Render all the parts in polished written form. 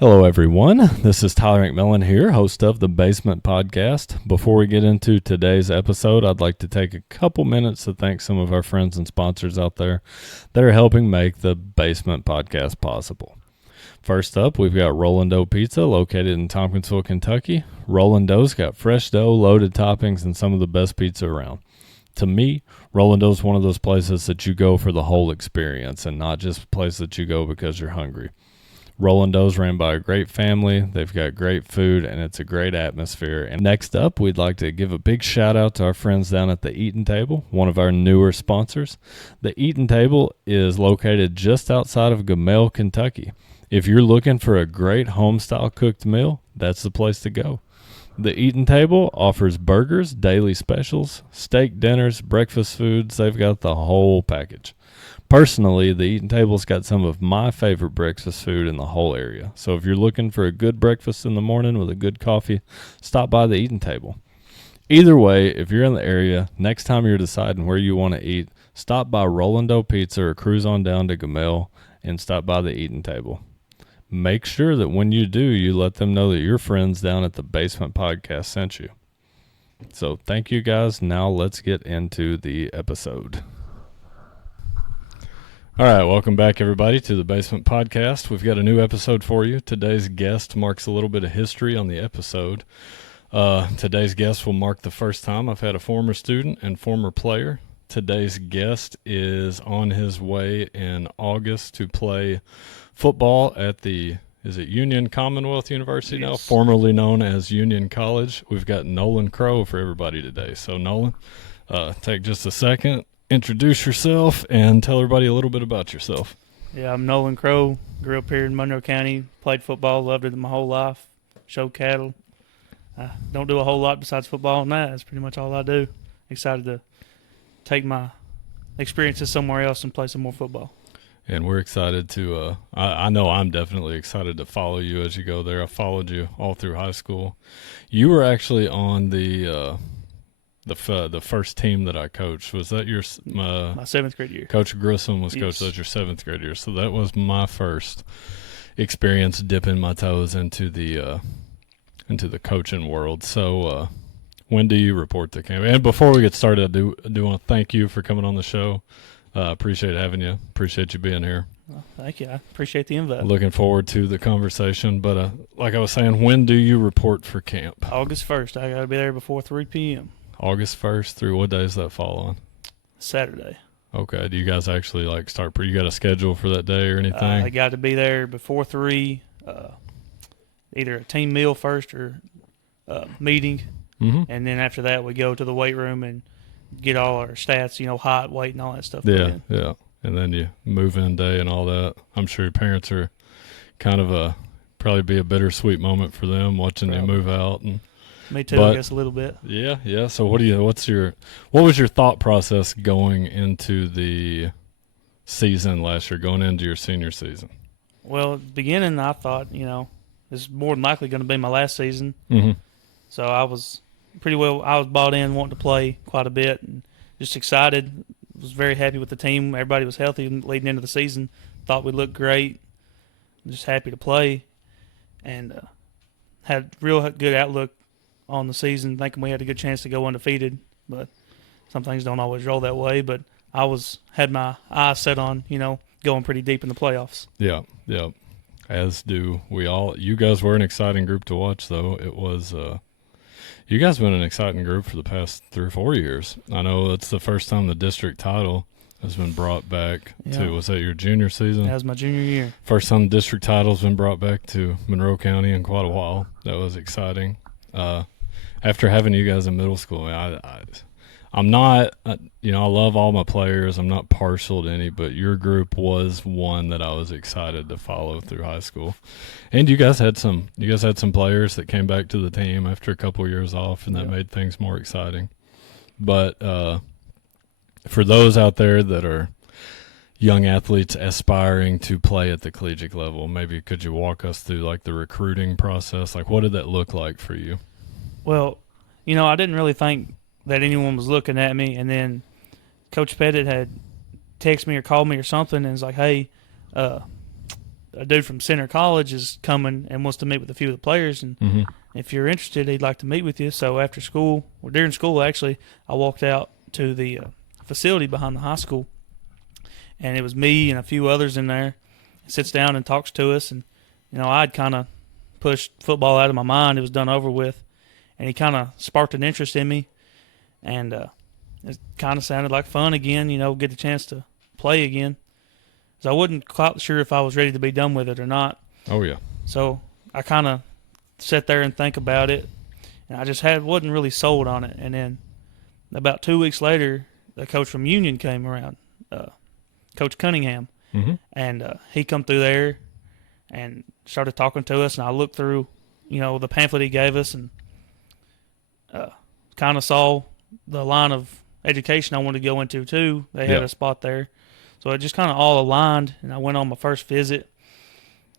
Hello, everyone. This is Tyler McMillan here, host of the Basement Podcast. Before we get into today's episode, I'd like to take a couple minutes to thank some of our friends and sponsors out there that are helping make the Basement Podcast possible. First up, we've got Roland Dough Pizza located in Tompkinsville, Kentucky. Roland Dough's got fresh dough, loaded toppings, and some of the best pizza around. To me, Roland Dough's one of those places that you go for the whole experience and not just a place that you go because you're hungry. Roland Dough's ran by a great family. They've got great food, and it's a great atmosphere. And next up, we'd like to give a big shout out to our friends down at the Eaton Table, one of our newer sponsors. The Eaton Table is located just outside of Gamel, Kentucky. If you're looking for a great home-style cooked meal, that's the place to go. The Eaton Table offers burgers, daily specials, steak dinners, breakfast foods. They've got the whole package. Personally, the Eaton Table's got some of my favorite breakfast food in the whole area. So if you're looking for a good breakfast in the morning with a good coffee, stop by the Eaton Table. Either way, if you're in the area, next time you're deciding where you want to eat, stop by Roland Dough Pizza or cruise on down to Gamel and stop by the Eaton Table. Make sure that when you do, you let them know that your friends down at the Basement Podcast sent you. So thank you guys. Now let's get into the episode. All right, welcome back, everybody, to the Basement Podcast. We've got a new episode for you. Today's guest marks a little bit of history on the episode. Today's guest will mark the first time I've had a former student and former player. Today's guest is on his way in August to play football at the Union Commonwealth University now, formerly known as Union College. We've got Nolan Crowe for everybody today. So, Nolan, take just a second. Introduce yourself and tell everybody a little bit about yourself. Yeah, I'm Nolan Crowe. Grew up here in Monroe County. Played football. Loved it my whole life. Showed cattle. I don't do a whole lot besides football and that. That's pretty much all I do. Excited to take my experiences somewhere else and play some more football. And we're excited to I know I'm definitely excited to follow you as you go there. I followed you all through high school. You were actually on the first team that I coached. Was that your my seventh grade year? Coach Grissom was coach. That was your seventh grade year. So that was my first experience dipping my toes into the coaching world. So when do you report to camp? And before we get started, I do want to thank you for coming on the show. Appreciate having you. Appreciate you being here. Well, thank you. I appreciate the invite. Looking forward to the conversation. But like I was saying, when do you report for camp? August 1st. I got to be there before 3 p.m. August 1st through what days does that fall on? Saturday. Okay. Do you guys actually start? You got a schedule for that day or anything? I got to be there before 3. Either a team meal first or meeting, and then after that we go to the weight room and get all our stats, height, weight, and all that stuff. Yeah. And then you move in day and all that. I'm sure your parents are kind of probably be a bittersweet moment for them watching you move out. And me too, I guess a little bit. Yeah. So what was your thought process going into the season last year, going into your senior season? Well, at the beginning I thought, it's more than likely going to be my last season. So I was bought in, wanting to play quite a bit, and just excited. Was very happy with the team. Everybody was healthy leading into the season. Thought we looked great. Just happy to play, and had real good outlook on the season, thinking we had a good chance to go undefeated. But some things don't always roll that way. But I had my eyes set on, going pretty deep in the playoffs. Yeah. As do we all. You guys were an exciting group to watch, though. It was you guys have been an exciting group for the past 3 or 4 years. I know it's the first time the district title has been brought back to, was that your junior season? That was my junior year. First time the district title's been brought back to Monroe County in quite a while. That was exciting. After having you guys in middle school, I'm not, I love all my players. I'm not partial to any, but your group was one that I was excited to follow through high school. And you guys had some players that came back to the team after a couple of years off, and that made things more exciting. But for those out there that are young athletes aspiring to play at the collegiate level, maybe could you walk us through the recruiting process? What did that look like for you? Well, I didn't really think that anyone was looking at me, and then Coach Pettit had texted me or called me or something and was like, hey, a dude from Center College is coming and wants to meet with a few of the players, and if you're interested, he'd like to meet with you. So after school, or during school actually, I walked out to the facility behind the high school, and it was me and a few others in there. He sits down and talks to us, and I'd kind of pushed football out of my mind. It was done over with, and he kind of sparked an interest in me, and it kind of sounded like fun again, get the chance to play again. So I wasn't quite sure if I was ready to be done with it or not. Oh, yeah. So I kind of sat there and think about it, and I just wasn't really sold on it. And then about 2 weeks later, the coach from Union came around, Coach Cunningham, and he come through there and started talking to us, and I looked through, the pamphlet he gave us, and kind of saw the line of education I wanted to go into too. They had a spot there. So it just kind of all aligned, and I went on my first visit.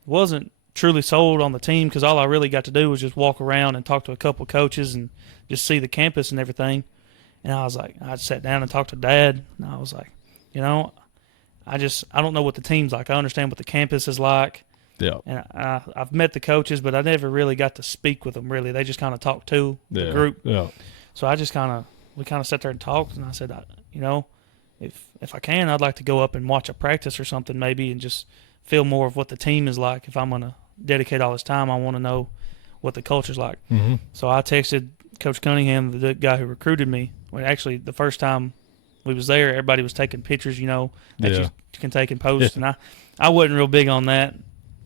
Wasn't truly sold on the team because all I really got to do was just walk around and talk to a couple of coaches and just see the campus and everything. And I was like, I sat down and talked to Dad, and I was like, I don't know what the team's like. I understand what the campus is like. Yeah. And I've met the coaches, but I never really got to speak with them, really. They just kind of talked to the group. Yeah. So we kind of sat there and talked, and I said, if I can, I'd like to go up and watch a practice or something maybe and just feel more of what the team is like. If I'm going to dedicate all this time, I want to know what the culture's like. So I texted Coach Cunningham, the guy who recruited me. Well, actually, the first time we was there, everybody was taking pictures, that you can take and post. And I wasn't real big on that.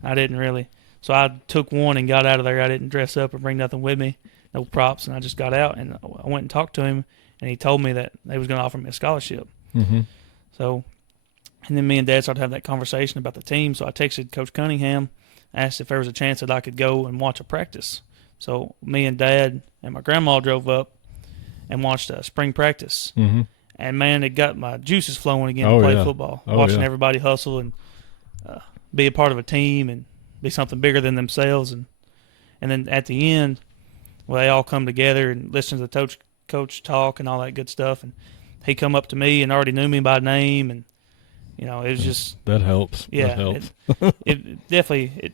I didn't really. So I took one and got out of there. I didn't dress up or bring nothing with me, no props, and I just got out. And I went and talked to him, and he told me that they was going to offer me a scholarship. So, and then me and Dad started having that conversation about the team. So I texted Coach Cunningham, asked if there was a chance that I could go and watch a practice. So me and Dad and my grandma drove up and watched a spring practice. And, man, it got my juices flowing again to play football. Watching everybody hustle and be a part of a team and be something bigger than themselves. And then at the end, they all come together and listen to the coach talk and all that good stuff. And he come up to me and already knew me by name, and it was just that helps. Yeah, that helps. it definitely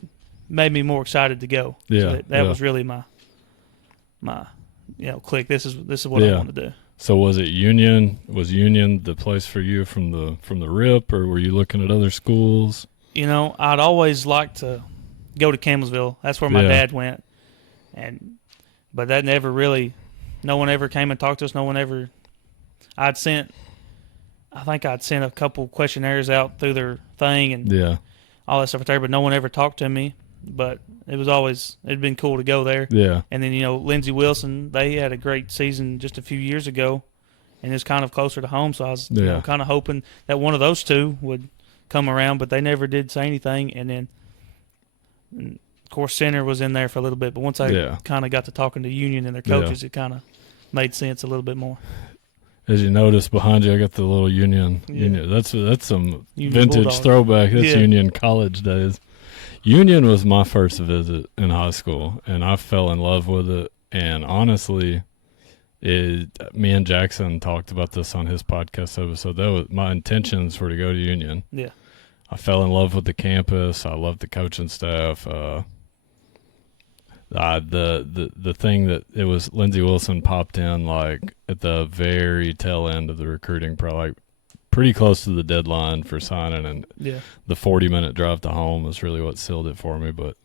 made me more excited to go. Yeah, so that was really my click. This is what I want to do. So was it Union? Was Union the place for you from the rip, or were you looking at other schools? I'd always liked to go to Campbellsville. That's where my dad went, but that never really. No one ever came and talked to us. No one ever. I think I'd sent a couple questionnaires out through their thing and all that stuff there, but no one ever talked to me. But it'd been cool to go there. Yeah. And then, Lindsey Wilson, they had a great season just a few years ago, and it's kind of closer to home. So I was kind of hoping that one of those two would come around, but they never did say anything. And then, of course, Center was in there for a little bit. But once I kind of got to talking to Union and their coaches, it kind of made sense a little bit more. As you notice behind you, I got the little Union. That's some Union vintage Bulldogs. throwback. That's Union college days. Union was my first visit in high school, and I fell in love with it. And honestly, me and Jackson talked about this on his podcast episode. My intentions were to go to Union. Yeah. I fell in love with the campus. I loved the coaching staff. The thing that it was Lindsey Wilson popped in like at the very tail end of the recruiting, probably like pretty close to the deadline for signing, and the 40-minute drive to home was really what sealed it for me. But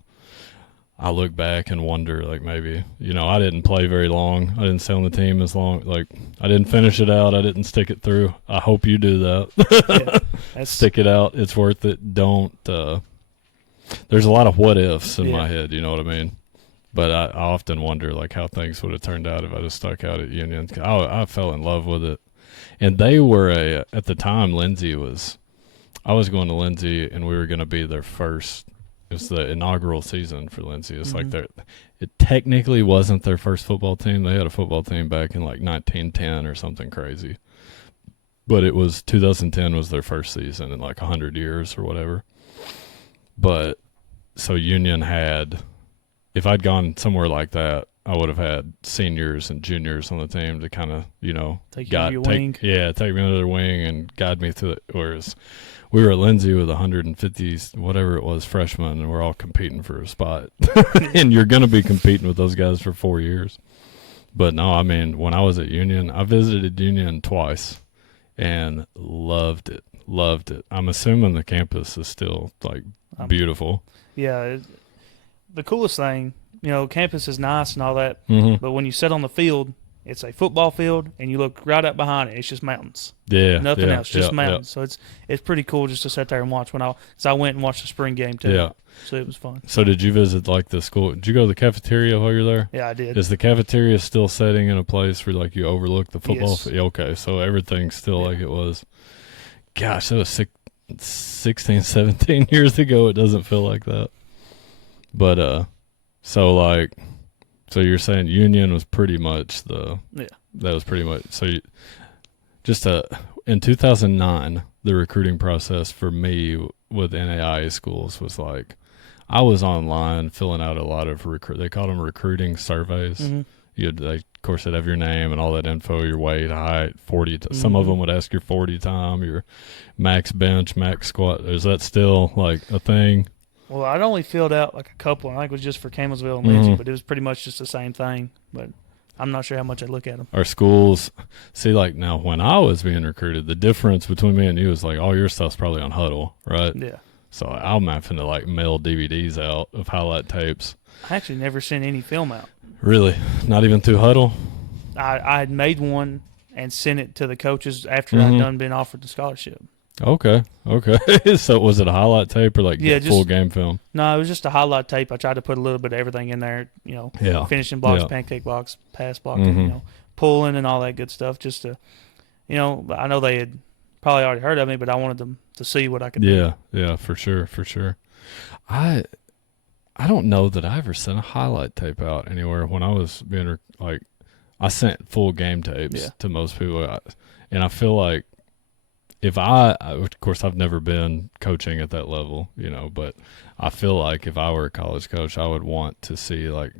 I look back and wonder, like, maybe I didn't play very long. I didn't stay on the team as long. Like, I didn't finish it out. I didn't stick it through. I hope you do that. Stick it out. It's worth it. Don't. There's a lot of what ifs in my head. You know what I mean? But I often wonder, like, how things would have turned out if I just stuck out at Union. I fell in love with it. And they were at the time, I was going to Lindsey, and we were going to be their first. It was the inaugural season for Lindsey. It's like it technically wasn't their first football team. They had a football team back in like 1910 or something crazy. But it was 2010 was their first season in like 100 years or whatever. But so Union had, if I'd gone somewhere like that, I would have had seniors and juniors on the team to kind of, take me under their wing and guide me through it. Whereas We were at Lindsay with 150, whatever it was, freshmen, and we're all competing for a spot. And you're going to be competing with those guys for 4 years. But no, I mean, when I was at Union, I visited Union twice and loved it. Loved it. I'm assuming the campus is still, like, beautiful. Yeah. The coolest thing, campus is nice and all that, Mm-hmm. but when you sit on the field, it's a football field, and you look right up behind it. It's just mountains. Yeah. Nothing else, just yeah, mountains. So it's pretty cool just to sit there and watch. Because I went and watched the spring game too. Yeah. So it was fun. So did you visit, like, the school? Did you go to the cafeteria while you're there? Yeah, I did. Is the cafeteria still setting in a place where, like, you overlook the football? Yes. Okay, so everything's still like it was. Gosh, that was 16, 17 years ago. It doesn't feel like that. But, so you're saying Union was pretty much that was pretty much, so in 2009, the recruiting process for me with NAIA schools was like, I was online filling out a lot of they called them recruiting surveys. Mm-hmm. They, of course, they'd have your name and all that info, your weight, height, 40. Some of them would ask your 40 time, your max bench, max squat. Is that still, like, a thing? Well, I'd only filled out like a couple. I think it was just for Campbellsville and Lindsay, but it was pretty much just the same thing. But I'm not sure how much I'd look at them. Our schools, see, like, now when I was being recruited, the difference between me and you is, like, all your stuff's probably on Huddle, right? Yeah. So I'm having to, like, mail DVDs out of highlight tapes. I actually never sent any film out. Really? Not even through Huddle? I had made one and sent it to the coaches after I'd done been offered the scholarship. Okay. So was it a highlight tape or, like, full game film? No, it was just a highlight tape. I tried to put a little bit of everything in there, finishing blocks, pancake blocks, pass blocking, pulling and all that good stuff, just to, I know they had probably already heard of me, but I wanted them to see what I could do. Yeah, for sure. I don't know that I ever sent a highlight tape out anywhere when I was being, like, I sent full game tapes to most people, and I feel like if of course, I've never been coaching at that level, but I feel like if I were a college coach, I would want to see, like,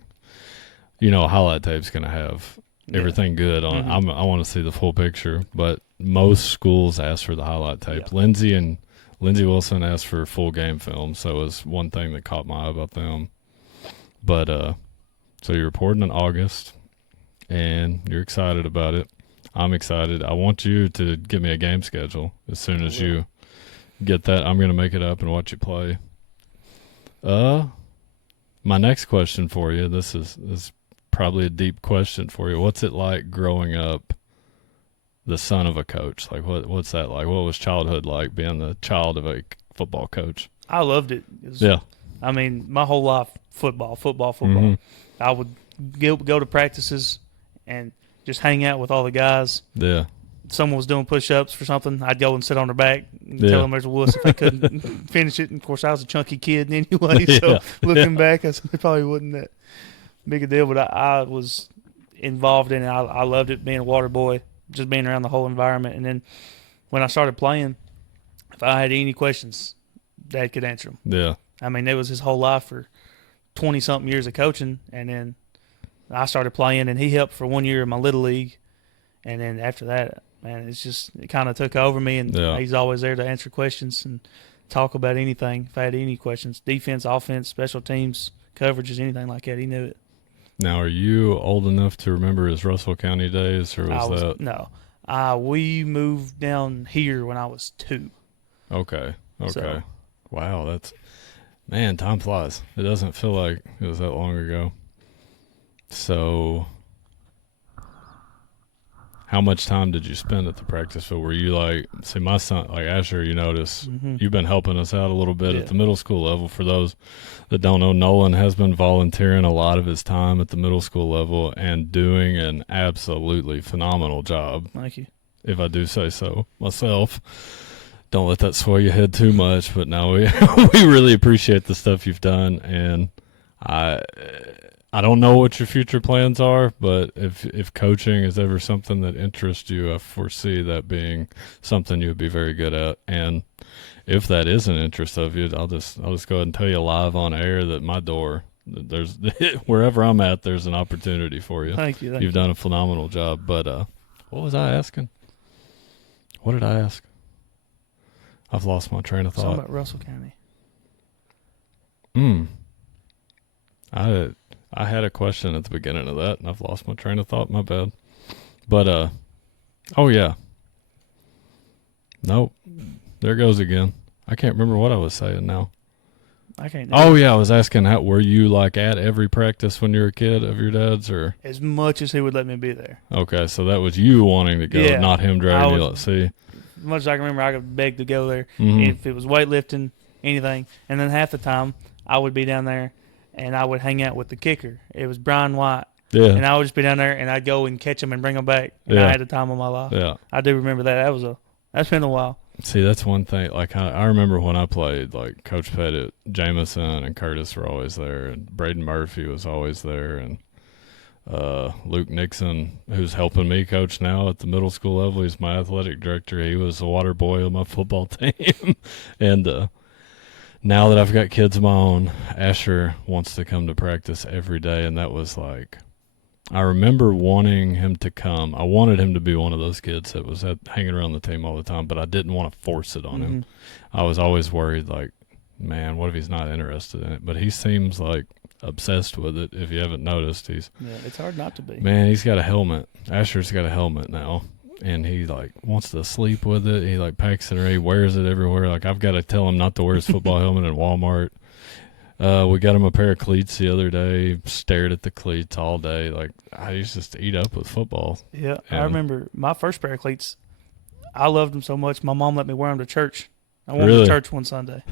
a highlight tape's going to have everything good on it. I want to see the full picture, but most schools ask for the highlight tape. Yeah. Lindsay Wilson asked for full game film, so it was one thing that caught my eye about them. But so you're reporting in August, and you're excited about it. I'm excited. I want you to give me a game schedule as soon as you get that. I'm going to make it up and watch you play. My next question for you, this is probably a deep question for you. What's it like growing up the son of a coach? Like, what's that like? What was childhood like being the child of a football coach? I loved it. I mean, my whole life, football. Mm-hmm. I would go to practices and just hang out with all the guys. Yeah. Someone was doing push-ups for something, I'd go and sit on their back and tell them there's a wuss if they couldn't finish it. And, of course, I was a chunky kid anyway, so looking back, it probably wasn't that big a deal. But I was involved in it. I loved it, being a water boy, just being around the whole environment. And then when I started playing, if I had any questions, Dad could answer them. Yeah. I mean, it was his whole life for 20-something years of coaching, and then I started playing, and he helped for 1 year in my little league, and then after that, man, it kind of took over me, and he's always there to answer questions and talk about anything. If I had any questions, defense, offense, special teams, coverages, anything like that, he knew it. Now, are you old enough to remember his Russell County days, or was that? No. We moved down here when I was 2. Okay. So, wow, that's – man, time flies. It doesn't feel like it was that long ago. So, how much time did you spend at the practice field? Were you like, see, my son, like Asher, you notice, you've been helping us out a little bit at the middle school level. For those that don't know, Nolan has been volunteering a lot of his time at the middle school level and doing an absolutely phenomenal job. Thank you. If I do say so myself. Don't let that sway your head too much, but no, we really appreciate the stuff you've done, and I don't know what your future plans are, but if coaching is ever something that interests you, I foresee that being something you would be very good at. And if that is an interest of you, I'll just go ahead and tell you live on air that my door, there's wherever I'm at, there's an opportunity for you. Thank you. You've done a phenomenal job. But what was I asking? What did I ask? I've lost my train of Something thought. about Russell County. I had a question at the beginning of that, and I've lost my train of thought. My bad. But, oh, yeah. Nope. There goes again. I can't remember what I was saying now. I can't. Oh, yeah. I was asking, were you, like, at every practice when you were a kid of your dad's? Or As much as he would let me be there. Okay, so that was you wanting to go, Yeah. not him dragging you. Let's see. As much as I can remember, I could beg to go there. Mhm. If it was weightlifting, anything. And then half the time, I would be down there, and I would hang out with the kicker. It was Brian White. Yeah. And I would just be down there, and I'd go and catch him and bring him back. And Yeah. I had the time of my life. Yeah. I do remember that. That's been a while. See, that's one thing. Like, I remember when I played, like, Coach Pettit, Jameson, and Curtis were always there, and Braden Murphy was always there, and Luke Nixon, who's helping me coach now at the middle school level. He's my athletic director. He was the water boy on my football team. And now that I've got kids of my own, Asher wants to come to practice every day, and that was like, I remember wanting him to come. I wanted him to be one of those kids that was hanging around the team all the time, but I didn't want to force it on him. I was always worried, like, man, what if he's not interested in it? But he seems like obsessed with it. If you haven't noticed, Yeah, it's hard not to be. Man, he's got a helmet. Asher's got a helmet now, and he, like, wants to sleep with it. He, like, packs it, or he wears it everywhere. Like, I've got to tell him not to wear his football helmet in Walmart. We got him a pair of cleats the other day. Stared at the cleats all day. Like, I used to just eat up with football. Yeah, I remember my first pair of cleats. I loved them so much. My mom let me wear them to church. I went to church one Sunday.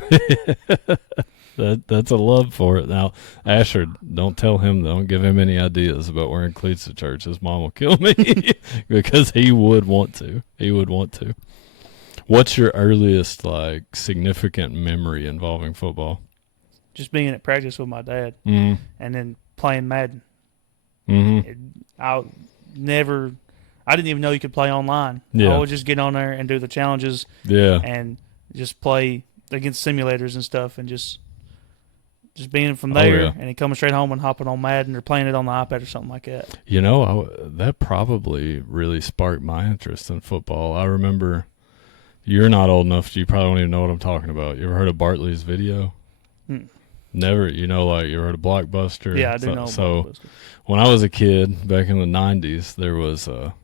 That's a love for it. Now, Asher, don't give him any ideas about wearing cleats to church. His mom will kill me because he would want to. He would want to. What's your earliest, like, significant memory involving football? Just being at practice with my dad, Mm-hmm. and then playing Madden. Mm-hmm. I didn't even know you could play online. Yeah. I would just get on there and do the challenges. Yeah. And just play against simulators and stuff, and just being from there, and then coming straight home and hopping on Madden or playing it on the iPad or something like that. You know, that probably really sparked my interest in football. I remember, you're not old enough, you probably don't even know what I'm talking about. You ever heard of Bartley's Video? Never. You know, like, you ever heard of Blockbuster? Yeah, I do know Blockbuster. When I was a kid, back in the 90s, there's a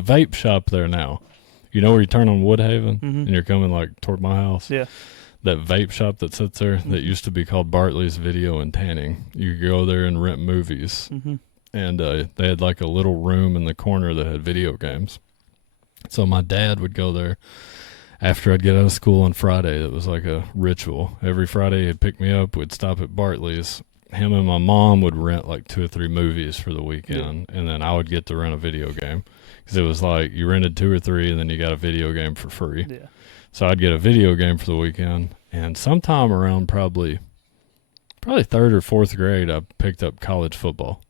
vape shop there now. You know where you turn on Woodhaven and you're coming, like, toward my house? Yeah. That vape shop that sits there that used to be called Bartley's Video and Tanning. You could go there and rent movies. And they had, like, a little room in the corner that had video games. So my dad would go there after I'd get out of school on Friday. It was like a ritual. Every Friday he'd pick me up, we'd stop at Bartley's. Him and my mom would rent like 2 or 3 movies for the weekend, and then I would get to rent a video game. Because it was like you rented 2 or 3 and then you got a video game for free. Yeah. So I'd get a video game for the weekend, and sometime around probably 3rd or 4th grade, I picked up college football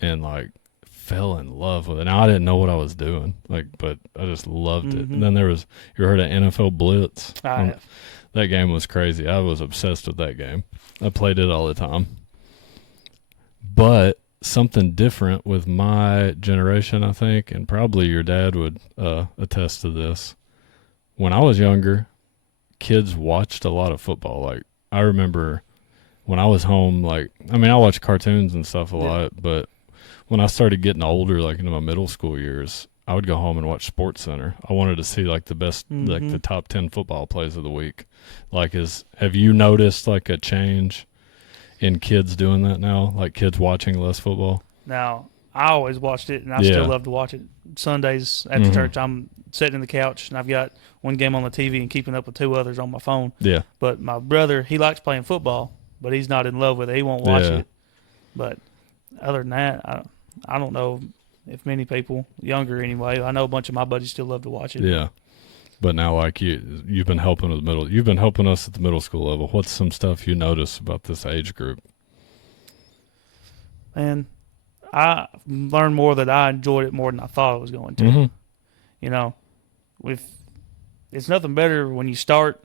and, like, fell in love with it. Now, I didn't know what I was doing, like, but I just loved it. And then you heard of NFL Blitz? I have. That game was crazy. I was obsessed with that game. I played it all the time. But something different with my generation, I think, and probably your dad would attest to this. When I was younger, kids watched a lot of football. Like, I remember when I was home, like, I mean, I watched cartoons and stuff a lot, but when I started getting older, like into my middle school years, I would go home and watch Sports Center. I wanted to see, like, the best, like, the top 10 football plays of the week. Like, have you noticed, like, a change in kids doing that now? Like, kids watching less football? Now, I always watched it, and I still love to watch it. Sundays after church, I'm sitting in the couch, and I've got one game on the TV and keeping up with 2 others on my phone. Yeah. But my brother, he likes playing football, but he's not in love with it. He won't watch it. But other than that, I don't know if many people, younger anyway, I know a bunch of my buddies still love to watch it. Yeah. But now, like, you've been helping with you've been helping us at the middle school level. What's some stuff you notice about this age group? And I learned more that I enjoyed it more than I thought I was going to. You know, it's nothing better when you start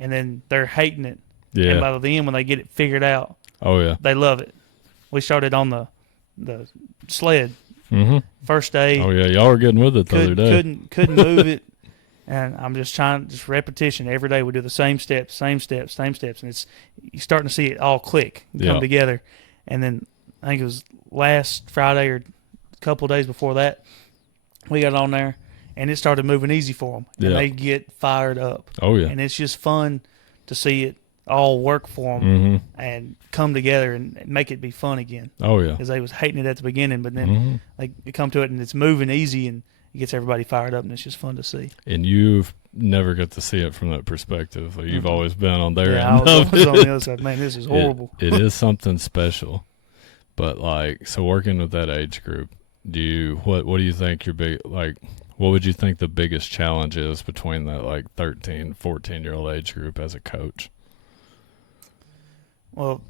and then they're hating it. Yeah. And by the end, when they get it figured out, they love it. We started on the sled first day. Oh yeah, y'all were getting with it the other day. Couldn't move it. And I'm just just repetition every day. We do the same steps, and it's you're starting to see it all click and come together. And then I think it was last Friday or a couple of days before that, we got on there, and it started moving easy for them, and they get fired up. Oh yeah, and it's just fun to see it all work for them and come together and make it be fun again. Oh yeah, because they was hating it at the beginning, but then they come to it and it's moving easy and it gets everybody fired up, and it's just fun to see. And you've never got to see it from that perspective. Like you've always been on their end. I was on the other side. Man, this is horrible. It is something special. But so working with that age group, what do you think your big, what would you think the biggest challenge is between that 13, 14-year-old age group as a coach? Well,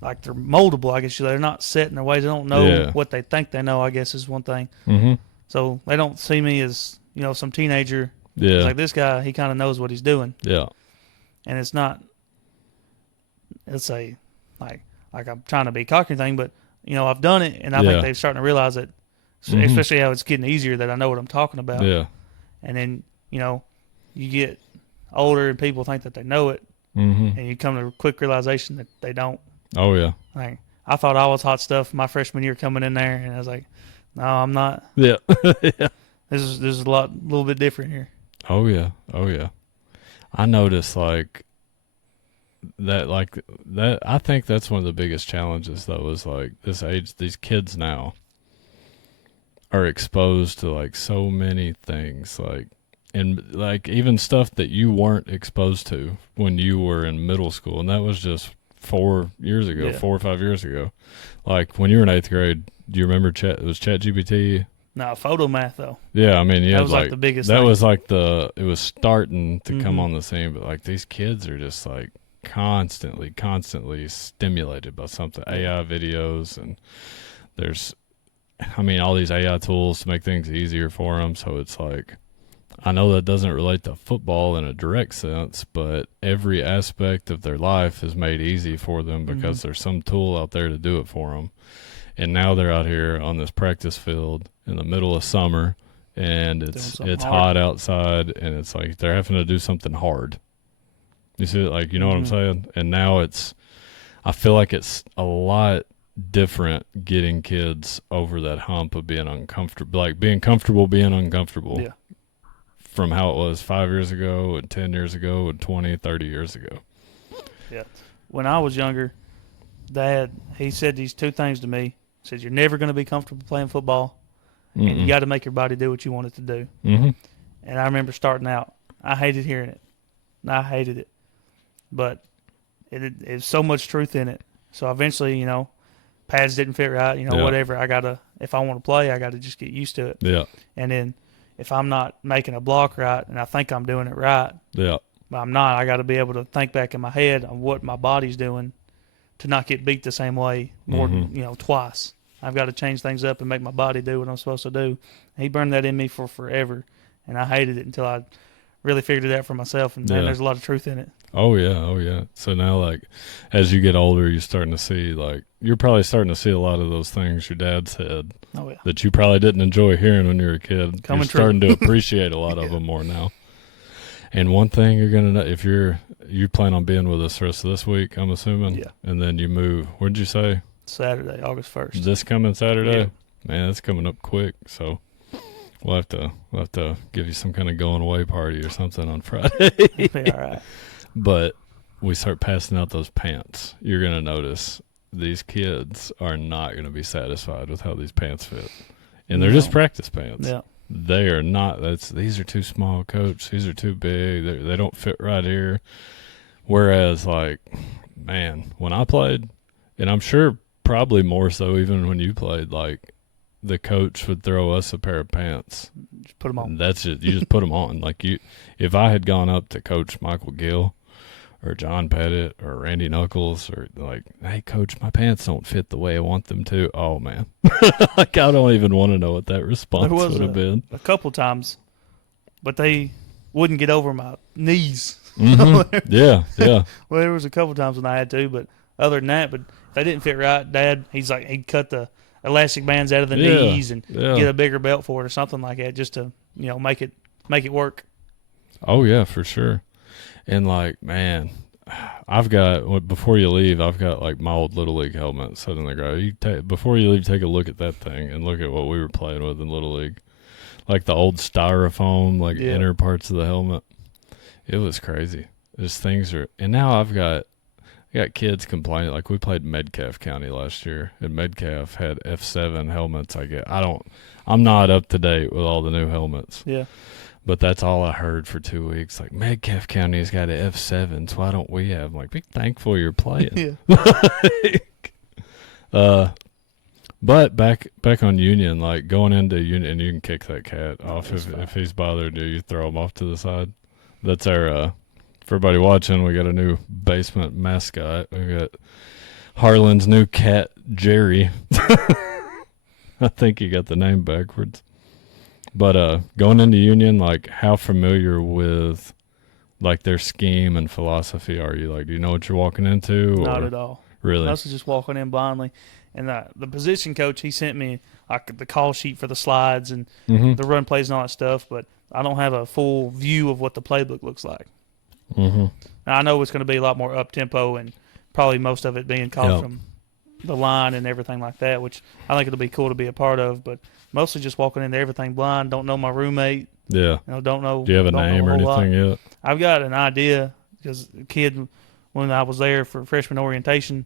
they're moldable, I guess. They're not set in their ways. They don't know what they think they know, I guess, is one thing. Mm-hmm. So they don't see me as, some teenager. Yeah. Like this guy, he kind of knows what he's doing. Yeah. And it's not, let's say, like I'm trying to be cocky thing, but, I've done it, and I think they're starting to realize it, especially how it's getting easier, that I know what I'm talking about. Yeah. And then, you get older and people think that they know it, and you come to a quick realization that they don't. Oh, yeah. Like, I thought I was hot stuff my freshman year coming in there, and I was like, no, I'm not. Yeah. Yeah. This is a little bit different here. Oh, yeah. Oh, yeah. I noticed, that I think that's one of the biggest challenges, though, is, this age, these kids now are exposed to, so many things, and even stuff that you weren't exposed to when you were in middle school, and that was just 4 or 5 years ago. Like when you were in 8th grade, do you remember it was ChatGPT? No, photo math though. Yeah, I mean, that was the biggest. That thing. Was it was starting to come on the scene, but these kids are just constantly stimulated by something. AI videos, and there's, all these AI tools to make things easier for them. So it's I know that doesn't relate to football in a direct sense, but every aspect of their life is made easy for them because there's some tool out there to do it for them. And now they're out here on this practice field in the middle of summer, and it's hot outside, and it's they're having to do something hard. You see it, you know what I'm saying? And now I feel like it's a lot different getting kids over that hump of being uncomfortable, being comfortable being uncomfortable. Yeah. From how it was 5 years ago and 10 years ago and 20, 30 years ago. Yeah. When I was younger, Dad, he said these two things to me. He said, you're never going to be comfortable playing football, and you got to make your body do what you want it to do. Mm-hmm. And I remember starting out, I hated hearing it. I hated it. But it's so much truth in it. So eventually, pads didn't fit right, whatever. If I want to play, I got to just get used to it. Yeah. And then if I'm not making a block right and I think I'm doing it right, but I'm not, I got to be able to think back in my head on what my body's doing to not get beat the same way more than, twice. I've got to change things up and make my body do what I'm supposed to do. He burned that in me for forever, and I hated it until I really figured it out for myself, and there's a lot of truth in it. Oh, yeah. Oh, yeah. So now, as you get older, you're starting to see, you're probably starting to see a lot of those things your dad said that you probably didn't enjoy hearing when you were a kid. You're starting to appreciate a lot of them more now. And one thing you're going to know, if you plan on being with us the rest of this week, I'm assuming? Yeah. And then you move, where'd you say? Saturday, August 1st. This coming Saturday? Yeah. Man, it's coming up quick, so we'll have to give you some kind of going away party or something on Friday. Be all right. But we start passing out those pants. You're going to notice these kids are not going to be satisfied with how these pants fit. And they're just practice pants. Yeah. They are not. These are too small, Coach. These are too big. They don't fit right here. Whereas, man, when I played, and I'm sure probably more so even when you played, the coach would throw us a pair of pants. Just put them on. That's it. You just put them on. If I had gone up to Coach Michael Gill or John Pettit or Randy Knuckles or hey, Coach, my pants don't fit the way I want them to. Oh, man. I don't even want to know what that response would have been. A couple times, but they wouldn't get over my knees. Mm-hmm. Yeah, yeah. Well, there was a couple times when I had to, but other than that, but if they didn't fit right, Dad, he'd cut the elastic bands out of the knees and get a bigger belt for it or something like that just to, make it work. Oh yeah, for sure. And like, man, before you leave, I've got like my old Little League helmet set in the garage. Before you leave, take a look at that thing and look at what we were playing with in Little League. Like the old styrofoam, like inner parts of the helmet. It was crazy. And now I got kids complaining. Like we played Metcalfe County last year, and Metcalfe had F7 helmets. I'm not up to date with all the new helmets. Yeah. But that's all I heard for 2 weeks. Like, Metcalfe County's got an F7, so why don't we have? I'm like, be thankful you're playing. Yeah. But back on Union, like going into Union, and you can kick that cat off if he's bothered you. You throw him off to the side. That's our for everybody watching. We got a new basement mascot. We got Harlan's new cat, Jerry. I think he got the name backwards. But going into Union, like how familiar with like their scheme and philosophy are you? Like, do you know what you're walking into? Not at all. Really? I was just walking in blindly. And the position coach, he sent me like the call sheet for the slides and the run plays and all that stuff, but I don't have a full view of what the playbook looks like. Mm-hmm. Now, I know it's going to be a lot more up-tempo and probably most of it being called from the line and everything like that, which I think it'll be cool to be a part of, but mostly just walking into everything blind, don't know my roommate. Yeah. Don't know. Do you have a name or anything yet? I've got an idea because the kid, when I was there for freshman orientation,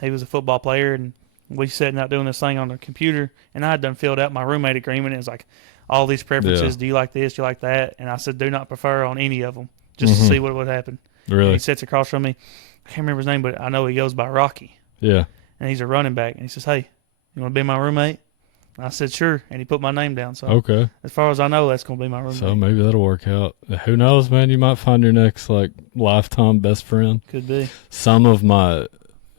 he was a football player, and we sitting out doing this thing on the computer, and I had done filled out my roommate agreement. It was like all these preferences. Yeah. Do you like this? Do you like that? And I said, do not prefer on any of them, just to see what would happen. Really? And he sits across from me. I can't remember his name, but I know he goes by Rocky. Yeah. And he's a running back. And he says, hey, you want to be my roommate? And I said, sure. And he put my name down. So okay. As far as I know, that's going to be my roommate. So maybe that'll work out. Who knows, man? You might find your next like lifetime best friend. Could be.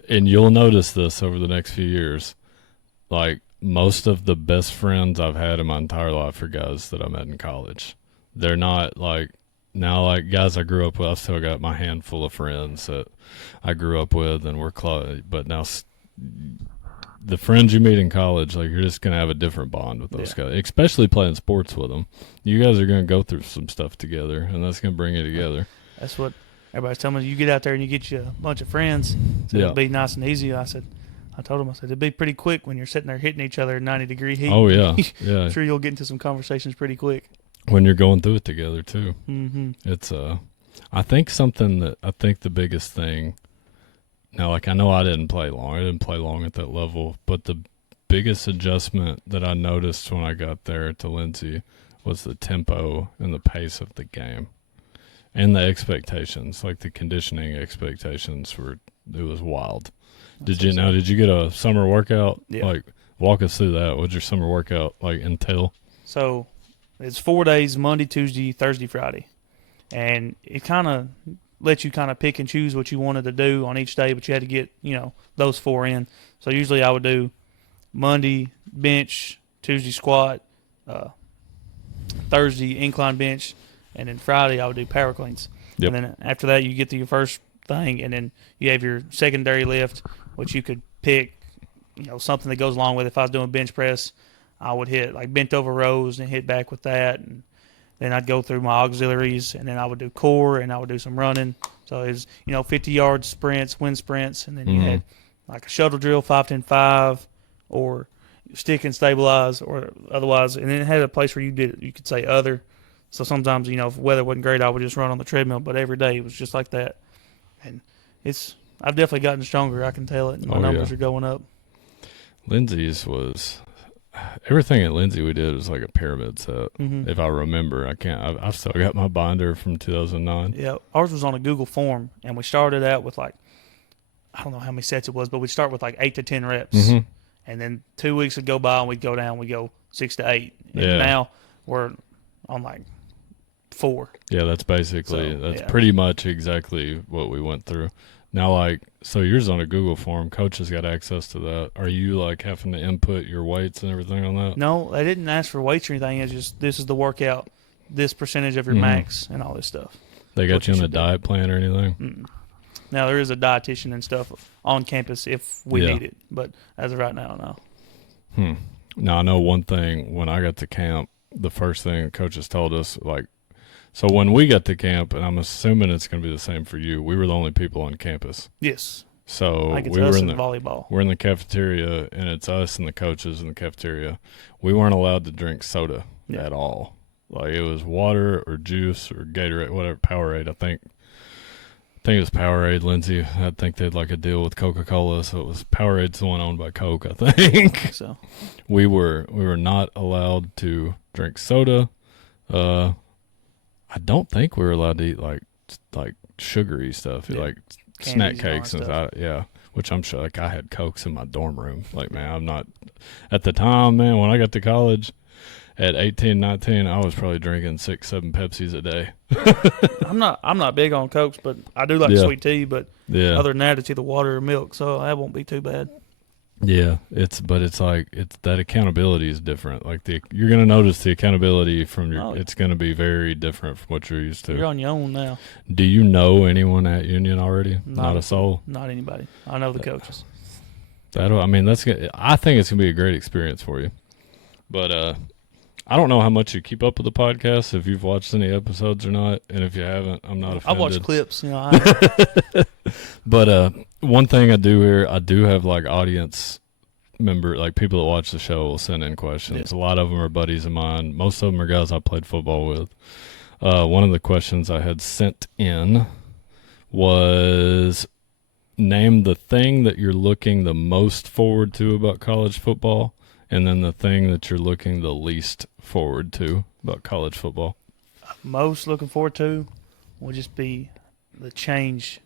And you'll notice this over the next few years. Like most of the best friends I've had in my entire life are guys that I met in college. They're not like now like guys I grew up with. I've still got my handful of friends that I grew up with and we're close. But now the friends you meet in college, like you're just going to have a different bond with those guys, especially playing sports with them. You guys are going to go through some stuff together and that's going to bring you together. That's what everybody's telling me. You get out there and you get you a bunch of friends. So it'll be nice and easy. I told him, it'd be pretty quick when you're sitting there hitting each other at 90-degree heat. Oh, yeah. Yeah. I'm sure you'll get into some conversations pretty quick. When you're going through it together, too. Mm-hmm. It's, I think the biggest thing, now, like, I know I didn't play long. I didn't play long at that level. But the biggest adjustment that I noticed when I got there to Lindsay was the tempo and the pace of the game. And the expectations, like the conditioning expectations it was wild. Did you get a summer workout? Yeah. Like, walk us through that. What'd your summer workout like entail? So, it's 4 days: Monday, Tuesday, Thursday, Friday, and it kind of lets you kind of pick and choose what you wanted to do on each day, but you had to get those 4 in. So usually I would do Monday bench, Tuesday squat, Thursday incline bench, and then Friday I would do power cleans. Yep. And then after that you get to your first thing, and then you have your secondary lift, which you could pick, something that goes along with it. If I was doing bench press, I would hit like bent over rows and hit back with that, and then I'd go through my auxiliaries, and then I would do core, and I would do some running. So it was 50-yard sprints, wind sprints, and then you had like a shuttle drill, 5-10-5, or stick and stabilize, or otherwise. And then it had a place where you could say other. So sometimes if weather wasn't great, I would just run on the treadmill, but every day it was just like that. And I've definitely gotten stronger. I can tell it. And my numbers are going up. Lindsay's was everything at Lindsay we did was like a pyramid set. Mm-hmm. If I remember, I've still got my binder from 2009. Yeah, ours was on a Google form, and we started out with like I don't know how many sets it was, but we'd start with like 8 to 10 reps, and then 2 weeks would go by and we'd go down. We'd go 6 to 8. And now we're on like 4. Yeah, that's pretty much exactly what we went through. Now, so yours on a Google form, coach has got access to that. Are you having to input your weights and everything on that? No, they didn't ask for weights or anything. It's just this is the workout, this percentage of your max, and all this stuff. They got you on a diet plan or anything? Mm-mm. Now, there is a dietitian and stuff on campus if we need it, but as of right now, no. Now, I know one thing. When I got to camp, the first thing coaches told us, So when we got to camp, and I'm assuming it's going to be the same for you, we were the only people on campus. Yes. So Like it's we us were in in the volleyball. We're in the cafeteria, and it's us and the coaches in the cafeteria. We weren't allowed to drink soda at all. Like it was water or juice or Gatorade, whatever, Powerade. I think it was Powerade. Lindsay, I think they had like a deal with Coca-Cola, so it was Powerade's the one owned by Coke, I think. So We were not allowed to drink soda. I don't think we were allowed to eat like sugary stuff, like snack cakes and stuff. Which I'm sure, like I had Cokes in my dorm room. Like, man, I'm not at the time, man. When I got to college at 18, 19, I was probably drinking 6, 7 Pepsis a day. I'm not big on Cokes, but I do like sweet tea. But other than that, it's either water or milk, so that won't be too bad. Yeah, it's that accountability is different. Like you're gonna notice the accountability from it's gonna be very different from what you're used to. You're on your own now. Do you know anyone at Union already? Not a soul. Not anybody. I know the coaches. I think it's gonna be a great experience for you. But I don't know how much you keep up with the podcast, if you've watched any episodes or not, and if you haven't, I'm not offended. I've watched clips, But one thing I do here, I do have like audience member, like people that watch the show will send in questions. A lot of them are buddies of mine. Most of them are guys I played football with. One of the questions I had sent in was, name the thing that you're looking the most forward to about college football, and then the thing that you're looking the least forward to about college football. Most looking forward to will just be the change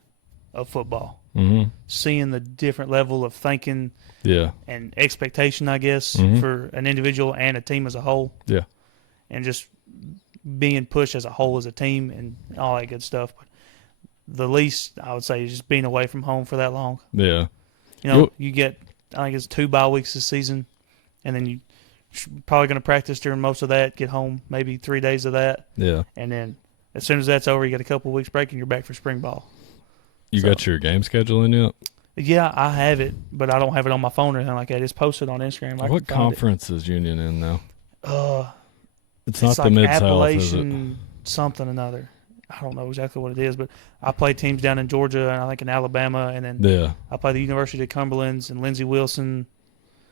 of football. Mm-hmm. Seeing the different level of thinking and expectation, I guess, for an individual and a team as a whole. Yeah. And just being pushed as a whole as a team and all that good stuff. But the least, I would say, is just being away from home for that long. Yeah. You get, I think it's 2 bye weeks this season, and then you probably going to practice during most of that, get home maybe 3 days of that. Yeah. And then as soon as that's over, you get a couple of weeks break and you're back for spring ball. You got your game schedule in yet? Yeah, I have it, but I don't have it on my phone or anything like that. It's posted on Instagram. What conference is Union in now? It's not like the Mid-South, Appalachian something or another. I don't know exactly what it is, but I play teams down in Georgia and I think in Alabama, and then I play the University of Cumberland's and Lindsey Wilson.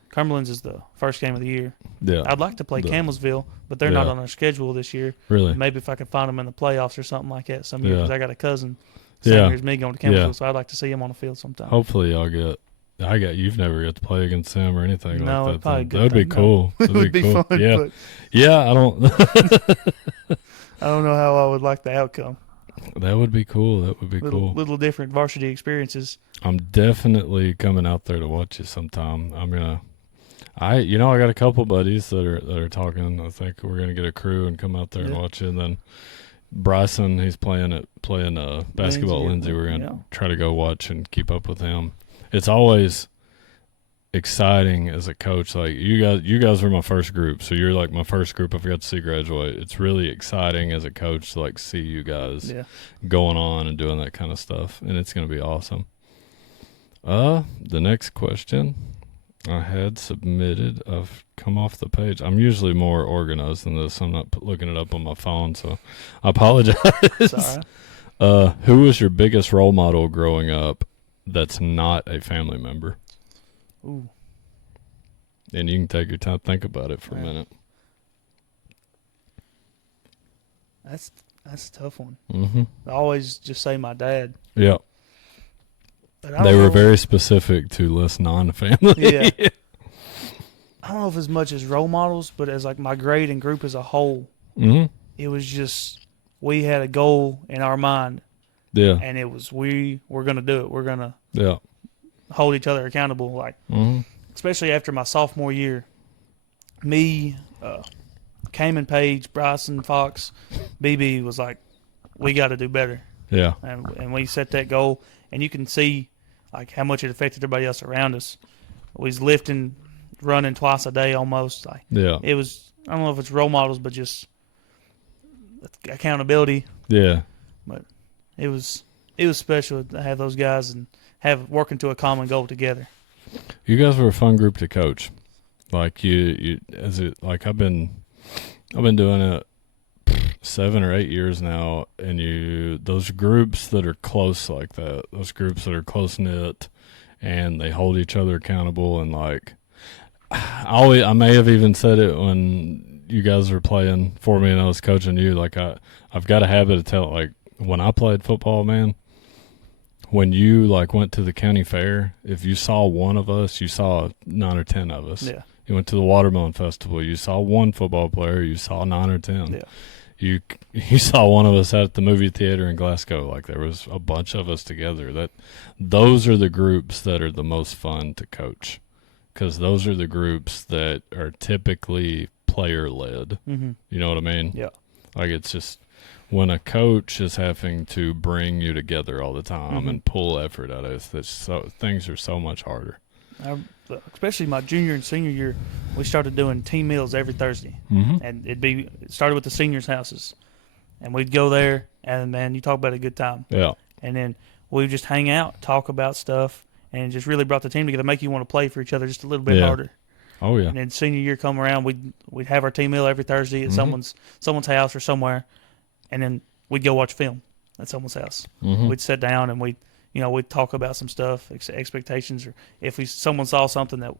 Cumberland's is the first game of the year. Yeah, I'd like to play Campbellsville, but they're not on our schedule this year. Really? Maybe if I could find them in the playoffs or something like that some year, because I got a cousin same year as me going to Campbellsville, so I'd like to see him on the field sometime. Hopefully you've never got to play against them or anything like that. That'd be cool. It would be cool. fun. Yeah, I don't. I don't know how I would like the outcome. That would be cool. That would be cool. Little different varsity experiences. I'm definitely coming out there to watch you sometime. I got a couple buddies that are talking. I think we're gonna get a crew and come out there and watch it. And then Bryson, he's playing basketball at Lindsay. We're gonna try to go watch and keep up with him. It's always exciting as a coach. Like you guys were my first group, so you're like my first group I've got to see graduate. It's really exciting as a coach to like see you guys going on and doing that kind of stuff, and it's gonna be awesome. The next question I had submitted, I've come off the page. I'm usually more organized than this. I'm not looking it up on my phone, so I apologize. Sorry. Who was your biggest role model growing up that's not a family member? Ooh. And you can take your time, think about it for a minute. That's a tough one. Mm-hmm. I always just say my dad. Yeah. They were very specific to list non-family. Yeah. I don't know if as much as role models, but as like my grade and group as a whole, it was just we had a goal in our mind. Yeah. And it was we're going to do it. We're going to hold each other accountable. Like, especially after my sophomore year, me, Cayman Page, Bryson, Fox, BB was like, we got to do better. Yeah. And we set that goal, and you can see like how much it affected everybody else around us. We was lifting, running twice a day almost. Like, it was, I don't know if it's role models, but just accountability. Yeah. But it was special to have those guys and have working to a common goal together. You guys were a fun group to coach. Like I've been doing it 7 or 8 years now, and those groups that are close like that, those groups that are close knit, and they hold each other accountable, and like I may have even said it when you guys were playing for me and I was coaching you. Like I've got a habit of telling, like when I played football, man. When you like went to the county fair, if you saw one of us, you saw 9 or 10 of us. Yeah. You went to the Watermelon Festival, you saw one football player, you saw 9 or 10. Yeah. You saw one of us at the movie theater in Glasgow. Like there was a bunch of us together. Those are the groups that are the most fun to coach, because those are the groups that are typically player led. Mm-hmm. You know what I mean? Yeah. Like it's just when a coach is having to bring you together all the time and pull effort out of it, things are so much harder. Especially my junior and senior year, we started doing team meals every Thursday, and it started with the seniors' houses, and we'd go there, and man, you talk about a good time. Yeah. And then we'd just hang out, talk about stuff, and it just really brought the team together, make you want to play for each other just a little bit harder. Oh yeah. And then senior year come around, we'd have our team meal every Thursday at someone's house or somewhere, and then we'd go watch film at someone's house. We'd sit down and we'd talk about some stuff, expectations, or if someone saw something that,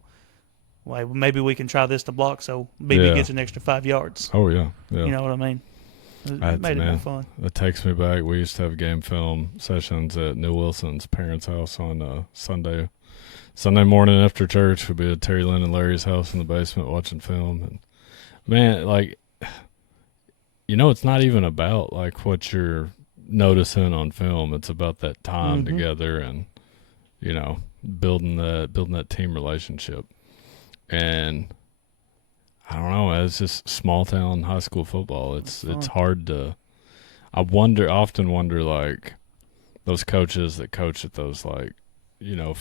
well, maybe we can try this to block so BB gets an extra 5 yards. Oh yeah. Yeah. You know what I mean? It made it more fun. It takes me back. We used to have game film sessions at New Wilson's parents' house on Sunday morning after church. We'd be at Terry Lynn and Larry's house in the basement watching film. And man, like, it's not even about like what you're noticing on film. It's about that time together and building that team relationship. And I don't know, it's just small town high school football. It's hard to. I often wonder like those coaches that coach at those like 5A,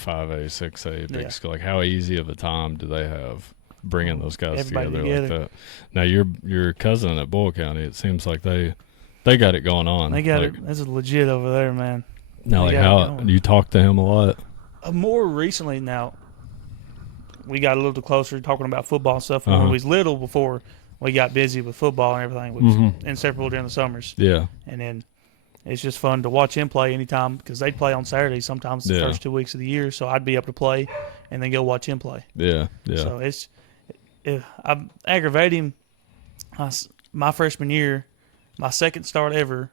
6A big school, like how easy of a time do they have bringing those guys together like that? Now your cousin at Boyle County, it seems like they got it going on. They got it. This is legit over there, man. Now, like how you talk to him a lot? More recently now. We got a little closer talking about football and stuff when we was little before we got busy with football and everything, which was inseparable during the summers. Yeah. And then it's just fun to watch him play anytime because they'd play on Saturdays sometimes the first 2 weeks of the year. So I'd be able to play and then go watch him play. Yeah, yeah. So I aggravate him. My freshman year, my second start ever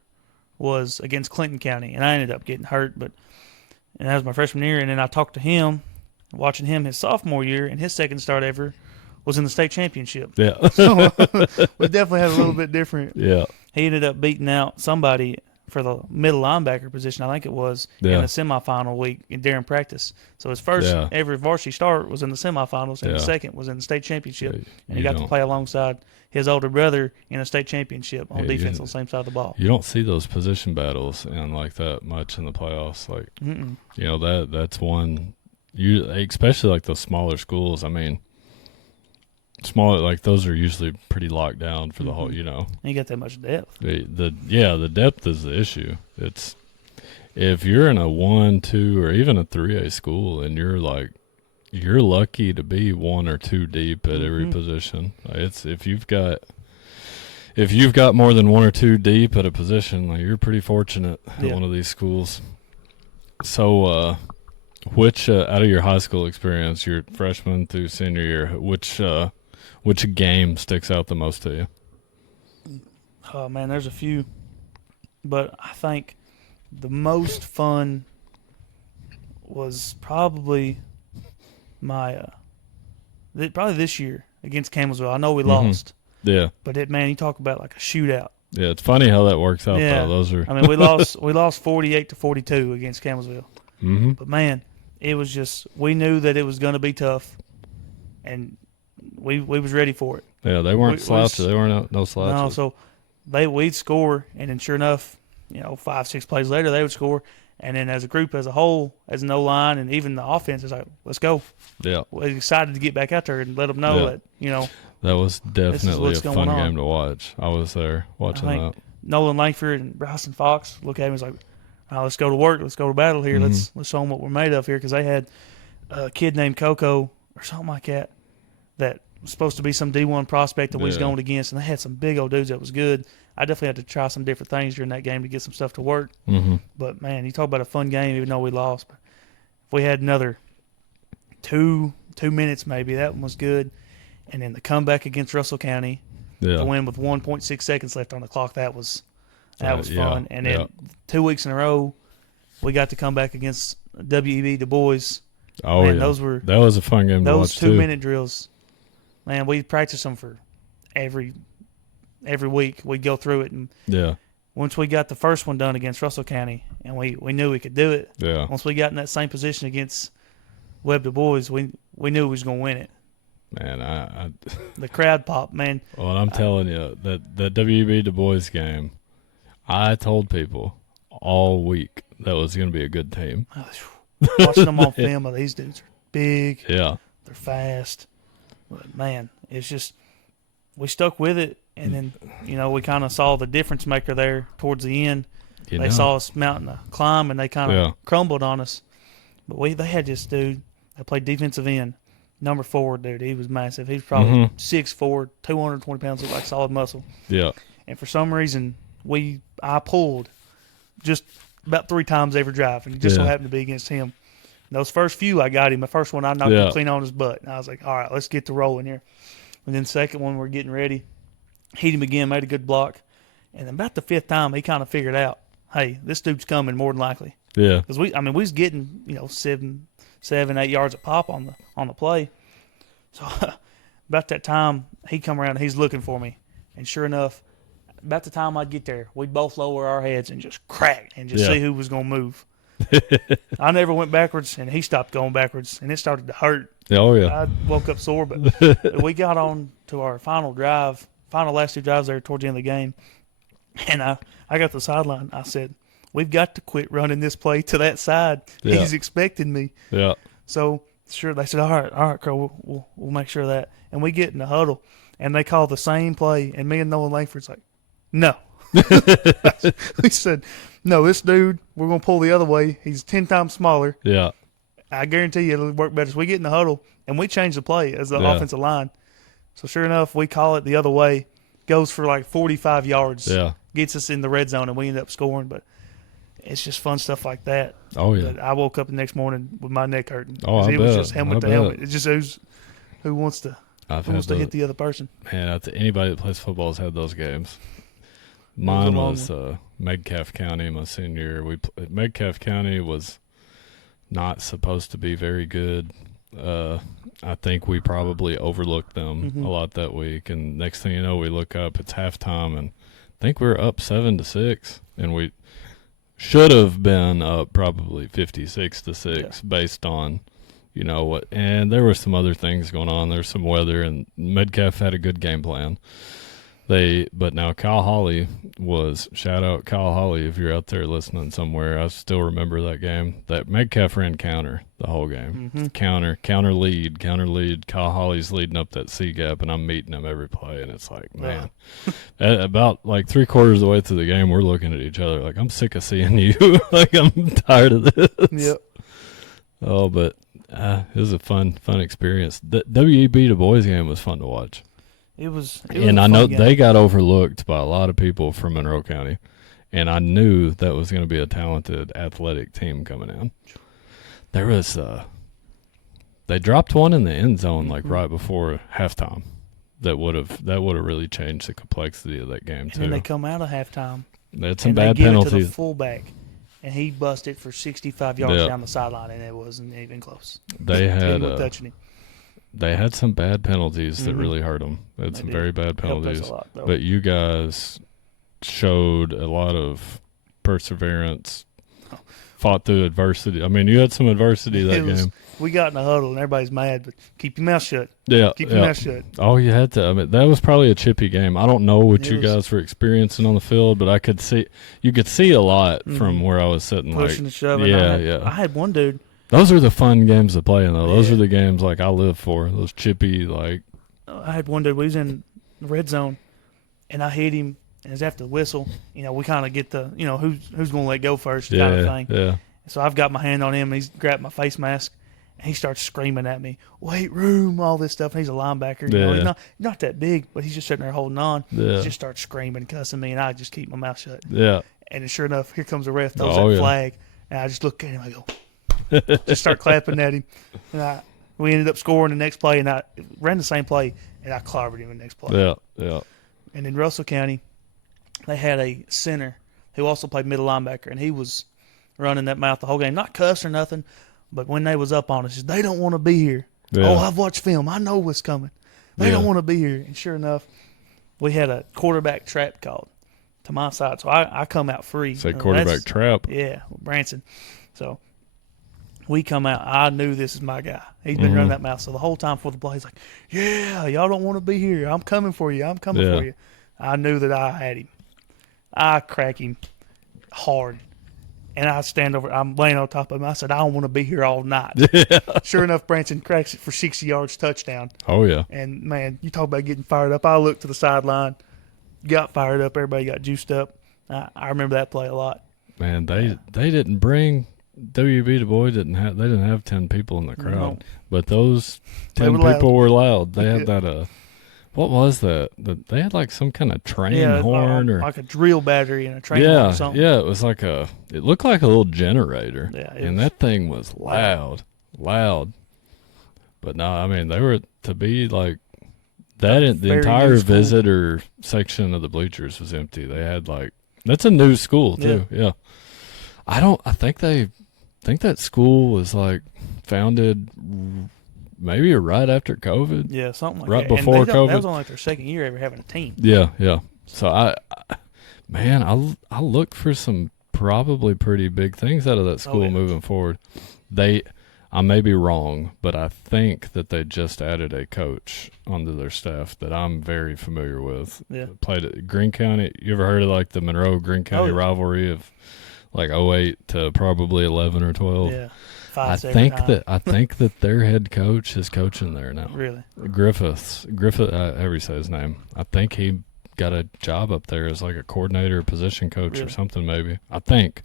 was against Clinton County, and I ended up getting hurt. And that was my freshman year, and then I talked to him. Watching him his sophomore year, and his second start ever was in the state championship. Yeah. So we definitely had a little bit different. Yeah. He ended up beating out somebody for the middle linebacker position, I think it was, in the semifinal week during practice. So his first ever varsity start was in the semifinals, and the second was in the state championship. And he got to play alongside his older brother in a state championship on defense on the same side of the ball. You don't see those position battles like that much in the playoffs. Like, that's one. Especially like those smaller schools. I mean, smaller, like those are usually pretty locked down for the whole. You got that much depth. The depth is the issue. It's if you're in a 1, 2, or even a 3A school, and you're lucky to be 1 or 2 deep at every position. It's if you've got more than 1 or 2 deep at a position, like you're pretty fortunate at one of these schools. So. Which out of your high school experience, your freshman through senior year, which game sticks out the most to you? Oh man, there's a few, but I think the most fun was probably probably this year against Campbellsville. I know we lost. Yeah, but you talk about like a shootout. Yeah, it's funny how that works out. Though those are. I mean, we lost 48-42 against Campbellsville. But man. It was just we knew that it was going to be tough, and we was ready for it. Yeah, they weren't slouches. They weren't no slouches. No, so we'd score, and then sure enough, 5, 6 plays later they would score, and then as a group as a whole, as an O-line, and even the offense is like, let's go. Yeah, we're excited to get back out there and let them know that that was definitely a fun game to watch. I was there watching that. Nolan Langford and Bryson Fox look at me and was like, let's go to work. Let's go to battle here. Let's show them what we're made of here. Because they had a kid named Coco or something like that supposed to be some D1 prospect that we was going against, and they had some big old dudes that was good. I definitely had to try some different things during that game to get some stuff to work. Mm-hmm. But, man, you talk about a fun game even though we lost. But if we had another two minutes maybe, that one was good. And then the comeback against Russell County to win with 1.6 seconds left on the clock, that was fun. And then 2 weeks in a row, we got to come back against WEB Du Bois. Oh, man, yeah. That was a fun game to watch, too. Those 2-minute drills, man, we practiced them for every week. We'd go through it. And once we got the first one done against Russell County, and we knew we could do it, once we got in that same position against Webb Du Bois, we knew we was going to win it. Man, the crowd pop, man. Well, I'm telling you, that WB Du Bois game, I told people all week that was going to be a good team. Watching them on film, these dudes are big. Yeah. They're fast. But, man, it's just we stuck with it, and then, we kind of saw the difference maker there towards the end. They saw us mounting a climb, and they kind of crumbled on us. But they had this dude that played defensive end. Number 4, dude, he was massive. He was probably 6'4", 220 pounds, looked like solid muscle. Yeah. And for some reason, I pulled just about 3 times every drive, and it just so happened to be against him. And those first few, I got him. The first one, I knocked him clean on his butt. And I was like, all right, let's get to rolling here. And then second one, we're getting ready. Hit him again, made a good block. And then about the 5th time, he kind of figured out, hey, this dude's coming more than likely. Yeah. Because we was getting, 7, 8 yards a pop on the play. So about that time, he'd come around and he's looking for me. And sure enough, about the time I'd get there, we'd both lower our heads and just crack and just see who was going to move. I never went backwards, and he stopped going backwards, and it started to hurt. Oh, yeah. I woke up sore, but we got on to our final last 2 drives there towards the end of the game. And I got to the sideline. I said, we've got to quit running this play to that side. Yeah. He's expecting me. Yeah. So, sure, they said, all right, Crow, we'll make sure of that. And we get in the huddle, and they call the same play, and me and Nolan Langford's like, no. We said, no, this dude, we're going to pull the other way. He's 10 times smaller. Yeah. I guarantee you it'll work better. So we get in the huddle, and we change the play as the offensive line. So, sure enough, we call it the other way. Goes for like 45 yards. Yeah. Gets us in the red zone, and we end up scoring. But it's just fun stuff like that. Oh, yeah. But I woke up the next morning with my neck hurting. Oh, It was just helmet to helmet. It just who wants to hit the other person. Man, anybody that plays football has had those games. Mine was Metcalf County my senior year. Metcalf County was not supposed to be very good. I think we probably overlooked them a lot that week. And next thing you know, we look up, it's halftime, and I think we were up 7-6, and we should have been up probably 56-6 based on, what. And there were some other things going on. There's some weather, and Metcalf had a good game plan. But now Kyle Holly shout out Kyle Holly if you're out there listening somewhere. I still remember that game. That Metcalf ran counter the whole game. Counter lead. Kyle Holly's leading up that C gap, and I'm meeting him every play, and it's like, man. About like 3/4 of the way through the game, we're looking at each other like, I'm sick of seeing you. Like, I'm tired of this. Yep. Oh, but it was a fun experience. The WEB Du Bois game was fun to watch. It was and I know they got overlooked by a lot of people from Monroe County, and I knew that was going to be a talented athletic team coming in. There was they dropped one in the end zone like right before halftime. That would have really changed the complexity of that game too. And then they come out of halftime. They had some bad penalties. It to the fullback, and he busted for 65 yards down the sideline, and it wasn't even close. They had touching him. They had some bad penalties that really hurt them. They had some very bad penalties. But you guys showed a lot of perseverance, fought through adversity. I mean, you had some adversity that game. We got in a huddle, and everybody's mad, but keep your mouth shut. Yeah. Keep your mouth shut. Oh, you had to. I mean, that was probably a chippy game. I don't know what you guys were experiencing on the field, but you could see a lot from where I was sitting. Pushing and shoving. Yeah, I had one dude. Those are the fun games to play in, though. Those are the games like I live for. Those chippy, like. I had one dude. We was in the red zone, and I hit him. And it was after the whistle. We kind of get the who's going to let go first kind of thing. Yeah. So I've got my hand on him. And he's grabbed my face mask, And he starts screaming at me, weight room, all this stuff. And he's a linebacker. You know, he's not that big, but he's just sitting there holding on. Yeah. He just starts screaming, cussing me, and I just keep my mouth shut. Yeah. And then sure enough, here comes the ref, throws that flag. And I just look at him, I go, just start clapping at him. And we ended up scoring the next play, and I ran the same play, and I clobbered him in the next play. Yeah, yeah. And in Russell County, they had a center who also played middle linebacker, and he was running that mouth the whole game. Not cuss or nothing, but when they was up on us, they don't want to be here. Yeah. Oh, I've watched film. I know what's coming. They don't want to be here. And sure enough, we had a quarterback trap called to my side. So I come out free. Say quarterback trap? Yeah, Branson. So we come out. I knew this is my guy. He's been running that mouth. So the whole time before the play, he's like, yeah, y'all don't want to be here. I'm coming for you. I'm coming for you. I knew that I had him. I crack him hard. And I stand over, I'm laying on top of him. I said, I don't want to be here all night. Yeah. Sure enough, Branson cracks it for 60 yards touchdown. Oh, yeah. And, man, you talk about getting fired up. I looked to the sideline, got fired up. Everybody got juiced up. I remember that play a lot. Man, they didn't bring WB Du Bois didn't have 10 people in the crowd, no. But those 10 people were loud. They had that what was that? They had like some kind of train horn or like a drill battery and a train horn or something. Yeah, it was like it looked like a little generator. Yeah, and that thing was loud. But no, I mean they were to be like that. The entire visitor section of the bleachers was empty. They had that's a new school too. Yeah. I think that school was like founded maybe right after COVID. Yeah, something like right that. Right before COVID. That was only their second year ever having a team. Yeah, yeah. So I look for some probably pretty big things out of that school moving forward. I may be wrong, but I think that they just added a coach onto their staff that I'm very familiar with. Yeah. Played at Greene County. You ever heard of like the Monroe Greene County rivalry of like 08 to probably 11 or 12? Yeah. I think that their head coach is coaching there now. Really? Griffith, however you say his name. I think he got a job up there as like a coordinator, position coach or something maybe. I think.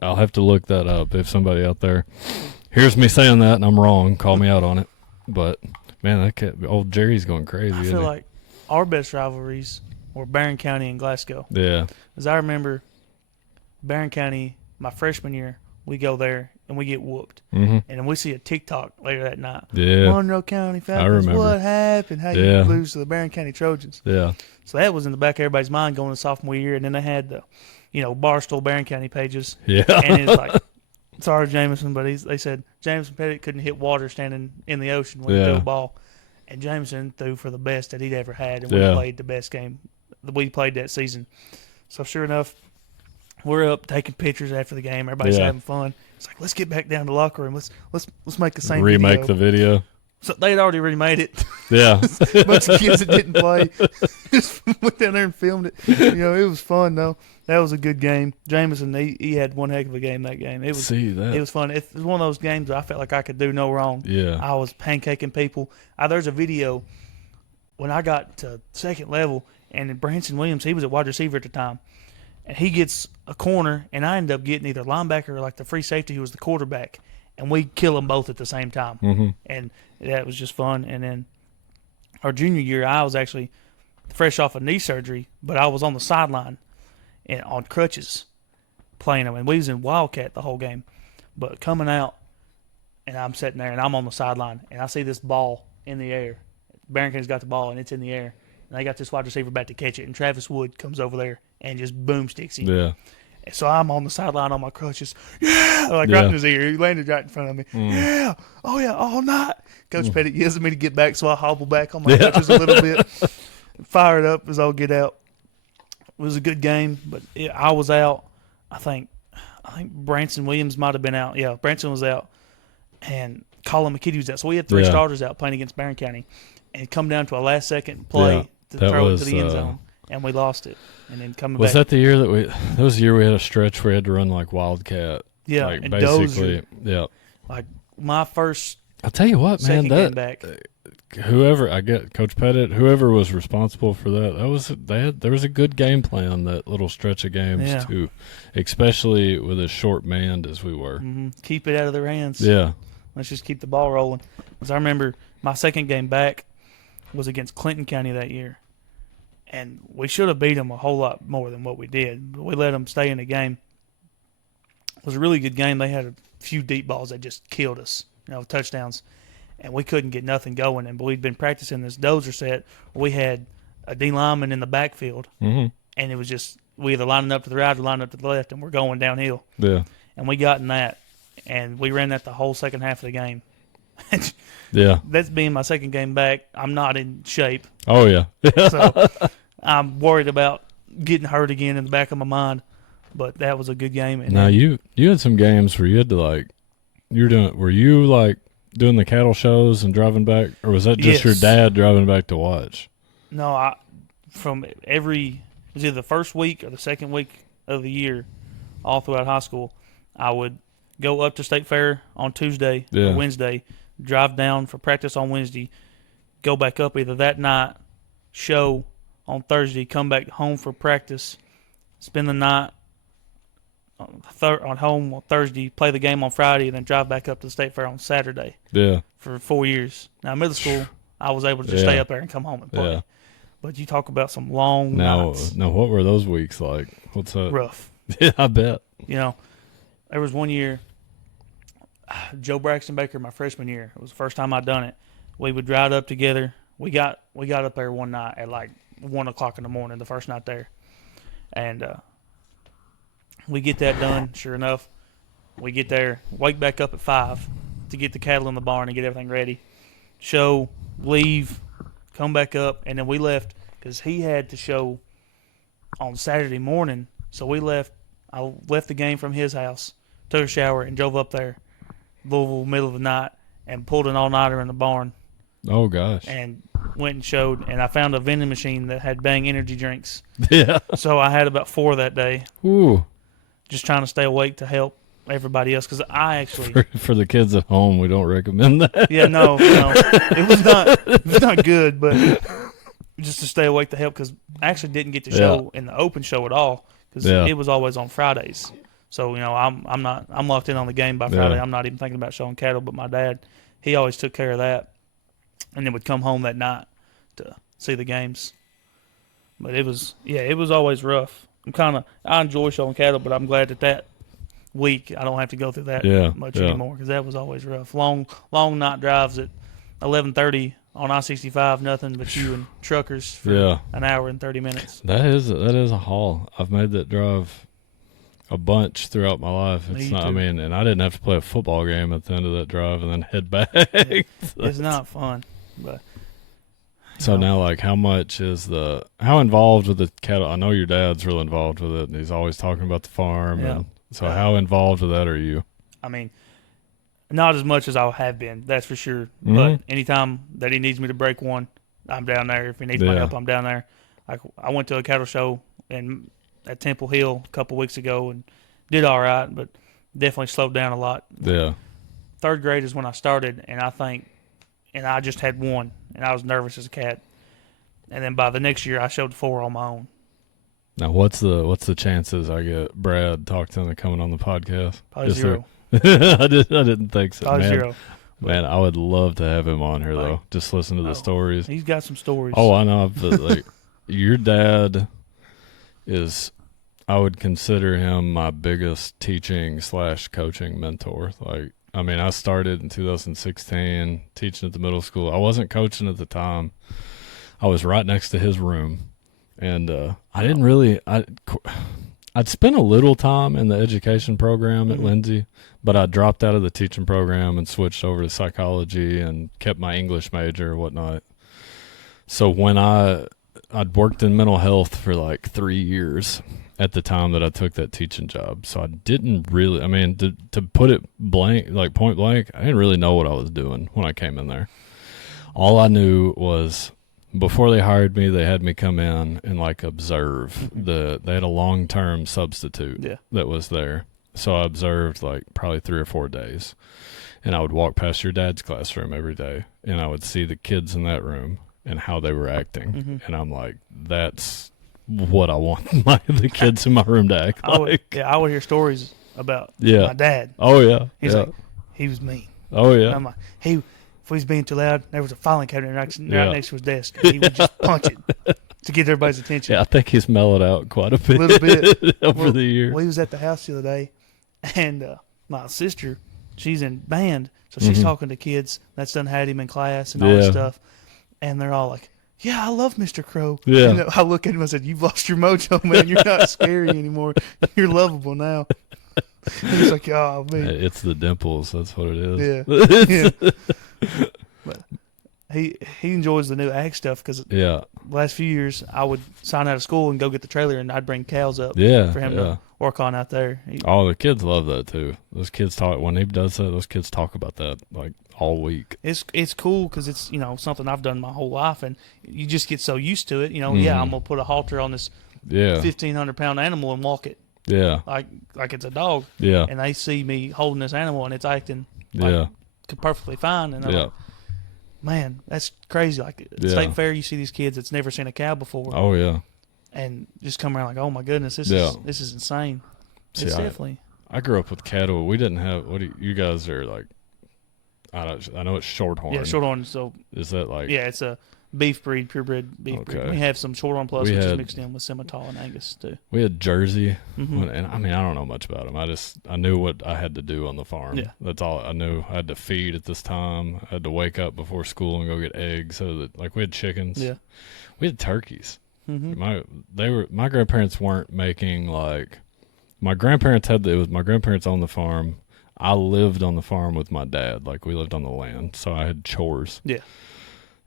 I'll have to look that up. If somebody out there hears me saying that and I'm wrong, call me out on it. But, man, old Jerry's going crazy. I feel like our best rivalries were Barron County and Glasgow. Yeah. As I remember, Barron County, my freshman year, we go there and we get whooped. Mm-hmm. And then we see a TikTok later that night. Yeah. Monroe County Falcons, what happened? How you lose to the Barron County Trojans? Yeah. So that was in the back of everybody's mind going to sophomore year. And then they had the, Barstool Barron County pages. Yeah. And it's like, sorry, Jameson, but they said Jameson Pettit couldn't hit water standing in the ocean when he threw a ball. And Jameson threw for the best that he'd ever had. And we played the best game that we played that season. So sure enough, we're up taking pictures after the game. Everybody's having fun. It's like, let's get back down to the locker room. Let's make the same remake the video. So they had already remade it. Yeah. A bunch of kids that didn't play just went down there and filmed it. It was fun though. That was a good game. Jameson, he had one heck of a game that game. It was fun. It was one of those games that I felt like I could do no wrong. Yeah. I was pancaking people. There's a video when I got to second level, and Branson Williams, he was a wide receiver at the time. And he gets a corner, and I end up getting either linebacker or like the free safety who was the quarterback. And we kill them both at the same time. Mm-hmm. And that was just fun. And then our junior year, I was actually fresh off of knee surgery, but I was on the sideline and on crutches playing them. And we was in Wildcat the whole game. But coming out, and I'm sitting there, and I'm on the sideline, and I see this ball in the air. Barron County's got the ball, and it's in the air. And they got this wide receiver back to catch it, and Travis Wood comes over there and just boomsticks him. Yeah. And so I'm on the sideline on my crutches. Yeah! Right in his ear. He landed right in front of me. Mm. Yeah! Oh, yeah, all night. Coach Pettit yells at me to get back, so I hobble back on my crutches a little bit. Fired up as I'll get out. It was a good game, but I was out. I think Branson Williams might have been out. Yeah, Branson was out. And Colin McKitty was out. So we had three starters out playing against Barron County. And come down to a last-second play to throw it to the end zone. And we lost it. And then coming back. Was that the year that was the year we had a stretch where we had to run like Wildcat? Yeah, like and basically, Dozier. Yeah. Like my first I'll tell you what, man. Second game back. Whoever I get, Coach Pettit, whoever was responsible for that, there was a good game plan that little stretch of games too, especially with as short manned as we were. Mm-hmm. Keep it out of their hands. Yeah, let's just keep the ball rolling. Because I remember my second game back was against Clinton County that year, and we should have beat them a whole lot more than what we did. But we let them stay in the game. It was a really good game. They had a few deep balls that just killed us, touchdowns. And we couldn't get nothing going. And we'd been practicing this dozer set. We had a D lineman in the backfield, and it was just we either lining up to the right or lining up to the left, and we're going downhill. Yeah. And we got in that, and we ran that the whole second half of the game. Yeah. That's being my second game back. I'm not in shape. Oh yeah. So I'm worried about getting hurt again in the back of my mind. But that was a good game. And now you had some games where you had to were you doing the cattle shows and driving back, or was that just your dad driving back to watch? No, it was either the first week or the second week of the year, all throughout high school, I would go up to State Fair on Tuesday or Wednesday, drive down for practice on Wednesday, go back up either that night, show on Thursday, come back home for practice, spend the night on home on Thursday, play the game on Friday, and then drive back up to the State Fair on Saturday. Yeah. For 4 years. Now, middle school, I was able to just stay up there and come home and play. Yeah. But you talk about some long nights. Now, what were those weeks like? What's up? Rough. Yeah, I bet. There was one year, Joe Braxton Baker, my freshman year. It was the first time I'd done it. We would drive up together. We got up there one night at 1 o'clock in the morning, the first night there. And we get that done, sure enough. We get there, wake back up at 5 to get the cattle in the barn and get everything ready. Show, leave, come back up, and then we left because he had to show on Saturday morning. So we left. I left the game from his house, took a shower, and drove up there, Louisville, middle of the night, and pulled an all-nighter in the barn. Oh, gosh. And went and showed, and I found a vending machine that had Bang energy drinks. Yeah. So I had about 4 that day. Ooh. Just trying to stay awake to help everybody else, because I actually for the kids at home, we don't recommend that. Yeah, no, it was not good, but just to stay awake to help, because I actually didn't get to show in the open show at all, because it was always on Fridays. So I'm locked in on the game by Friday. I'm not even thinking about showing cattle. But my dad, he always took care of that, and then would come home that night to see the games. But it was always rough. I enjoy showing cattle, but I'm glad that week I don't have to go through that much anymore, because that was always rough. Long night drives at 11:30 on I-65, nothing but you and truckers for an hour and 30 minutes. That is a haul. I've made that drive a bunch throughout my life. It's not. Too. I mean, and I didn't have to play a football game at the end of that drive and then head back. Yeah. It's not fun, but. So now, how involved with the cattle? I know your dad's real involved with it, and he's always talking about the farm. Yeah. And so how involved with that are you? I mean, not as much as I have been, that's for sure. Mm-hmm. But anytime that he needs me to break one, I'm down there. If he needs my help, I'm down there. I went to a cattle show at Temple Hill a couple weeks ago and did all right, but definitely slowed down a lot. Yeah. 3rd grade is when I started, and I just had one, and I was nervous as a cat. And then by the next year, I showed 4 on my own. Now, what's the chances I get Brad Talkton coming on the podcast? Probably 0. I didn't think so. Probably 0. Man, I would love to have him on here, though. Just listen to the stories. He's got some stories. Oh, I know. But, your dad is, I would consider him my biggest teaching/coaching mentor. I started in 2016 teaching at the middle school. I wasn't coaching at the time. I was right next to his room, and I didn't really. I'd spent a little time in the education program at Lindsay, but I dropped out of the teaching program and switched over to psychology and kept my English major and whatnot. So when I'd worked in mental health for 3 years at the time that I took that teaching job. So I didn't really, to put it point blank, I didn't really know what I was doing when I came in there. All I knew was before they hired me, they had me come in and observe. They had a long-term substitute that was there. So I observed like probably 3 or 4 days, and I would walk past your dad's classroom every day, and I would see the kids in that room and how they were acting, and I'm like, that's what I want the kids in my room to act like. I would hear stories about Yeah. my dad. Oh yeah, He's yeah. like, he was mean. Oh And yeah, I'm like, if he was being too loud, there was a filing cabinet right Yeah. next to his desk. And he would just punch it to get everybody's attention. yeah. I think he's mellowed out quite a bit, Little bit. over the years. We was at the house the other day, and my sister, she's in band, so she's talking to kids that's done had him in class and all this Yeah. stuff, and they're all like, "Yeah, I love Mr. Crowe." Yeah. And I look at him and I said, "You've lost your mojo, man. You're not scary anymore. You're lovable now." And he's like, "Oh man." It's the dimples. That's what it is. Yeah. Yeah. But he enjoys the new ag stuff because Yeah. the last few years I would sign out of school and go get the trailer and I'd bring cows up Yeah. for him yeah. to work on out there. Oh, the kids love that too. Those kids talk when he does that. Those kids talk about that like all week. It's cool because it's something I've done my whole life and you just get so used to it. Yeah, I'm gonna put a halter on this Yeah. 1,500-pound animal and walk it Yeah. like it's a dog. Yeah. And they see me holding this animal and it's acting Yeah. perfectly fine. And I'm Yeah. like, man, that's crazy. Like at Yeah. State Fair, you see these kids that's never seen a cow before, Oh yeah. and just come around like, oh my goodness, this Yeah. is insane. See, It's definitely I grew up with cattle. We didn't have. What do you guys are like? I know it's shorthorn. yeah, shorthorn. So Is that like? yeah, it's a beef breed, purebred beef breed. Okay. We have some shorthorn plus, We which is had- mixed in with Simmental and Angus too. We had Jersey, Mhm. and I mean I don't know much about them. I knew what I had to do on the farm. Yeah. That's all I knew. I had to feed at this time. I had to wake up before school and go get eggs. So that like we had chickens. Yeah. We had turkeys. Mm-hmm. My grandparents weren't making like. My grandparents it was my grandparents on the farm. I lived on the farm with my dad. Like we lived on the land, so I had chores. Yeah.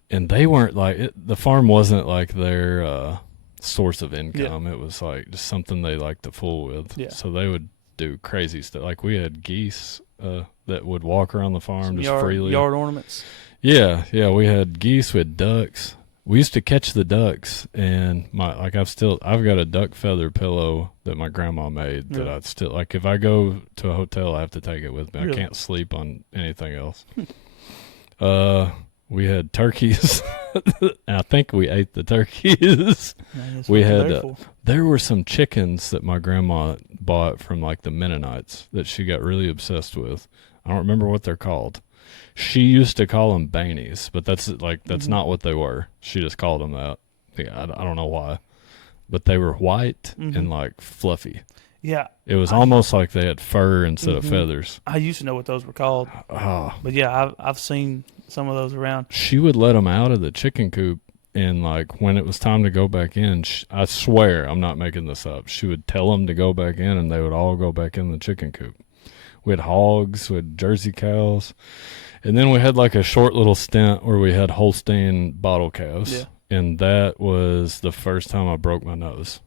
And they weren't like the farm wasn't like their source of income. It was like just something they liked to fool with. Yeah. So they would do crazy stuff. Like we had geese that would walk around the farm just Yard, freely. yard ornaments. Yeah, we had geese, we had ducks. We used to catch the ducks, and I've got a duck feather pillow that my grandma made that Yeah. I still like. If I go to a hotel, I have to take it with me. Really? I can't sleep on anything else. We had turkeys. I think we ate the turkeys. Man, that's We what they're had there for. There were some chickens that my grandma bought from like the Mennonites that she got really obsessed with. I don't remember what they're called. She used to call them Banies, but that's not what they were. She just called them that. Yeah, I don't know why, but they were white and like fluffy. Yeah, It was almost like they had fur instead of Mhm. feathers. I used to know what those were called, Oh, but yeah, I've seen some of those around. she would let them out of the chicken coop, and like when it was time to go back in, I swear I'm not making this up. She would tell them to go back in, and they would all go back in the chicken coop. We had hogs, we had Jersey cows, and then we had like a short little stint where we had Holstein bottle calves. Yeah. And that was the first time I broke my nose.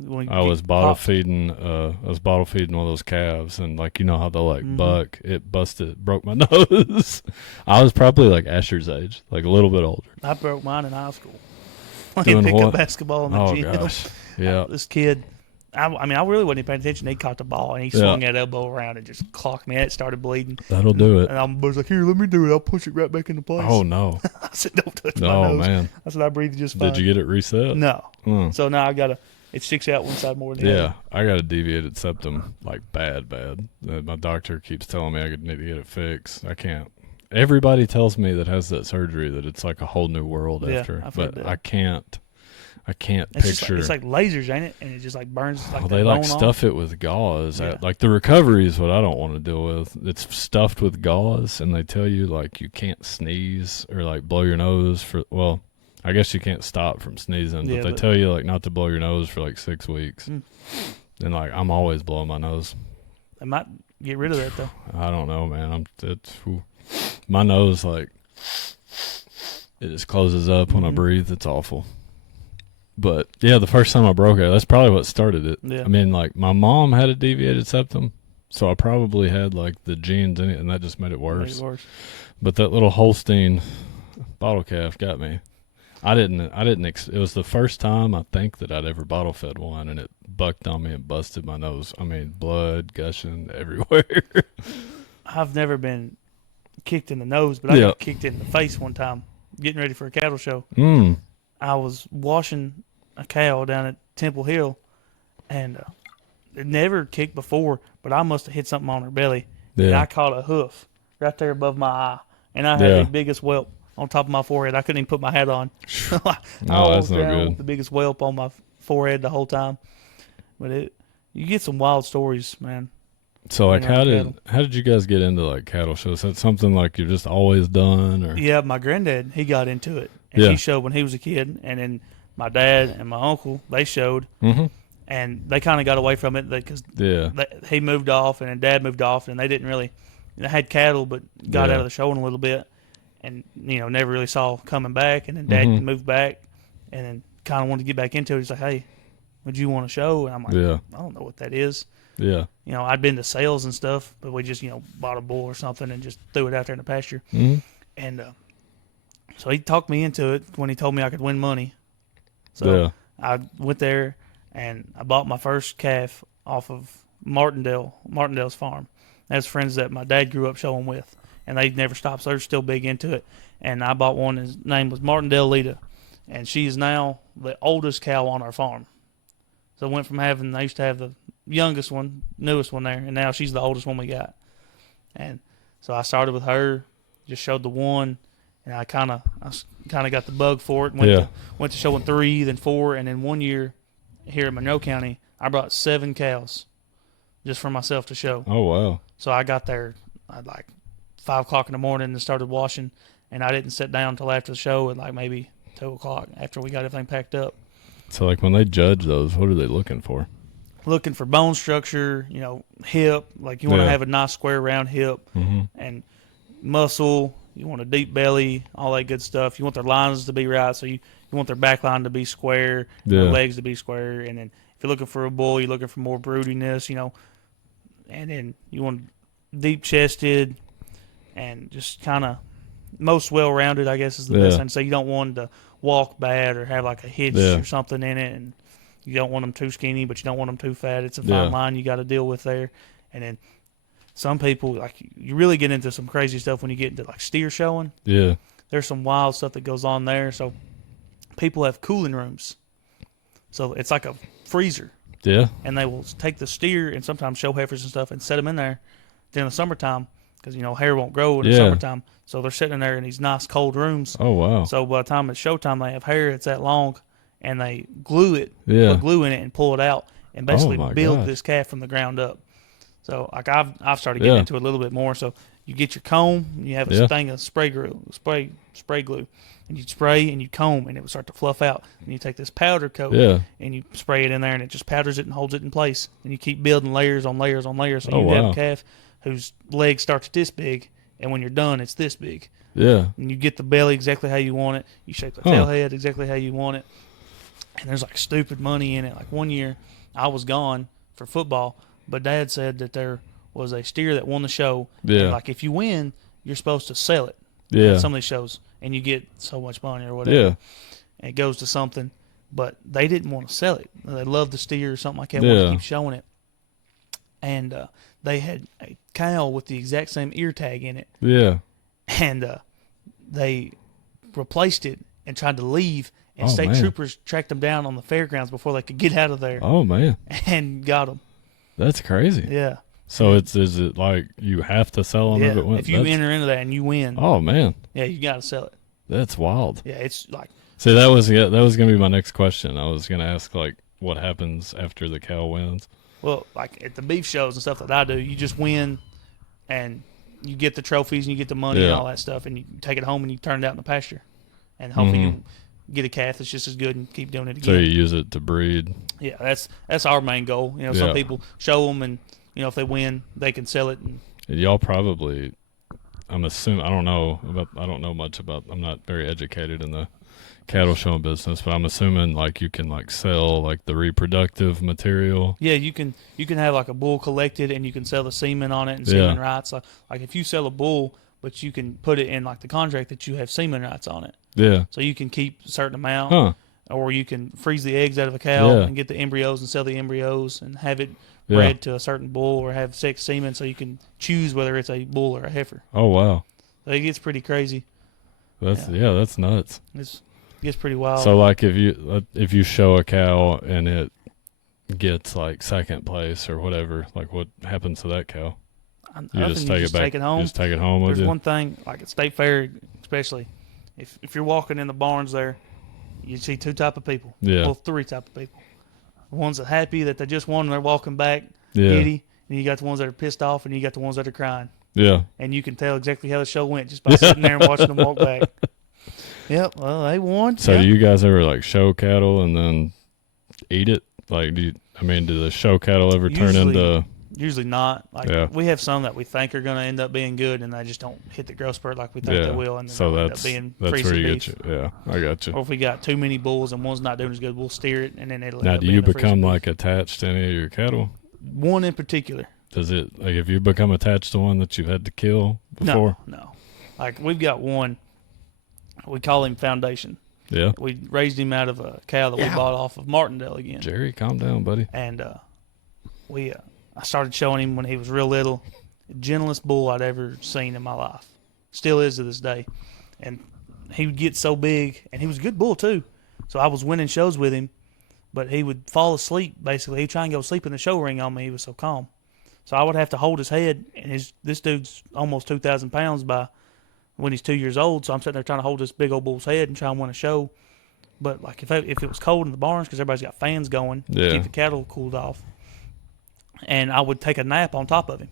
When I you was get bottle popped. feeding. I was bottle feeding one of those calves, and like like Mhm. buck. It broke my nose. I was probably like Asher's age, like a little bit older. I broke mine in high school. Doing Playing pickup what? basketball in the Oh gym. gosh, yeah. This kid, I really wasn't paying attention. He caught the ball and he swung that elbow around and just clocked me. And it started bleeding. That'll do it. And I was like, "Here, let me do it. I'll push it right back into place." Oh no, I said, "Don't touch my no nose." man. I said, "I breathe just fine." Did you get it reset? No. Mm. So now it sticks out one side more than the Yeah, other. I got a deviated septum, like bad. My doctor keeps telling me I need to get it fixed. I can't. Everybody tells me that has that surgery that it's like a whole new world Yeah, after, I've heard but that. I can't It's picture. just like lasers, ain't it? And it just like burns like Well, the they like bone off. stuff it with gauze. Yeah. Like the recovery is what I don't want to deal with. It's stuffed with gauze, and they tell you like you can't sneeze or like blow your nose for. Well, I guess you can't stop from sneezing, Yeah, but they but- tell you like not to blow your nose for like 6 weeks. Mm. And like I'm always blowing my nose. They might get rid of that though. I don't know, man. My nose like it just closes up when I Mhm. breathe. It's awful. But yeah, the first time I broke it, that's probably what started it. Yeah. I mean, like my mom had a deviated septum, so I probably had like the genes in it, and that just made it worse. Made it worse. But that little Holstein bottle calf got me. I didn't. It was the first time I think that I'd ever bottle fed one, and it bucked on me and busted my nose. I mean, blood gushing everywhere. I've never been kicked in the nose, but I got kicked in the face one time getting ready for a cattle show. I was washing a cow down at Temple Hill, and it never kicked before, but I must have hit something on her belly. Yeah. And I caught a hoof right there above my eye, and I had the biggest whelp on top of my forehead. I couldn't even put my hat on. I that's no down good. with the biggest whelp on my forehead the whole time. But you get some wild stories, man. So like, how did you guys get into like cattle shows? Is that something like you've just always done, or? Yeah, my granddad, he got into it, and he showed when he was a kid, and then my dad and my uncle, they showed, and they kind of got away from it because he moved off, and then Dad moved off, and they didn't really, they had cattle, but got out of the showing a little bit, and never really saw coming back, and then Dad moved back, and then kind of wanted to get back into it. He's like, "Hey, would you want to show?" And I'm like, "I don't know what that is." Yeah. I'd been to sales and stuff, but we just, bought a bull or something and just threw it out there in the pasture. And so he talked me into it when he told me I could win money. So I went there and I bought my first calf off of Martindale's farm. That's friends that my dad grew up showing with, and they never stopped, so they're still big into it. And I bought one, his name was Martindale Lita, and she is now the oldest cow on our farm. So I went from I used to have the youngest one, newest one there, and now she's the oldest one we got. And so I started with her, just showed the one, and I kind of got the bug for it. Went to showing 3, then 4, and then one year here in Monroe County, I brought 7 cows just for myself to show. Oh wow! So I got there at like 5 o'clock in the morning and started washing, and I didn't sit down until after the show at like maybe 2 o'clock after we got everything packed up. So like when they judge those, what are they looking for? Looking for bone structure, hip, like you want to have a nice square round hip, and muscle. You want a deep belly, all that good stuff. You want their lines to be right, so you want their back line to be square, their legs to be square, and then if you're looking for a bull, you're looking for more broodiness, and then you want deep chested and just kind of most well rounded, I guess is the best thing. So you don't want them to walk bad or have like a hitch or something in it, and you don't want them too skinny, but you don't want them too fat. It's a fine line you got to deal with there. And then some people, like, you really get into some crazy stuff when you get into like steer showing. Yeah, there's some wild stuff that goes on there. So people have cooling rooms, so it's like a freezer. Yeah, and they will take the steer and sometimes show heifers and stuff and set them in there during the summertime because hair won't grow in the summertime. So they're sitting in there in these nice cold rooms. Oh wow! So by the time it's showtime, they have hair that's that long, and they glue it, put glue in it, and pull it out, and basically build this calf from the ground up. So like I've started getting into it a little bit more. So you get your comb, and you have a thing of spray glue, and you spray and you comb, and it will start to fluff out. And you take this powder coat, and you spray it in there, and it just powders it and holds it in place. And you keep building layers on layers on layers. So you have a calf whose leg starts this big, and when you're done, it's this big. Yeah. And you get the belly exactly how you want it. You shape the tail head exactly how you want it. And there's like stupid money in it. Like one year, I was gone for football, but Dad said that there was a steer that won the show. Yeah. And like if you win, you're supposed to sell it. Yeah. At some of these shows, and you get so much money or whatever. Yeah. And it goes to something, but they didn't want to sell it. They loved the steer or something like that. Wanted to keep showing it. And they had a cow with the exact same ear tag in it. Yeah. And they replaced it and tried to leave, and state troopers tracked them down on the fairgrounds before they could get out of there. Oh, man. And got them. That's crazy. Yeah. So is it like you have to sell them if it wins? If you enter into that and you win. Oh, man. Yeah, you got to sell it. That's wild. Yeah, it's like. See, that was going to be my next question. I was going to ask, like, what happens after the cow wins? Well, like at the beef shows and stuff that I do, you just win, and you get the trophies and you get the money and all that stuff, and you take it home and you turn it out in the pasture, and hopefully you get a calf that's just as good and keep doing it again. So you use it to breed. Yeah, that's our main goal. Some people show them, and if they win, they can sell it. And y'all probably, I'm assuming, I don't know much about. I'm not very educated in the cattle showing business, but I'm assuming like you can like sell like the reproductive material. Yeah, you can have like a bull collected, and you can sell the semen on it and semen rights. Like if you sell a bull, but you can put it in like the contract that you have semen rights on it. Yeah. So you can keep a certain amount. Huh. Or you can freeze the eggs out of a cow Yeah. and get the embryos and sell the embryos and have it bred to a certain bull or have sex semen, so you can choose whether it's a bull or a heifer. Oh, wow. So it gets pretty crazy. That's nuts. It gets pretty wild. So like if you show a cow and it gets like second place or whatever, like what happens to that cow? You just take it back. Take it home. You just take it home with There's you. one thing, like at State Fair especially, if you're walking in the barns there, you see two type of people. Yeah. Well, three type of people. The ones that are happy that they just won and they're walking back, Yeah. giddy, and you got the ones that are pissed off, and you got the ones that are crying. Yeah. And you can tell exactly how the show went just by sitting there and watching them walk back. Yep, well, they won. So yep. do you guys ever like show cattle and then eat it? Like, do the show cattle ever turn into? Usually not. Like Yeah. we have some that we think are going to end up being good, and they just don't hit the growth spurt like we think they will, and so they'll end that's up being where freezer you beef. get you. Yeah, I got you. Or if we got too many bulls and one's not doing as good, we'll steer it, and then it'll. Now, end up do being you a freezer become beef. like attached to any of your cattle? One in particular? Does it like if you become attached to one that you've had to kill before? No. Like we've got one. We call him Foundation. Yeah. We raised him out of a cow that we bought off of Martindale again. Jerry, calm down, buddy. And I started showing him when he was real little. The gentlest bull I'd ever seen in my life. Still is to this day. And he would get so big, and he was a good bull too. So I was winning shows with him, but he would fall asleep, basically. He'd try and go sleep in the show ring on me. He was so calm. So I would have to hold his head, and this dude's almost 2,000 pounds by when he's 2 years old. So I'm sitting there trying to hold this big old bull's head and try and win a show. But like if it was cold in the barns, because everybody's got fans going to keep the cattle cooled off, and I would take a nap on top of him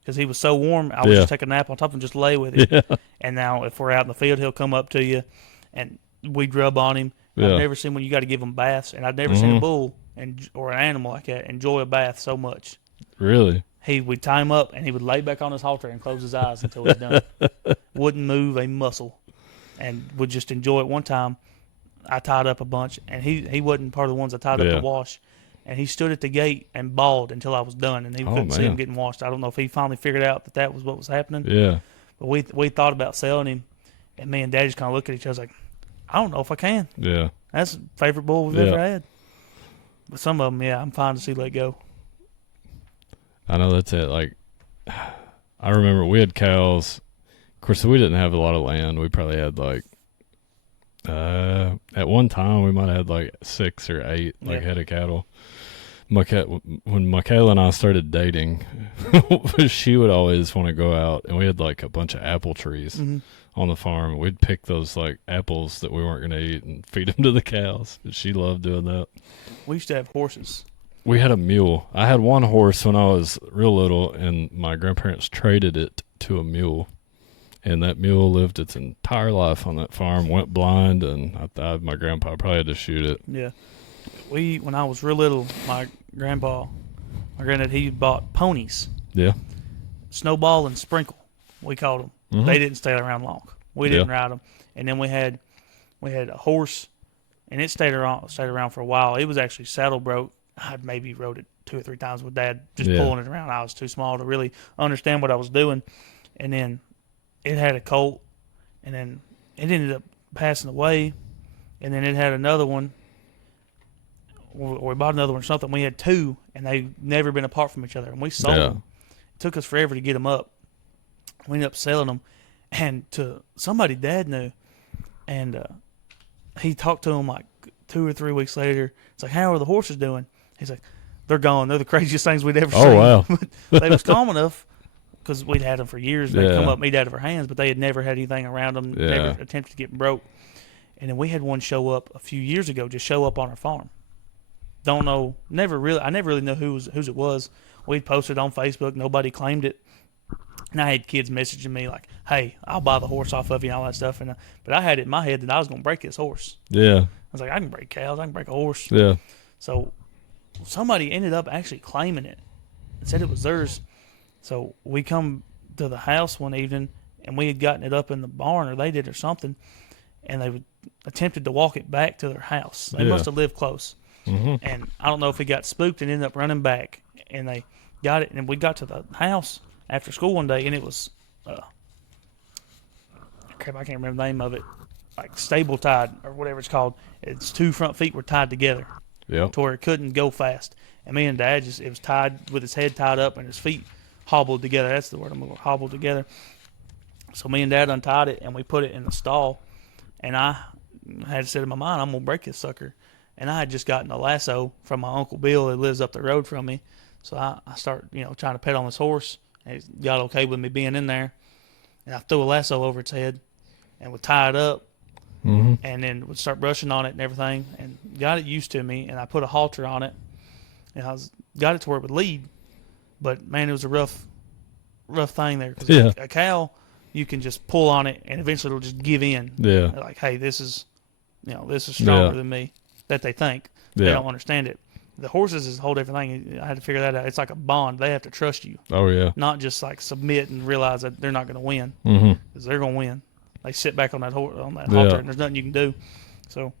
because he was so warm. I would just take a nap on top and just lay with him. Yeah. And now if we're out in the field, he'll come up to you, and we'd rub on him. I've never seen when you got to give him baths, and I've never seen a bull or an animal like that enjoy a bath so much. Really? We'd tie him up, and he would lay back on his halter and close his eyes until he's done. Wouldn't move a muscle, and would just enjoy it. One time, I tied up a bunch, and he wasn't part of the ones I tied up to wash. And he stood at the gate and bawled until I was done, and he couldn't see him getting washed. I don't know if he finally figured out that was what was happening. Yeah. But we thought about selling him, and me and Dad just kind of looked at each other like, I don't know if I can. Yeah. That's the favorite bull we've ever had. But some of them, I'm fine to see let go. I know that's it. Like, I remember we had cows. Of course, we didn't have a lot of land. We probably had like, at one time we might have had like 6 or 8 head of cattle. When Michaela and I started dating, she would always want to go out, and we had like a bunch of apple trees on the farm. We'd pick those like apples that we weren't going to eat and feed them to the cows. She loved doing that. We used to have horses. We had a mule. I had one horse when I was real little, and my grandparents traded it to a mule. And that mule lived its entire life on that farm, went blind, and I thought my grandpa probably had to shoot it. Yeah. When I was real little, my granddad, he bought ponies. Yeah. Snowball and Sprinkle, we called them. Mm-hmm. They didn't stay around long. We didn't ride them. And then we had a horse, and it stayed around for a while. It was actually saddle broke. I maybe rode it 2 or 3 times with Dad, just pulling it around. I was too small to really understand what I was doing. And then it had a colt, and then it ended up passing away. And then it had another one, or we bought another one or something. We had 2, and they've never been apart from each other. And we sold them. It took us forever to get them up. We ended up selling them, and to somebody Dad knew. And he talked to him like 2 or 3 weeks later. It's like, how are the horses doing? He's like, they're gone. They're the craziest things we'd ever seen. Oh, wow. They was calm enough because we'd had them for years. They'd come up and eat out of our hands, but they had never had anything around them, never attempted to get them broke. And then we had one show up a few years ago, just show up on our farm. Don't know, I never really know whose it was. We'd posted on Facebook. Nobody claimed it. And I had kids messaging me like, hey, I'll buy the horse off of you and all that stuff. But I had it in my head that I was going to break this horse. Yeah. I was like, I can break cows. I can break a horse. Yeah. So somebody ended up actually claiming it and said it was theirs. So we come to the house one evening, and we had gotten it up in the barn, or they did or something, and they attempted to walk it back to their house. They must have lived close. Mm-hmm. And I don't know if he got spooked and ended up running back, and they got it. And we got to the house after school one day, and it was crap, I can't remember the name of it. Like stable tied or whatever it's called. Its 2 front feet were tied together. Yep. To where it couldn't go fast. And me and Dad it was tied with his head tied up and his feet hobbled together. That's the word I'm going to hobbled together. So me and Dad untied it and we put it in the stall. And I had said in my mind, I'm going to break this sucker. And I had just gotten a lasso from my Uncle Bill that lives up the road from me. So I start, trying to pet on this horse. And he got okay with me being in there. And I threw a lasso over its head and would tie it up. Mm-hmm. And then would start brushing on it and everything, and got it used to me. And I put a halter on it, and got it to where it would lead. But man, it was a rough thing there. Cause a cow, you can just pull on it, and eventually it'll just give in. Yeah. They're like, hey, this is stronger than me. That they think. They don't understand it. The horses is a whole different thing. I had to figure that out. It's like a bond. They have to trust you. Oh yeah. Not just like submit and realize that they're not going to win. Because they're going to win. They sit back on that halter, and there's nothing you can do. So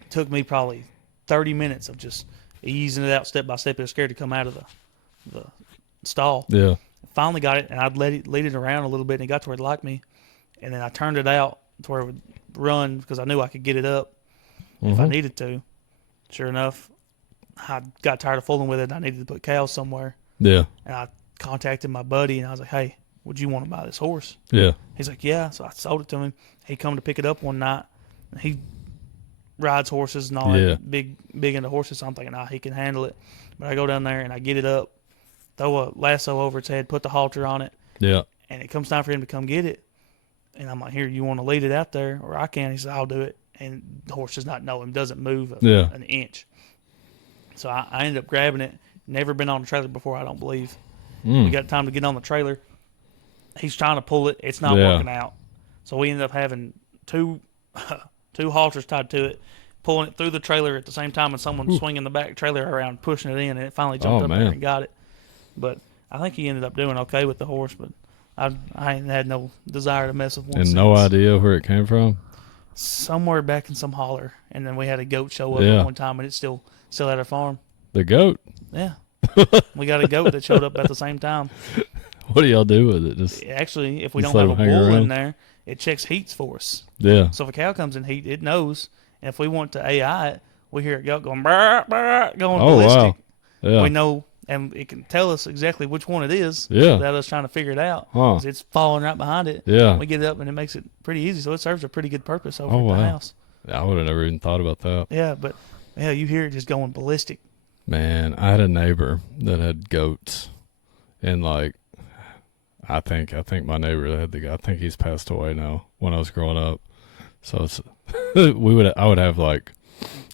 it took me probably 30 minutes of just easing it out step by step. It was scared to come out of the stall. Yeah. Finally got it, and I'd lead it around a little bit, and it got to where it liked me. And then I turned it out to where it would run because I knew I could get it up if I needed to. Sure enough, I got tired of fooling with it, and I needed to put cows somewhere. Yeah. And I contacted my buddy, and I was like, hey, would you want to buy this horse? Yeah. He's like, yeah. So I sold it to him. He come to pick it up one night. He rides horses and all that, big into horses. So I'm thinking, he can handle it. But I go down there and I get it up, throw a lasso over its head, put the halter on it. Yeah. And it comes time for him to come get it. And I'm like, here, you want to lead it out there? Or I can. He said, I'll do it. And the horse does not know him, doesn't move an inch. So I ended up grabbing it. Never been on a trailer before, I don't believe. We got time to get on the trailer. He's trying to pull it. It's not working out. So we ended up having two halters tied to it, pulling it through the trailer at the same time, and someone swinging the back trailer around, pushing it in, and it finally jumped up there and got it. But I think he ended up doing okay with the horse, but I ain't had no desire to mess with one. And since. No idea where it came from? Somewhere back in some holler. And then we had a goat show up at one time, and it's still at our farm. The goat? Yeah. We got a goat that showed up at the same time. What do y'all do with it? Just actually, if we don't have a bull in there, it checks heats for us. Yeah. So if a cow comes in heat, it knows. And if we want to AI it, we hear it going brr, brr, going ballistic. Wow. Yeah. We know, and it can tell us exactly which one it is. Yeah. Without us trying to figure it out. Huh. 'Cause it's following right behind it. Yeah. We get it up, and it makes it pretty easy. So it serves a pretty good purpose over at the house. I would have never even thought about that. Yeah, but you hear it just going ballistic. Man, I had a neighbor that had goats, and I think my neighbor that had I think he's passed away now. When I was growing up, so it's I would have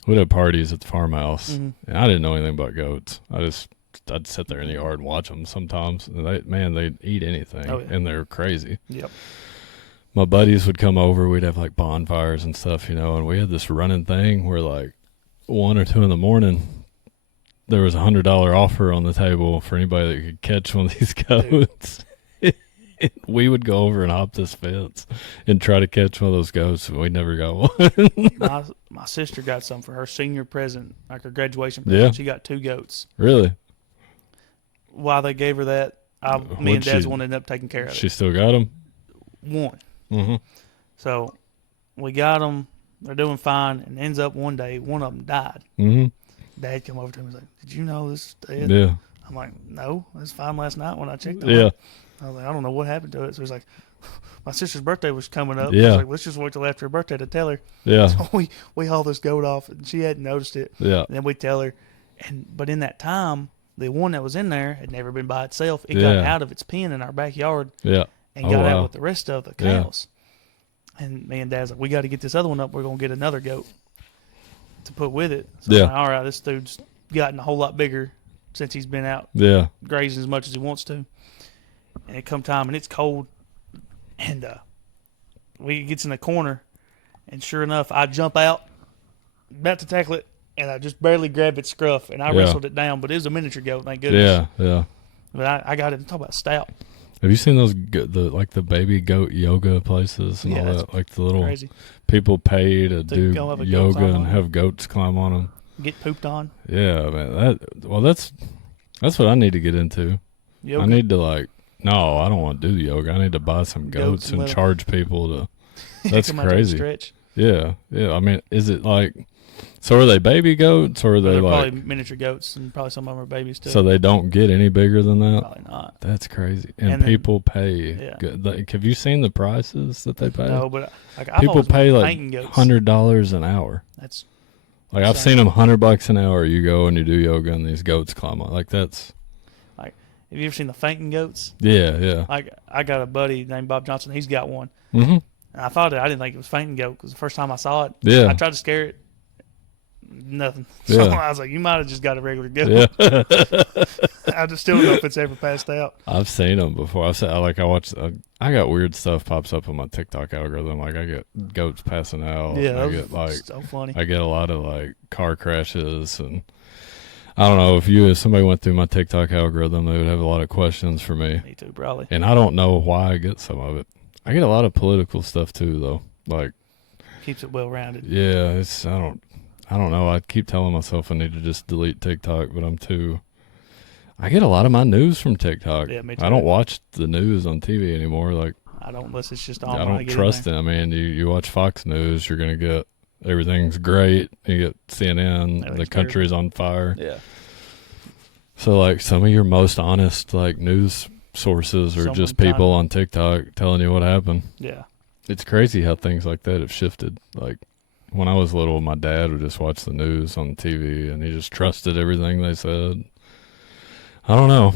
we'd have parties at the farmhouse, and I didn't know anything about goats. I'd sit there in the yard and watch them sometimes. And they'd eat anything, and they're crazy. Yep. My buddies would come over. We'd have bonfires and stuff, and we had this running thing where 1 or 2 in the morning, there was $100 offer on the table for anybody that could catch one of these goats. We would go over and hop this fence and try to catch one of those goats, and we never got one. My sister got some for her senior present, like her graduation present. Yeah. She got 2 goats. Really? While they gave her that, me and Dad's one ended up taking care of it. She still got them? One. Mm-hmm. So we got them. They're doing fine, and ends up one day, one of them died. Mm-hmm. Dad come over to me and was like, did you know this is dead? Yeah. I'm like, no, it was fine last night when I checked it. Yeah. I was like, I don't know what happened to it. So he's like, my sister's birthday was coming up. Yeah. I was like, let's just wait till after her birthday to tell her. Yeah. So we hauled this goat off, and she hadn't noticed it. Yeah. And then we tell her. But in that time, the one that was in there had never been by itself. It got out of its pen in our backyard. Yeah. And got out with the rest of the cows. Yeah. And me and Dad's like, we got to get this other one up. We're going to get another goat to put with it. So I'm like, all right, this dude's gotten a whole lot bigger since he's been out grazing as much as he wants to. And it come time, and it's cold. And we gets in the corner, and sure enough, I jump out, about to tackle it, and I just barely grabbed its scruff, and I wrestled it down. But it was a miniature goat, thank goodness. Yeah, yeah. But I got it. Talk about stout. Have you seen those the baby goat yoga places and all that? Like the little crazy. People pay to do yoga and have goats climb on them. Get pooped on. Yeah, man. That's what I need to get into. Yoga. I need to No, I don't want to do yoga. I need to buy some goats and charge people to. That's crazy. Stretch. Yeah. I mean, is it like? So are they baby goats or are they like probably miniature goats, and probably some of them are babies too? So they don't get any bigger than that? Probably not. That's crazy. And people pay. Yeah. Like, have you seen the prices that they pay? No, but people pay like $100 an hour. That's like I've seen them $100 an hour. You go and you do yoga, and these goats climb on. Like that's. Like, have you ever seen the fainting goats? Yeah. Like I got a buddy named Bob Johnson. He's got one. Mm-hmm. And I didn't think it was fainting goat because the first time I saw it, I tried to scare it. Nothing. So I was like, you might have just got a regular goat. Yeah. I just still don't know if it's ever passed out. I've seen them before. I got weird stuff pops up on my TikTok algorithm. Like I get goats passing out. Yeah, I get like so funny. I get a lot of like car crashes, and I don't know if somebody went through my TikTok algorithm, they would have a lot of questions for me. Me too, probably. And I don't know why I get some of it. I get a lot of political stuff too, though. Like keeps it well rounded. Yeah, I don't know. I keep telling myself I need to just delete TikTok, but I get a lot of my news from TikTok. Yeah, me too. I don't watch the news on TV anymore. Like I don't, unless it's just on. I don't trust it. I mean, you watch Fox News, you're gonna get everything's great. You get CNN, the country's on fire. Yeah. So like some of your most honest like news sources are just people on TikTok telling you what happened. Yeah. It's crazy how things like that have shifted. Like when I was little, my dad would just watch the news on TV and he just trusted everything they said. I don't know.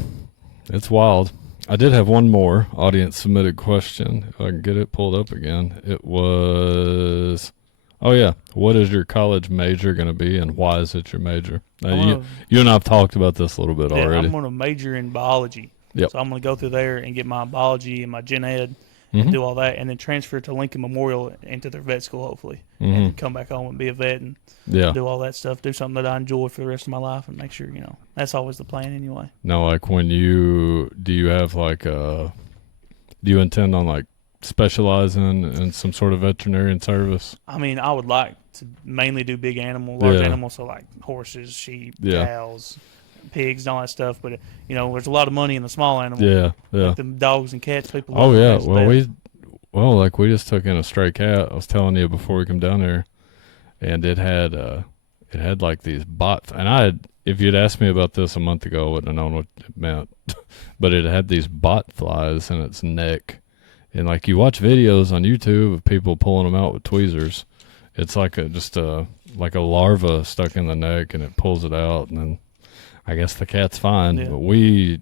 It's wild. I did have one more audience submitted question. If I can get it pulled up again. It was, what is your college major going to be and why is it your major? You and I have talked about this a little bit already. I'm going to major in biology. Yep. So I'm going to go through there and get my biology and my gen ed and do all that, and then transfer to Lincoln Memorial into their vet school, hopefully, and come back home and be a vet and do all that stuff, do something that I enjoy for the rest of my life, and make sure, that's always the plan anyway. Now, like do you have like do you intend on like specializing in some sort of veterinarian service? I mean, I would like to mainly do big large animals, so like horses, sheep, cows, pigs, and all that stuff. But there's a lot of money in the small animals. Yeah. Like the dogs and cats. People. Oh yeah. Well, we just took in a stray cat. I was telling you before we come down there, and it had like these bots. And if you'd asked me about this a month ago, I wouldn't have known what it meant. But it had these bot flies in its neck, and like you watch videos on YouTube of people pulling them out with tweezers. It's like a larva stuck in the neck, and it pulls it out, and then I guess the cat's fine. Yeah. But we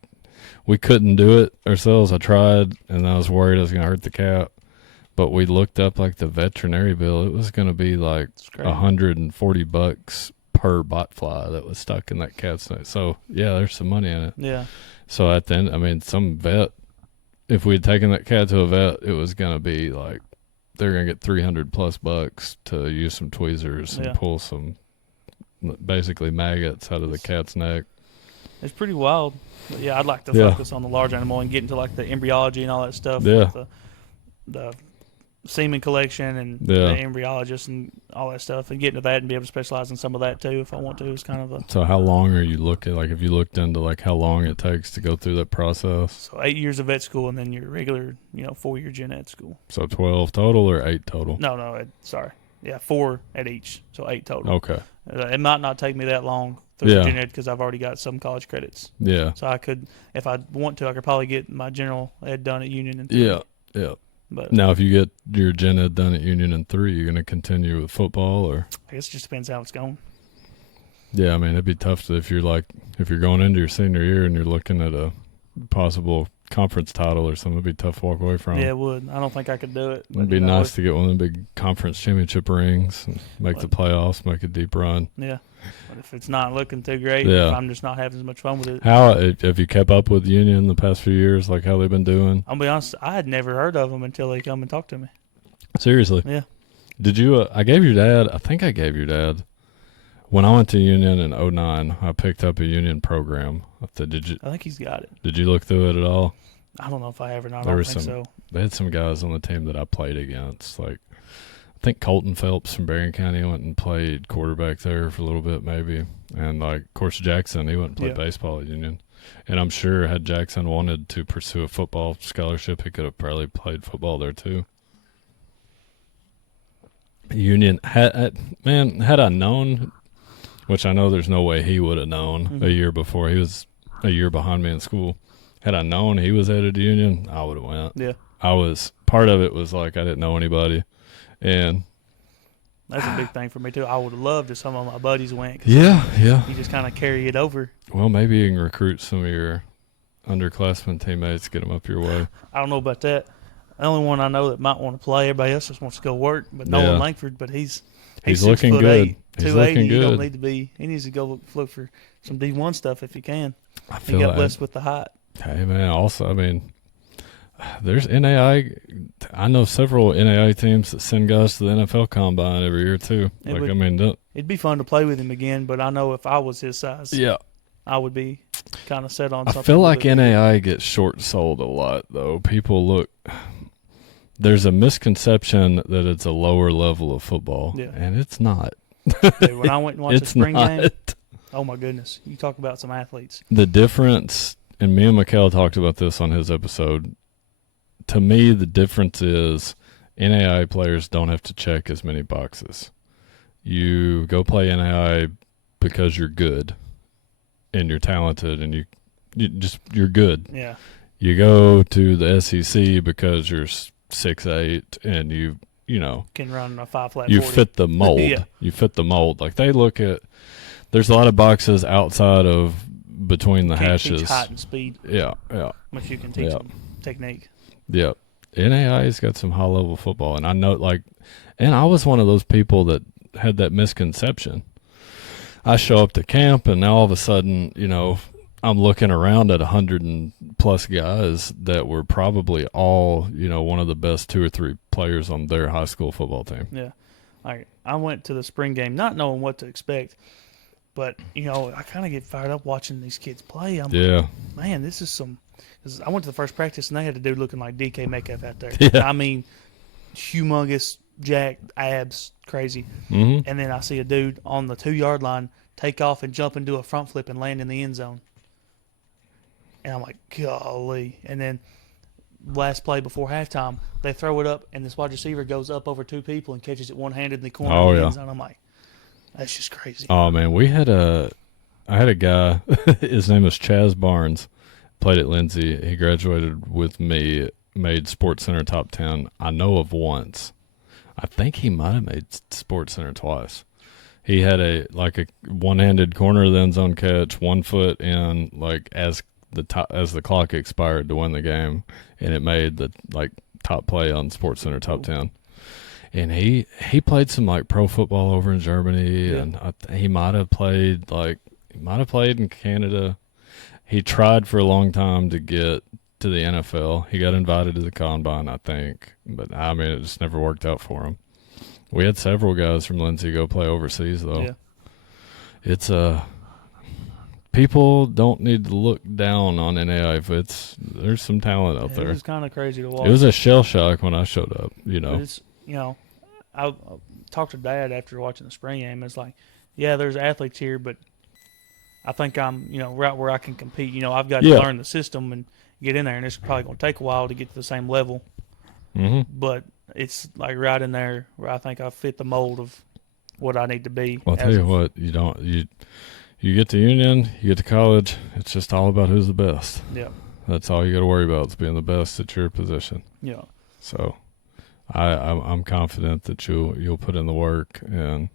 couldn't do it ourselves. I tried, and I was worried I was going to hurt the cat. But we looked up like the veterinary bill. It was going to be like $140 per bot fly that was stuck in that cat's neck. So yeah, there's some money in it. Yeah. So at the end, I mean, some vet, if we had taken that cat to a vet, it was going to be like they're going to get $300+ to use some tweezers and pull some basically maggots out of the cat's neck. It's pretty wild. But yeah, I'd like to focus on the large animal and get into like the embryology and all that stuff. Yeah. Like the semen collection and the embryologist and all that stuff, and get into that and be able to specialize in some of that too if I want to. It's kind of a. So how long are you looking? Like, have you looked into like how long it takes to go through that process? So 8 years of vet school and then your regular, 4-year gen ed school. So 12 total or 8 total? No, sorry. Yeah, 4 at each, so 8 total. Okay. It might not take me that long through gen ed because I've already got some college credits. Yeah. So I could, if I want to, I could probably get my general ed done at Union in 3. Yeah. But now, if you get your gen ed done at Union in 3, you're going to continue with football, or? I guess it just depends how it's going. Yeah, I mean, it'd be tough if you're going into your senior year and you're looking at a possible conference title or something. It'd be tough to walk away from. Yeah, it would. I don't think I could do it. It'd be nice to get one of the big conference championship rings and make the playoffs, make a deep run. Yeah. But if it's not looking too great, if I'm just not having as much fun with it. How have you kept up with Union the past few years? Like how they've been doing? I'll be honest, I had never heard of them until they come and talk to me. Seriously? Yeah. Did you? I gave your dad. When I went to Union in 2009, I picked up a Union program. I think he's got it. Did you look through it at all? I don't know if I have or not. I don't think so. They had some guys on the team that I played against. Like I think Colton Phelps from Berrien County went and played quarterback there for a little bit maybe. And, like, of course, Jackson, he went and played baseball at Union. And I'm sure had Jackson wanted to pursue a football scholarship, he could have probably played football there too. Union, had I known, which I know there's no way he would have known a year before. He was a year behind me in school. Had I known he was headed to Union, I would have went. Yeah. Part of it was like I didn't know anybody. And that's a big thing for me too. I would have loved if some of my buddies went. Yeah. You just kind of carry it over. Well, maybe you can recruit some of your underclassmen teammates, get them up your way. I don't know about that. The only one I know that might want to play, everybody else just wants to go work. But Nolan Langford, but he's looking good. 6'8", He's looking good. He don't need to be. He needs to go look for some D1 stuff if he can. He got blessed with the height. Hey man, also I mean, there's NAI. I know several NAI teams that send guys to the NFL Combine every year too. It'd be fun to play with him again. But I know if I was his size, I would be kind of set on something. I feel like NAI gets short sold a lot though. People look. There's a misconception that it's a lower level of football, and it's not. Dude, when I went and watched the spring game, oh my goodness, you talk about some athletes. The difference, and me and Mikhail talked about this on his episode. To me, the difference is NAI players don't have to check as many boxes. You go play NAI because you're good, and you're talented, and you're good. Yeah. You go to the SEC because you're 6'8", and you can run a 5 flat. You 40. fit the mold. You fit the mold. Like they look at. There's a lot of boxes outside of between the hashes. Teach height and speed. Yeah. Much you can teach them technique. Yep. NAI's got some high level football, and I know and I was one of those people that had that misconception. I show up to camp, and now all of a sudden, I'm looking around at 100+ guys that were probably all, one of the best 2 or 3 players on their high school football team. Yeah. I went to the spring game not knowing what to expect, but, I kind of get fired up watching these kids play. I'm like, man, this is some – cause I went to the first practice, and they had a dude looking like DK Metcalf out there. Yeah. I mean, humongous, jacked, abs, crazy. Mm-hmm. And then I see a dude on the 2-yard line take off and jump and do a front flip and land in the end zone. And I'm like, golly. And then last play before halftime, they throw it up, and this wide receiver goes up over 2 people and catches it one-handed in the corner of the end zone. I'm like, that's just crazy. Oh, man. I had a guy, his name was Chaz Barnes, played at Lindsay. He graduated with me, made Sports Center top 10. I know of once. I think he might have made Sports Center twice. He had a one-handed corner of the end zone catch, 1 foot in, as the clock expired to win the game, and it made the top play on Sports Center top 10. And he played some pro football over in Germany, and he might have played in Canada. He tried for a long time to get to the NFL. He got invited to the Combine, I think, but it just never worked out for him. We had several guys from Lindsay go play overseas though. Yeah. It's people don't need to look down on NAI. There's some talent out there. It was kind of crazy to watch. It was a shell shock when I showed up. I talked to Dad after watching the spring game. It's like, yeah, there's athletes here, but I think I'm, right where I can compete. I've got to learn the system and get in there, and it's probably going to take a while to get to the same level. Mm-hmm. But it's right in there where I think I fit the mold of what I need to be. Well, I'll tell you what, you get to Union, you get to college, it's just all about who's the best. Yeah. That's all you got to worry about, is being the best at your position. Yeah. So I'm confident that you'll put in the work and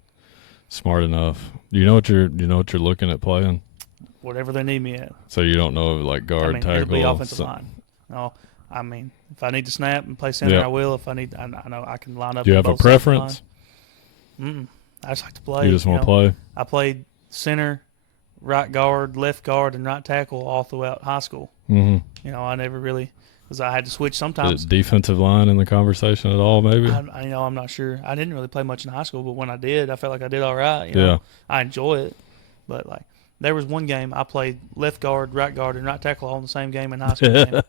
smart enough. You know what you're looking at playing? Whatever they need me at. So you don't know guard, tackle. It'll be offensive line. No, if I need to snap and play center, I will. If I need, I know I can line up. Do you have a preference? I just like to play. You just want to play? I played center, right guard, left guard, and right tackle all throughout high school. Mm-hmm. I never really, because I had to switch sometimes. Is defensive line in the conversation at all, maybe? I'm not sure. I didn't really play much in high school, but when I did, I felt like I did all right. Yeah. I enjoy it. But, there was one game I played left guard, and right tackle all in the same game in high school.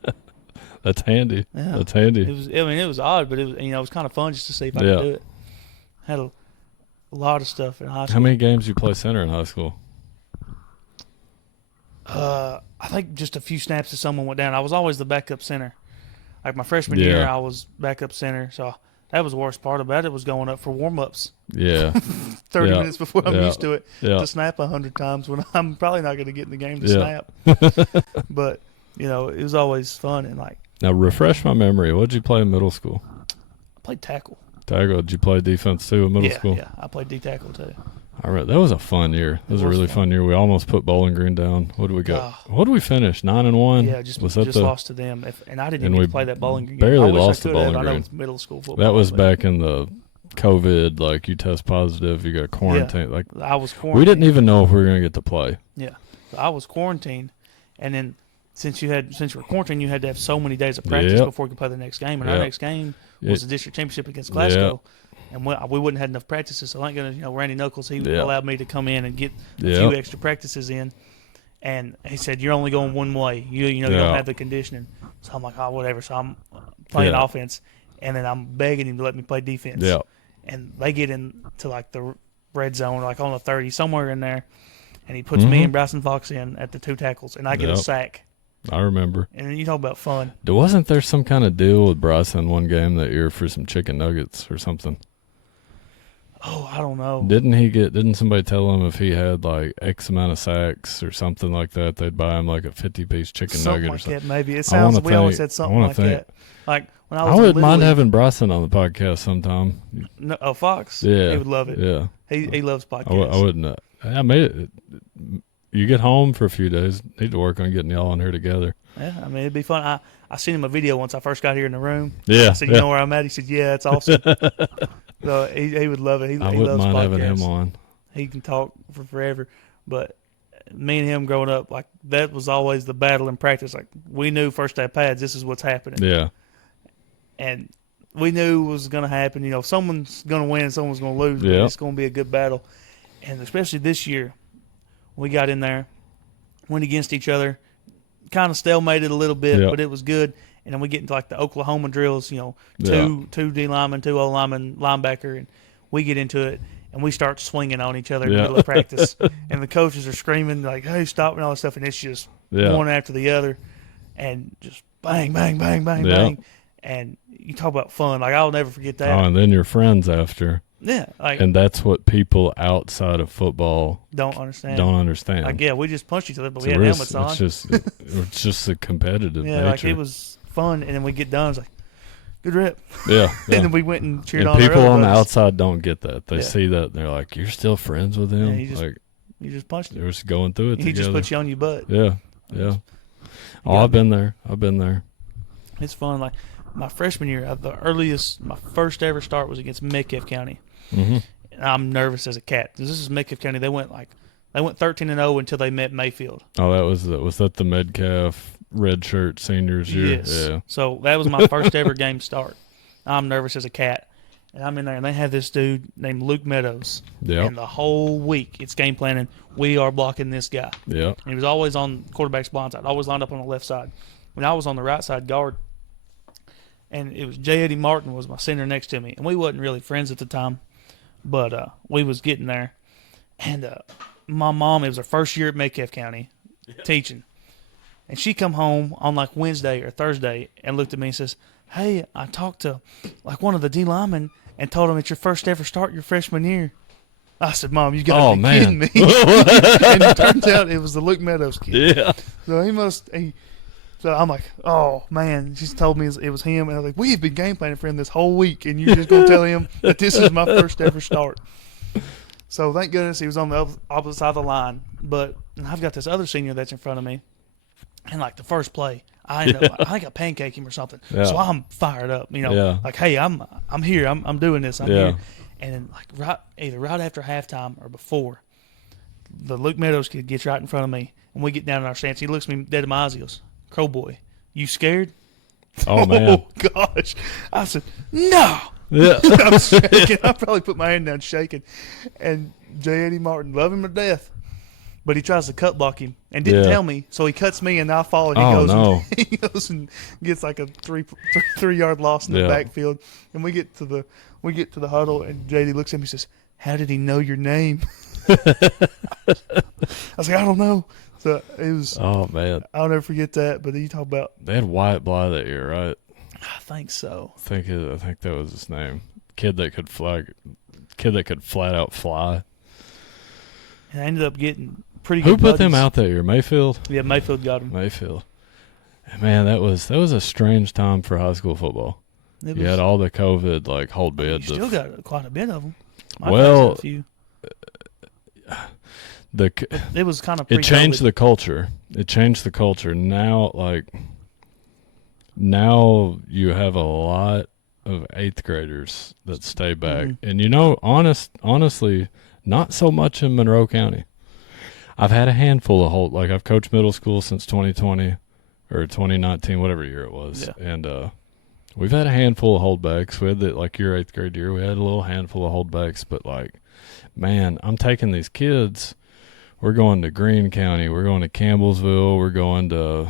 That's handy. Yeah. That's handy. It was odd, but it was kind of fun just to see if I could do it. Had a lot of stuff in high school. How many games you play center in high school? I think just a few snaps if someone went down. I was always the backup center. Like my freshman year, I was backup center. So that was the worst part about it, was going up for warm-ups. Yeah. 30 minutes before I'm used to it, Yeah. to snap 100 times when I'm probably not going to get in the game to snap. But, you know, it was always fun. And, like, Now, refresh my memory. What did you play in middle school? I played tackle. Tackle. Did you play defense too in middle school? Yeah, I played D-tackle too. I remember, that was a fun year. It was a really fun year. We almost put Bowling Green down. What did we got? What did we finish? 9-1. Yeah, just lost to them. And I didn't even play that Bowling Green. Barely I wish lost I to could Bowling have. Green. I know it's middle school football. That was back in the COVID. Like, you test positive, you got quarantined. Yeah, like I was quarantined. We didn't even know if we were going to get to play. Yeah, so I was quarantined, and then since you were quarantined, you had to have so many days of practice before you could play the next game. And our next game was the district championship against Glasgow. And we wouldn't have enough practices, so thank goodness, Randy Knuckles, he allowed me to come in and get a few extra practices in. And he said, "You're only going one way. You don't have the conditioning." So I'm like, "Oh, whatever." So I'm playing offense, and then I'm begging him to let me play defense. Yeah. And they get into like the red zone, like on the 30, somewhere in there, and he puts me and Bryson Fox in at the 2 tackles, and I get a sack. I remember. And then you talk about fun. Wasn't there some kind of deal with Bryson one game that year for some chicken nuggets or something? Oh, I don't know. Didn't somebody tell him if he had like X amount of sacks or something like that, they'd buy him like a 50-piece chicken nugget or something? That, maybe. It sounds, we always said something like that. Like when I wouldn't mind having Bryson on the podcast sometime. No, Fox? Yeah. He would love it. Yeah. He loves podcasts. I wouldn't. I made it. You get home for a few days. Need to work on getting y'all on here together. Yeah, I mean, it'd be fun. I seen him a video once I first got here in the room. Yeah. I said, "You know where I'm at?" He said, "Yeah, it's awesome." So he would love it. He wouldn't loves mind podcasts. having him on. He can talk for forever. But me and him growing up, like, that was always the battle in practice. Like, we knew first day pads, this is what's happening. Yeah. And we knew it was going to happen. Someone's going to win, someone's going to lose. But it's going to be a good battle. And especially this year, we got in there, went against each other, kind of stalemated a little bit, but it was good. And then we get into like the Oklahoma drills, two D linemen, 2 O linemen, linebacker, and we get into it and we start swinging on each other in the middle of practice. And the coaches are screaming like, "Hey, stop," and all that stuff. And it's just one after the other, and just bang, bang, bang, bang, bang. And you talk about fun. Like, I'll never forget that. Oh, and then you're friends after. Yeah, and that's what people outside of football don't understand. Like, we just punched each other, but we had helmets on. It's just a competitive nature. Like, it was fun, and then we get done. It's like, good rep. Yeah. And then we went and cheered and on. People on the outside don't get that. They see that and they're like, "You're still friends with him." You just punched him. They're just going through it. He together. just put you on your butt. Yeah. I've been there. It's fun. Like, my freshman year, my first ever start was against Metcalfe County. Mm-hmm. And I'm nervous as a cat. This is Metcalfe County. They went 13-0 until they met Mayfield. Oh, was that the Metcalfe red shirt seniors year? Yes. Yeah. So that was my first ever game start. I'm nervous as a cat. And I'm in there, and they have this dude named Luke Meadows. Yeah. And the whole week, it's game planning. We are blocking this guy. Yeah. And he was always on quarterback's blind side, always lined up on the left side. When I was on the right side guard, and it was J. Eddie Martin was my center next to me. And we wasn't really friends at the time, but we was getting there. And my mom, it was her first year at Metcalfe County teaching. And she come home on like Wednesday or Thursday and looked at me and says, "Hey, I talked to like one of the D linemen and told him it's your first ever start your freshman year." I said, "Mom, you got to be kidding me." And it turns out it was the Luke Meadows kid. Yeah. So so I'm like, "Oh, man." She told me it was him. And I was like, "We've been game planning for him this whole week, and you're just going to tell him that this is my first ever start." So thank goodness he was on the opposite side of the line. But I've got this other senior that's in front of me. And like the first play, I think I pancake him or something. Yeah. So I'm fired up, like, "Hey, I'm here. I'm doing this. I'm here." And then like either right after halftime or before, the Luke Meadows kid gets right in front of me, and we get down in our stance. He looks at me dead in my eyes. He goes, "Crow boy, you scared?" Oh man! Oh gosh! I said, "No." Yeah. I'm shaking. I probably put my hand down shaking. And J. Eddie Martin, love him to death. But he tries to cut block him and didn't tell me, so he cuts me and I fall. And he goes and gets like a three yard loss in the backfield. And we get to the we get to the huddle, and JD looks at me and says, "How did he know your name?" I was like, "I don't know." So it was. Oh man, I'll never forget that. But you talk about. they had Wyatt Bly that year, right? I think so. I think that was his name. Kid that could flat out fly. And I ended up getting pretty good. Who put them buddies. out that year? Mayfield. Yeah, Mayfield got him. Mayfield. Man, that was a strange time for high school football. You had all the COVID hold You bids. still got quite a bit of them. Well, a few. It was kind of. It changed the culture. It changed the culture. Now you have a lot of 8th graders that stay back, and honestly, not so much in Monroe County. I've had a handful of I've coached middle school since 2020 or 2019, whatever year it was, and we've had a handful of holdbacks. We had your 8th grade year, we had a little handful of holdbacks, but man, I'm taking these kids. We're going to Greene County, we're going to Campbellsville, we're going to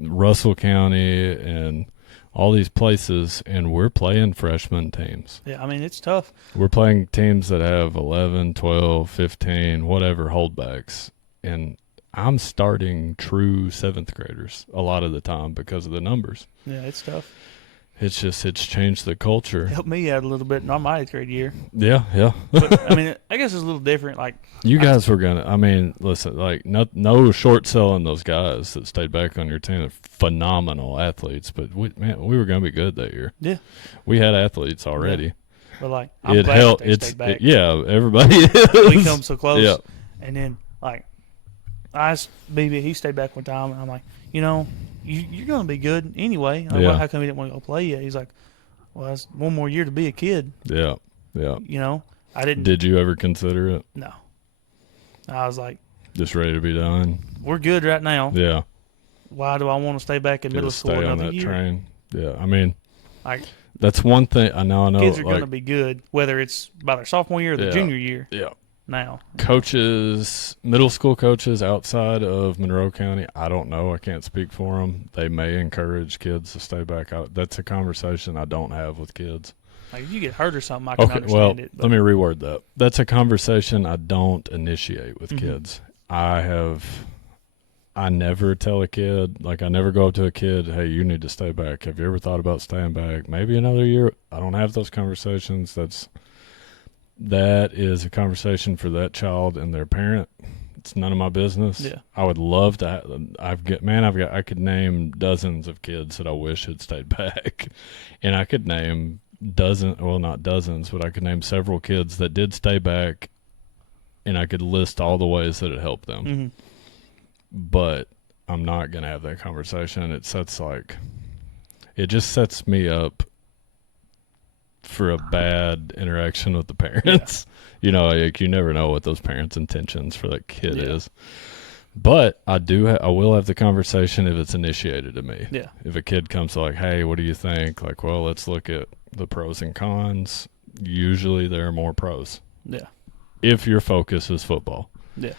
Russell County, and all these places, and we're playing freshman teams. Yeah, I mean, it's tough. We're playing teams that have 11, 12, 15, whatever holdbacks, and I'm starting true 7th graders a lot of the time because of the numbers. Yeah, it's tough. It's changed the culture. It helped me out a little bit in my 8th grade year. Yeah. But, I mean, I guess it's a little different. You guys were listen, no short selling those guys that stayed back on your team. They're phenomenal athletes, but we were going to be good that year. Yeah. We had athletes already. Yeah. But I'm glad they stayed back. Everybody is. We come so close. Yeah. And then, I asked BB, he stayed back one time, and I'm like, you're going to be good anyway. Well, how come you didn't want to go play yet? He's like, well, that's one more year to be a kid. Yeah. I didn't. Did you ever consider it? No. I was like, just ready to be done. We're good right now. Yeah. Why do I want to stay back in middle school stay another on that year? train. Yeah, I mean, that's one thing. I know. Kids are going to be good, whether it's by their sophomore year or their junior year. Yeah. Now, coaches, middle school coaches outside of Monroe County, I don't know. I can't speak for them. They may encourage kids to stay back out. That's a conversation I don't have with kids. If you get hurt or something, I can understand it. Let me reword that. That's a conversation I don't initiate with kids. I never tell a kid, I never go up to a kid, hey, you need to stay back. Have you ever thought about staying back? Maybe another year. I don't have those conversations. That is a conversation for that child and their parent. It's none of my business. Yeah. I would love to. I could name dozens of kids that I wish had stayed back, and I could name not dozens, but I could name several kids that did stay back, and I could list all the ways that it helped them. Mm-hmm. But I'm not gonna have that conversation. It just sets me up for a bad interaction with the parents. Yeah. You never know what those parents' intentions for that kid is. But I will have the conversation if it's initiated to me. Yeah. If a kid comes hey, what do you think? Well, let's look at the pros and cons. Usually there are more pros. Yeah. If your focus is football. Yeah.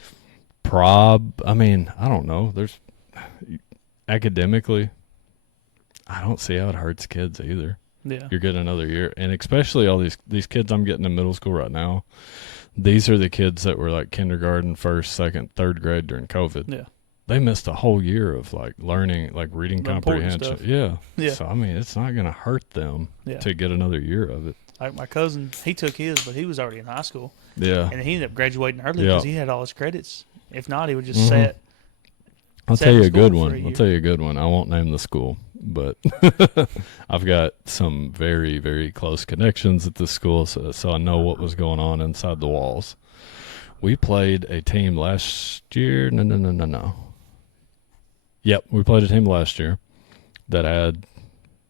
I don't know. There's academically, I don't see how it hurts kids either. Yeah. You're getting another year. And especially all these kids I'm getting in middle school right now, these are the kids that were kindergarten, first, second, third grade during COVID. Yeah. They missed a whole year of learning, reading comprehension. Yeah. Yeah. So, it's not going to hurt them to get another year of it. My cousin, he took his, but he was already in high school. Yeah. And he ended up graduating early because he had all his credits. If not, he would just sat. I'll tell you a good one. I won't name the school, but I've got some very, very close connections at this school, so I know what was going on inside the walls. We played a team last year. No. Yep, we played a team last year that had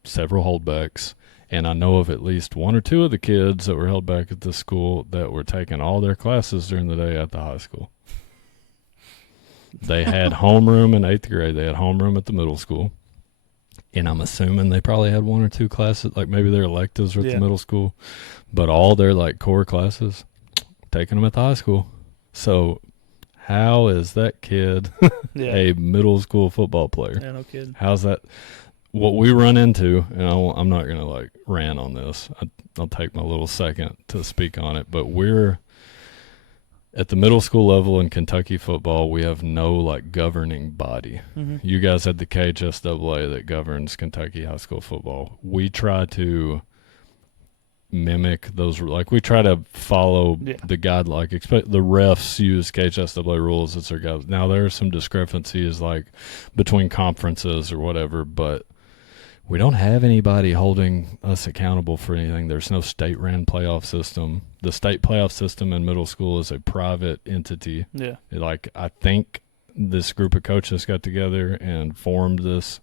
several holdbacks, and I know of at least one or two of the kids that were held back at this school that were taking all their classes during the day at the high school. They had homeroom in 8th grade. They had homeroom at the middle school. And I'm assuming they probably had one or two classes, maybe their electives were at the middle school. But all their, core classes, taking them at the high school. So how is that kid a middle school football player? Yeah, no kidding. How's that? what we run into, and I'm not going to like rant on this. I'll take my little second to speak on it, but we're at the middle school level in Kentucky football, we have no like governing body. Mm-hmm. You guys had the KHSAA that governs Kentucky high school football. We try to mimic those, like we try to follow the guide, like expect the refs use KHSAA rules as their guides. Now there are some discrepancies like between conferences or whatever, but we don't have anybody holding us accountable for anything. There's no state-ran playoff system. The state playoff system in middle school is a private entity. Yeah. Like, I think this group of coaches got together and formed this.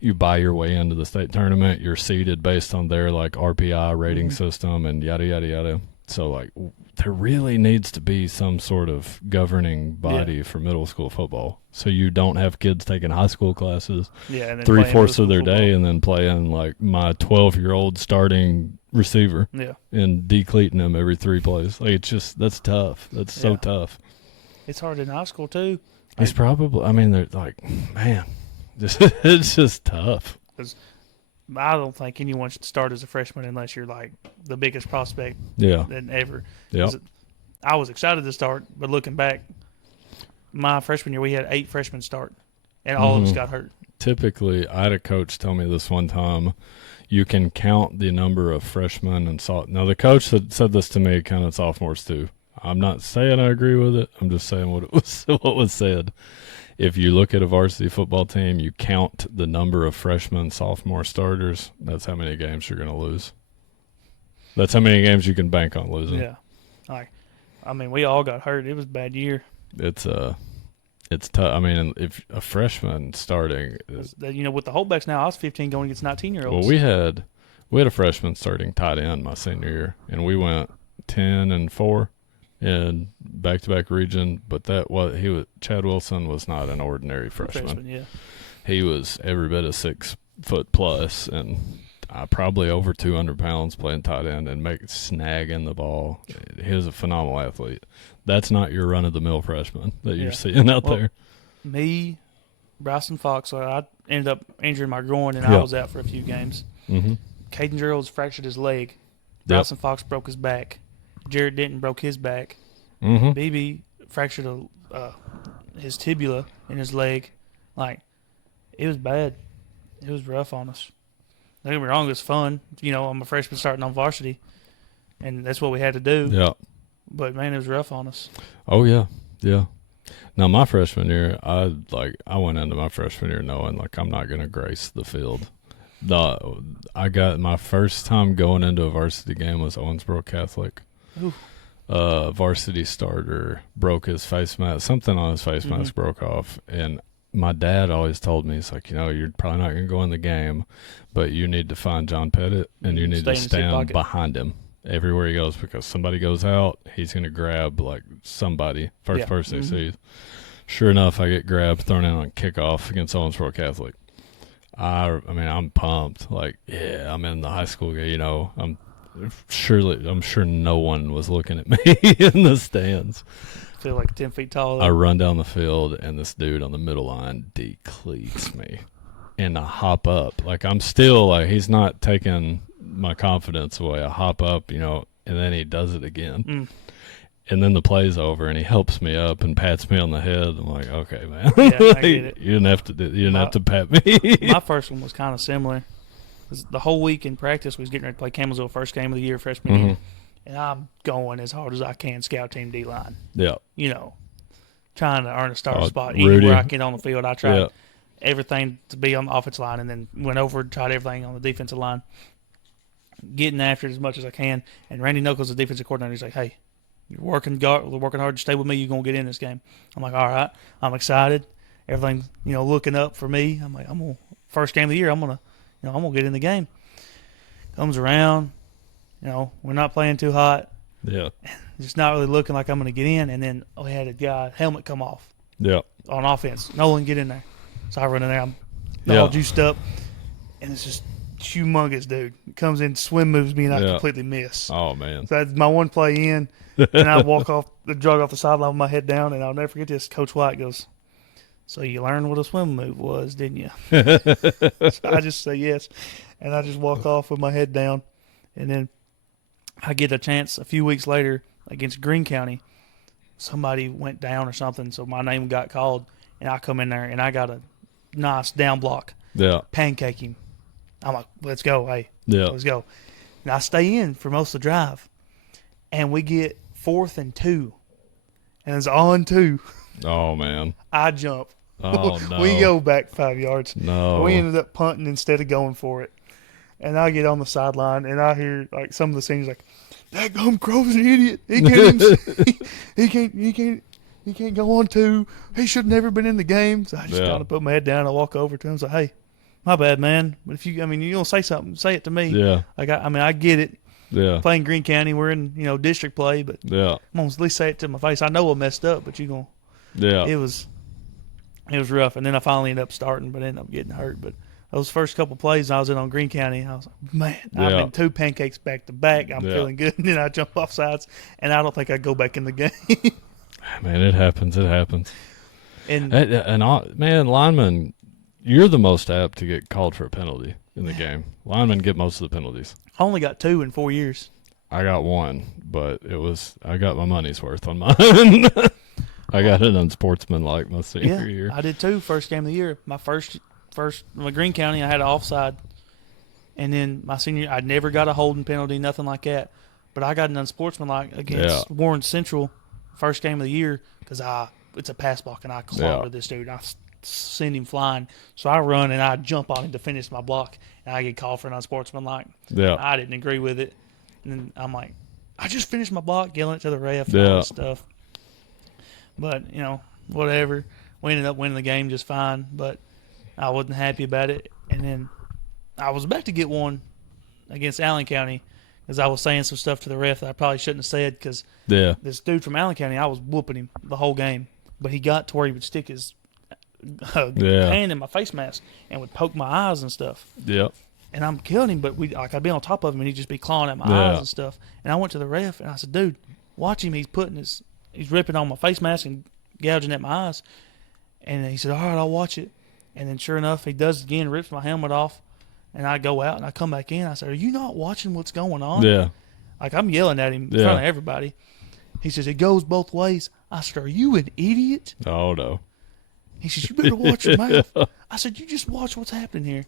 You buy your way into the state tournament. You're seeded based on their, like, RPI rating system and yada, yada, yada. So, like, there really needs to be some sort of governing body for middle school football. So you don't have kids taking high school classes and 3/4 of their day and then playing, like, my 12-year-old starting receiver and decleating him every 3 plays. Like, it's just, that's tough. That's so tough. It's hard in high school, too. It's probably, I mean, they're like, man, it's just tough. I don't think anyone should start as a freshman unless you're like the biggest prospect than ever. Yeah. I was excited to start, but looking back, my freshman year we had 8 freshmen start, and all of us got hurt. Typically, I had a coach tell me this one time. You can count the number of freshmen and now the coach that said this to me counted sophomores too. I'm not saying I agree with it. I'm just saying what was said. If you look at a varsity football team, you count the number of freshmen, sophomore starters. That's how many games you're going to lose. That's how many games you can bank on losing. Yeah, I mean, we all got hurt. It was a bad year. It's tough. I mean, if a freshman starting, with the holdbacks now, I was 15 going against 19-year-olds. Well, we had a freshman starting tight end my senior year, and we went 10-4. In back-to-back region, but Chad Wilson was not an ordinary freshman. He was every bit of 6 foot plus, and probably over 200 pounds playing tight end and snagging the ball. He was a phenomenal athlete. That's not your run-of-the-mill freshman that you're seeing out there. Me, Bryson Fox, I ended up injuring my groin, and I was out for a few games. Mm-hmm. Caden Gerald's fractured his leg. Bryson Fox broke his back. Jared Denton broke his back. Mm-hmm. BB fractured his tibia in his leg. Like, it was bad. It was rough on us. Don't get me wrong, it was fun. I'm a freshman starting on varsity, and that's what we had to do. Yeah. But, man, it was rough on us. Oh, yeah. Yeah. Now, my freshman year, I went into my freshman year knowing, like, I'm not going to grace the field. I got my first time going into a varsity game was Owensboro Catholic. Varsity starter broke his face mask. Something on his face mask broke off, and my dad always told me, he's like, you're probably not going to go in the game, but you need to find John Pettit, and you need to stand behind him everywhere he goes, because somebody goes out, he's going to grab like somebody, first person he sees. Sure enough, I get grabbed, thrown in on kickoff against Owensboro Catholic. I mean, I'm pumped. Like, I'm in the high school game. I'm sure no one was looking at me in the stands. I feel like 10 feet tall. I run down the field, and this dude on the middle line decleats me. And I hop up. Like, I'm still, like, he's not taking my confidence away. I hop up, and then he does it again. And then the play's over, and he helps me up and pats me on the head. I'm like, okay, man. Yeah, I get it. You didn't have to pat me. My first one was kind of similar. The whole week in practice, we was getting ready to play Campbellsville first game of the year, freshman year. And I'm going as hard as I can, scout team D-line. Yeah. Trying to earn a starting spot. Rudy. Anywhere I get on the field, I tried everything to be on the offensive line, and then went over and tried everything on the defensive line. Getting after it as much as I can. And Randy Knuckles, the defensive coordinator, he's like, hey, you're working hard to stay with me. You're going to get in this game. I'm like, all right. I'm excited. Everything's, looking up for me. I'm like, first game of the year, I'm going to get in the game. Comes around, we're not playing too hot. Yeah. It's not really looking like I'm going to get in. And then we had a guy, helmet come off. Yeah. On offense. Nolan, get in there. So I run in there. I'm all juiced up. And it's just humongous dude. Comes in, swim moves me, and I completely miss. Oh, man. So that's my one play in. And I jog off the sideline with my head down. And I'll never forget this. Coach White goes, so you learned what a swim move was, didn't you? So I just say yes, and I just walk off with my head down. And then I get a chance a few weeks later against Greene County. Somebody went down or something, so my name got called, and I come in there, and I got a nice down block. Yeah. Pancake him. I'm like, let's go, hey. Yeah. Let's go. And I stay in for most of the drive, and we get 4th and 2, and it's on 2. Oh, man. I jump. Oh, no. We go back 5 yards. No. We ended up punting instead of going for it. And I get on the sideline, and I hear like some of the scenes like, "That Crowe's an idiot. He can't go on 2. He should have never been in the game." So I just kind of put my head down. I walk over to him and say, "Hey, my bad, man. But if you don't say something, say it to me." Yeah. I get it. Yeah. Playing Greene County, we're in district play, but yeah, I'm gonna at least say it to my face. I know I messed up, but you gonna. Yeah. It was rough, and then I finally ended up starting, but ended up getting hurt. But those first couple plays I was in on Greene County, I was like, man, I've been 2 pancakes back to back. I'm feeling good, and then I jump off sides, and I don't think I go back in the game. Man, it happens. It happens. And man, linemen, you're the most apt to get called for a penalty in the game. Linemen get most of the penalties. I only got 2 in 4 years. I got 1, but I got my money's worth on mine. I got it unsportsmanlike my senior year. I did too. First game of the year, my first Greene County, I had an offside, and then my senior, I never got a holding penalty, nothing like that. But I got an unsportsmanlike against Warren Central, first game of the year, because it's a pass block, and I clobbered this dude. I send him flying, so I run and I jump on him to finish my block, and I get called for an unsportsmanlike. Yeah, I didn't agree with it, and then I'm like, I just finished my block, yelling it to the ref and all that stuff. But whatever. We ended up winning the game just fine, but I wasn't happy about it. And then I was about to get one against Allen County because I was saying some stuff to the ref that I probably shouldn't have said because this dude from Allen County, I was whooping him the whole game. But he got to where he would stick his hand in my face mask and would poke my eyes and stuff. Yeah. And I'm killing him, but I'd be on top of him and he'd just be clawing at my eyes and stuff. And I went to the ref and I said, dude, watch him. He's ripping on my face mask and gouging at my eyes. And he said, all right, I'll watch it. And then sure enough, he does it again, rips my helmet off. And I go out and I come back in. I said, are you not watching what's going on? Yeah. Like I'm yelling at him in front of everybody. He says, it goes both ways. I said, are you an idiot? Oh, no. He says, you better watch your mouth. I said, you just watch what's happening here.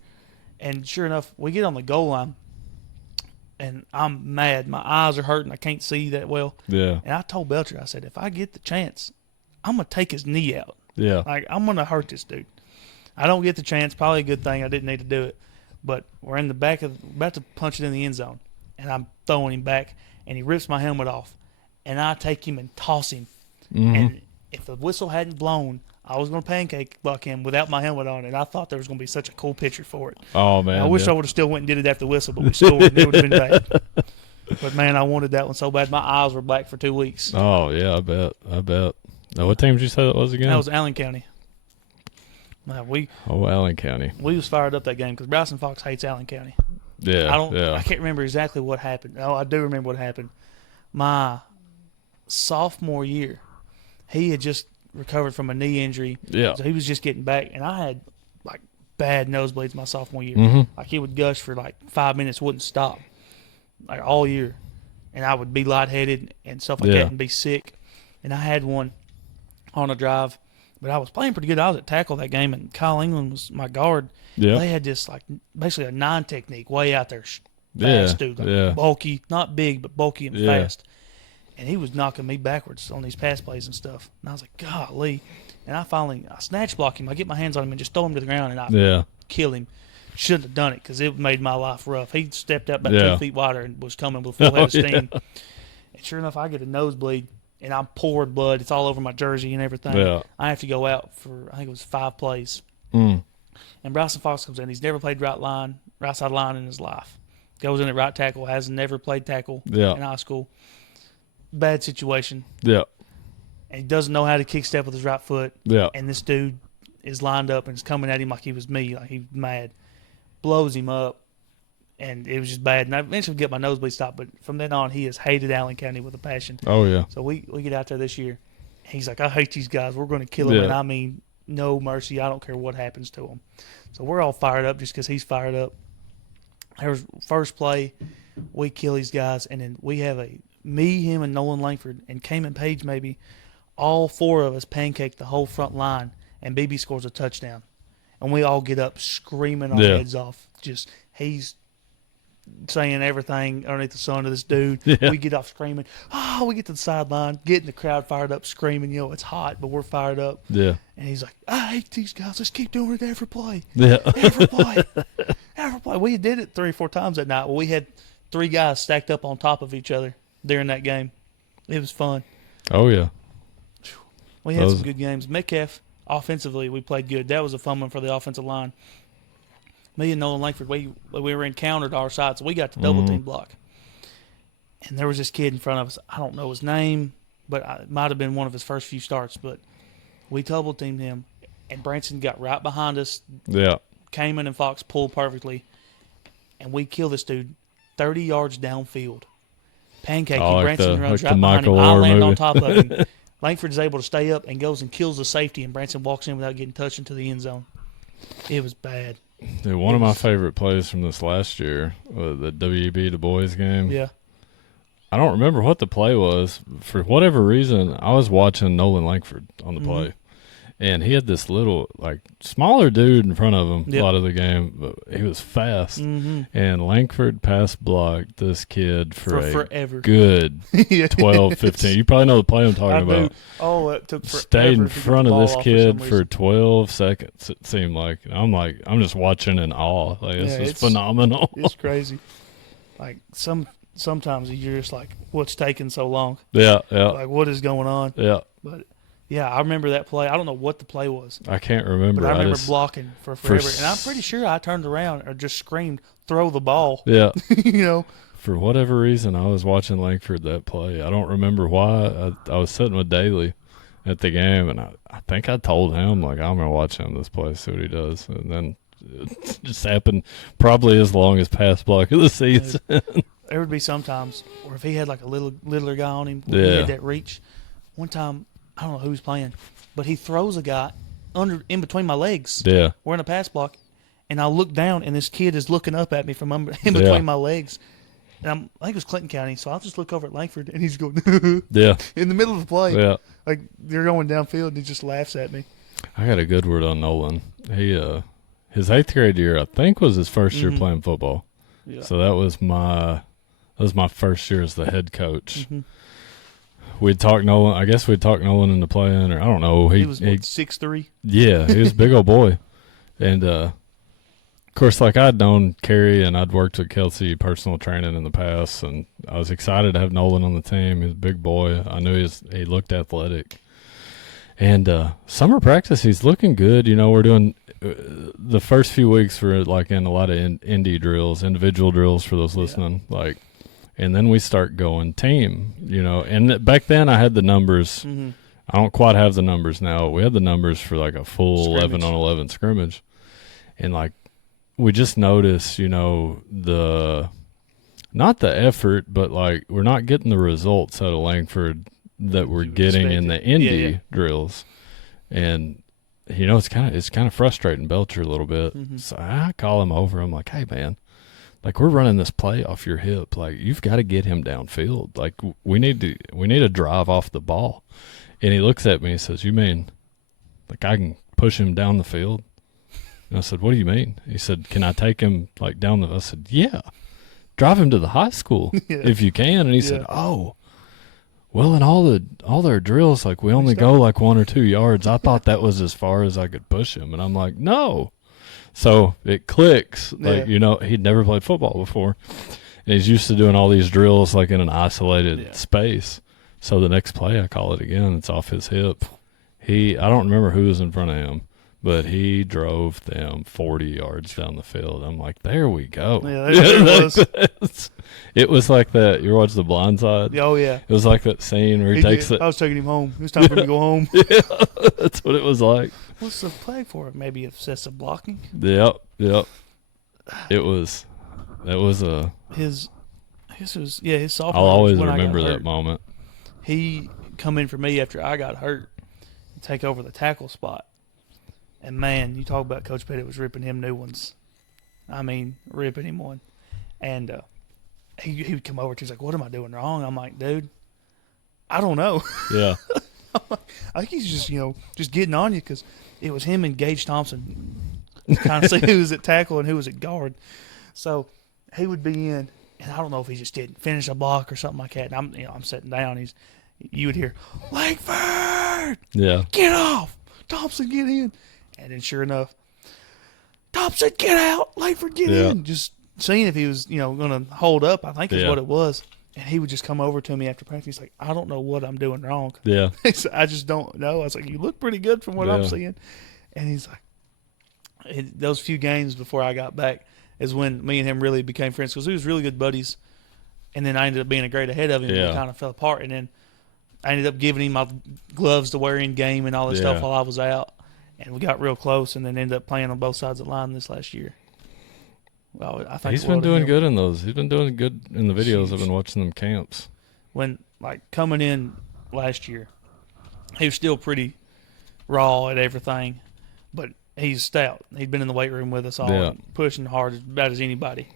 And sure enough, we get on the goal line. And I'm mad. My eyes are hurting. I can't see that well. Yeah. And I told Belcher, I said, if I get the chance, I'm going to take his knee out. Yeah. Like, I'm going to hurt this dude. I don't get the chance. Probably a good thing. I didn't need to do it. But we're in the back about to punch it in the end zone. And I'm throwing him back. And he rips my helmet off. And I take him and toss him. Mm-hmm. And if the whistle hadn't blown, I was going to pancake block him without my helmet on. And I thought there was going to be such a cool picture for it. Oh, man. And I wish I would have still went and did it after the whistle, but we scored. And it would have been bad. But, man, I wanted that one so bad. My eyes were black for 2 weeks. Oh, yeah, I bet. Now, what team did you say that was again? That was Allen County. Allen County. We was fired up that game because Bryson Fox hates Allen County. Yeah, I can't remember exactly what happened. No, I do remember what happened. My sophomore year, he had just recovered from a knee injury. Yeah. So he was just getting back, and I had like bad nosebleeds my sophomore year. Mm-hmm. Like it would gush for like 5 minutes, wouldn't stop, like all year, and I would be lightheaded and stuff like that, and be sick. And I had one on a drive, but I was playing pretty good. I was at tackle that game, and Kyle England was my guard. Yeah. They had this like basically a 9 technique, way out there, fast dude, like bulky, not big but bulky and fast. And he was knocking me backwards on these pass plays and stuff. And I was like, golly. And I snatch block him. I get my hands on him and just throw him to the ground, and I kill him. Shouldn't have done it because it made my life rough. He stepped up about 2 feet wider and was coming with full head of steam. And sure enough, I get a nosebleed, and I'm pouring blood. It's all over my jersey and everything. Yeah. I have to go out for, I think it was 5 plays. Mm. And Bryson Fox comes in. He's never played right side line in his life. Goes in at right tackle, has never played tackle in high school. Bad situation. Yeah. And he doesn't know how to kick step with his right foot. Yeah. And this dude is lined up and is coming at him like he was me, like he's mad. Blows him up. And it was just bad. And I eventually get my nosebleed stopped, but from then on, he has hated Allen County with a passion. Oh, yeah. So we get out there this year. He's like, I hate these guys. We're going to kill them. And I mean, no mercy. I don't care what happens to him. So we're all fired up just because he's fired up. There's first play, we kill these guys, and then we have me, him, and Nolan Langford, and Cayman Page maybe, all four of us pancake the whole front line, and BB scores a touchdown. And we all get up screaming our heads off. Just, he's saying everything underneath the sun to this dude. Yeah. We get off screaming. Oh, we get to the sideline, getting the crowd fired up, screaming. It's hot, but we're fired up. Yeah. And he's like, I hate these guys. Let's keep doing it every play. Yeah. Every play. Every play. We did it 3 or 4 times that night. Well, we had 3 guys stacked up on top of each other during that game. It was fun. Oh, yeah. We had some good games. Metcalf, offensively, we played good. That was a fun one for the offensive line. Me and Nolan Langford, we were encountered our side, so we got the double team block. And there was this kid in front of us. I don't know his name, but it might have been one of his first few starts. But we double teamed him, and Branson got right behind us. Yeah. Cayman and Fox pulled perfectly, and we kill this dude 30 yards downfield. Pancake. Branson runs right behind him. I land on top of him. Langford is able to stay up and goes and kills the safety, and Branson walks in without getting touched into the end zone. It was bad. Dude, one of my favorite plays from this last year, the WEB Du Bois game. Yeah. I don't remember what the play was. For whatever reason, I was watching Nolan Langford on the play. And he had this little, smaller dude in front of him a lot of the game, but he was fast. And Langford pass blocked this kid for forever. Good 12, 15. You probably know the play I'm talking about. Oh, it took forever. Stayed in front of this kid for 12 seconds, it seemed like. And I'm just watching in awe. It's phenomenal. It's crazy. Sometimes you're just like, what's taking so long? Yeah. What is going on? Yeah. But yeah, I remember that play. I don't know what the play was. I can't remember. But I remember blocking for forever. And I'm pretty sure I turned around or just screamed, throw the ball. Yeah. For whatever reason, I was watching Langford that play. I don't remember why. I was sitting with Daly at the game, and I think I told him, I'm going to watch him this play, see what he does. And then it just happened probably as long as pass block of the season. There would be sometimes, or if he had a littler guy on him, he had that reach. One time, I don't know who's playing, but he throws a guy in between my legs. Yeah. We're in a pass block, and I look down, and this kid is looking up at me from in between my legs. And I think it was Clinton County, so I'll just look over at Langford, and he's going, in the middle of the play. Yeah. They're going downfield, and he just laughs at me. I got a good word on Nolan. He, his 8th grade year, I think, was his first year playing football. Yeah. So that was my first year as the head coach. We'd talk Nolan. I guess we'd talk Nolan into playing, or I don't know. He was 6'3". Yeah, he was a big old boy, and of course, I'd known Kerry and I'd worked with Kelsey personal training in the past, and I was excited to have Nolan on the team. He's a big boy. I knew he looked athletic, and summer practice he's looking good. We're doing the first few weeks were in a lot of individual drills for those listening, And then we start going team, And back then I had the numbers. I don't quite have the numbers now. We had the numbers for a full 11-on-11 scrimmage. And we just noticed, not the effort, but we're not getting the results out of Langford that we're getting in the Indy drills. And, it's kind of frustrating Belcher a little bit. So I call him over. I'm like, hey, man. We're running this play off your hip. You've got to get him downfield. We need to drive off the ball. And he looks at me and says, you mean, I can push him down the field? And I said, what do you mean? He said, can I take him, down the – I said, yeah. Drive him to the high school if you can. And he said, oh, well, in all their drills, we only go 1 or 2 yards. I thought that was as far as I could push him. And I'm like, no. So it clicks. He'd never played football before. And he's used to doing all these drills in an isolated space. So the next play, I call it again. It's off his hip. I don't remember who was in front of him, but he drove them 40 yards down the field. I'm like, there we go. Yeah, there it was. It was like that. You ever watch The Blind Side? Oh, yeah. It was like that scene where he takes it. I was taking him home. It was time for him to go home. Yeah, that's what it was like. What's the play for it? Maybe obsessive blocking? Yep. That was his sophomore. I'll always remember that moment. He come in for me after I got hurt and take over the tackle spot. And, man, you talk about Coach Pettit was ripping him new ones. I mean, ripping him one. And he would come over to, he's like, what am I doing wrong? I'm like, dude, I don't know. Yeah. I think he's just, just getting on you because it was him and Gage Thompson kind of see who was at tackle and who was at guard. So he would be in, and I don't know if he just didn't finish a block or something like that. And I'm sitting down. You would hear, Langford, Yeah. get off. Thompson, get in. And then sure enough, Thompson, get out. Langford, get in. Just seeing if he was, going to hold up, I think is what it was. And he would just come over to me after practice. He's like, I don't know what I'm doing wrong. Yeah. He said, I just don't know. I was like, you look pretty good from what I'm seeing. And he's like, those few games before I got back is when me and him really became friends because we was really good buddies. And then I ended up being a grade ahead of him and we kind of fell apart. And then I ended up giving him my gloves to wear in game and all this stuff while I was out. And we got real close and then ended up playing on both sides of the line this last year. Well, I think he's been doing good in those. He's been doing good in the videos. I've been watching them camps. When, coming in last year, he was still pretty raw at everything, but he's stout. He'd been in the weight room with us all, pushing hard about as anybody.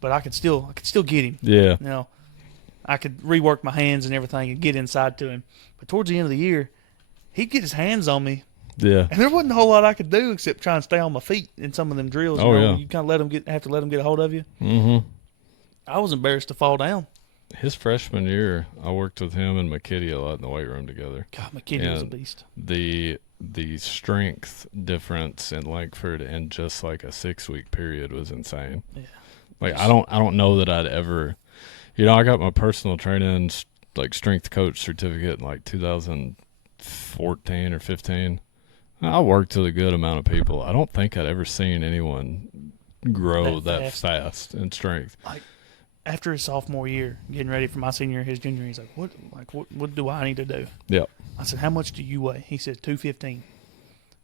But I could still get him. Yeah. I could rework my hands and everything and get inside to him. But towards the end of the year, he'd get his hands on me. Yeah. And there wasn't a whole lot I could do except try and stay on my feet in some of them drills. You kind of have to let them get a hold of you. Mm-hmm. I was embarrassed to fall down. His freshman year, I worked with him and McKitty a lot in the weight room together. God, McKitty was a beast. The strength difference in Langford in just like a 6-week period was insane. Yeah. I don't know that I'd ever, I got my personal training strength coach certificate in 2014 or 15. I worked with a good amount of people. I don't think I'd ever seen anyone grow that fast in strength. After his sophomore year, getting ready for my senior, his junior, he's like, what do I need to do? Yeah. I said, how much do you weigh? He said, 215.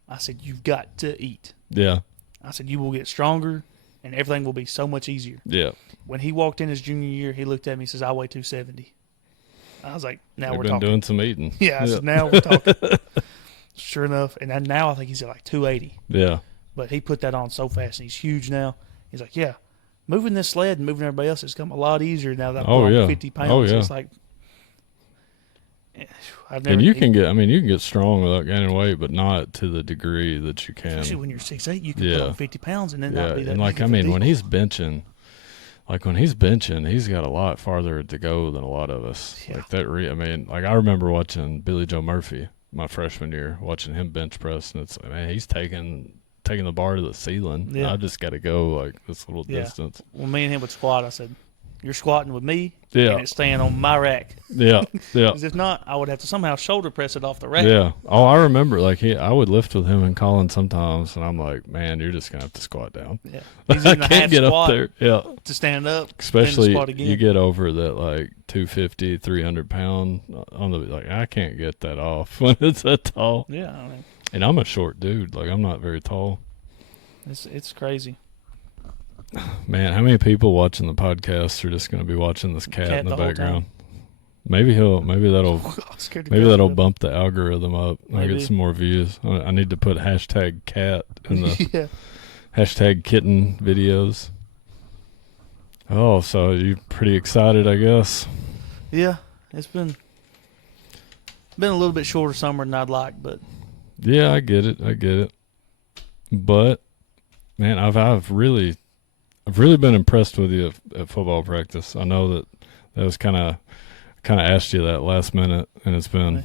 I said, you've got to eat. Yeah. I said, you will get stronger, and everything will be so much easier. Yeah. When he walked in his junior year, he looked at me and says, I weigh 270. I was like, now we're talking. Been doing some eating. Yeah, I said, now we're talking. Sure enough, and now I think he's at 280. Yeah. But he put that on so fast, and he's huge now. He's like, yeah, moving this sled and moving everybody else has come a lot easier now that I'm on 50 pounds. Oh, yeah. It's like, you can get strong without gaining weight, but not to the degree that you can. Especially when you're 6'8", you can put on 50 pounds and then not be that. And when he's benching, he's got a lot farther to go than a lot of us. Yeah. I remember watching Billy Joe Murphy my freshman year, watching him bench press, and it's he's taking the bar to the ceiling. Yeah. I just got to go this little distance. When me and him would squat, I said, you're squatting with me, and it's staying on my rack. Yeah, yeah. Because if not, I would have to somehow shoulder press it off the rack. Yeah. Oh, I remember, I would lift with him and Colin sometimes, and I'm like, man, you're just going to have to squat down. Yeah. He's in the I can't half get squat up there. Yeah. to stand up, especially squat again. You get over that 250, 300 pound on the I can't get that off when it's that tall. Yeah. And I'm a short dude. I'm not very tall. It's crazy. Man, how many people watching the podcast are just going to be watching this cat in the background? Maybe that'll bump the algorithm up. I'll get some more views. I need to put #cat in the #kitten videos. Oh, so you pretty excited, I guess? Yeah, it's been a little bit shorter summer than I'd like, but yeah, I get it. But man, I've really been impressed with you at football practice. I know that was kind of asked you that last minute, and it's been.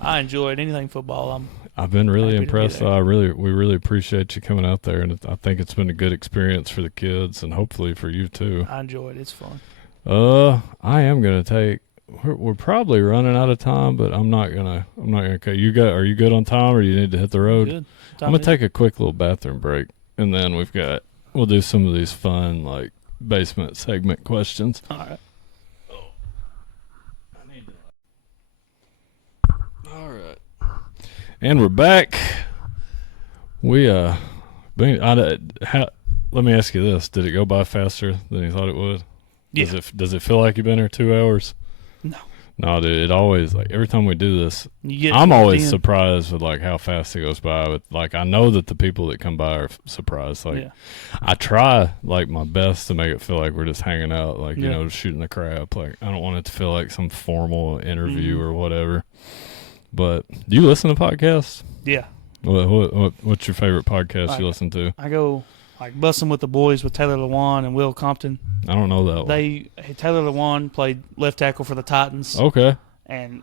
I enjoyed anything football. I've been really impressed. We really appreciate you coming out there, and I think it's been a good experience for the kids, and hopefully for you too. I enjoyed it. It's fun. I am gonna take. We're probably running out of time, but I'm not gonna cut. Are you good on time, or do you need to hit the road? Good. I'm gonna take a quick little bathroom break, and then we'll do some of these fun basement segment questions. All right. All right. And we're back. Let me ask you this: did it go by faster than you thought it would? Yeah. Does it feel like you've been here 2 hours? No. No, dude, it always, like, every time we do this, You get I'm always in. surprised with, like, how fast it goes by. With, like, I know that the people that come by are surprised. Like, Yeah. I try, like, my best to make it feel like we're just hanging out, like, you Yeah. know, shooting the crap. Like, I don't want it to feel like some formal interview or whatever. But do you listen to podcasts? Yeah. What's your favorite podcast Like, you listen to? I go like Bussin' with the Boys with Taylor Lewan and Will Compton. I don't know that one. Taylor Lewan played left tackle for the Titans. Okay. And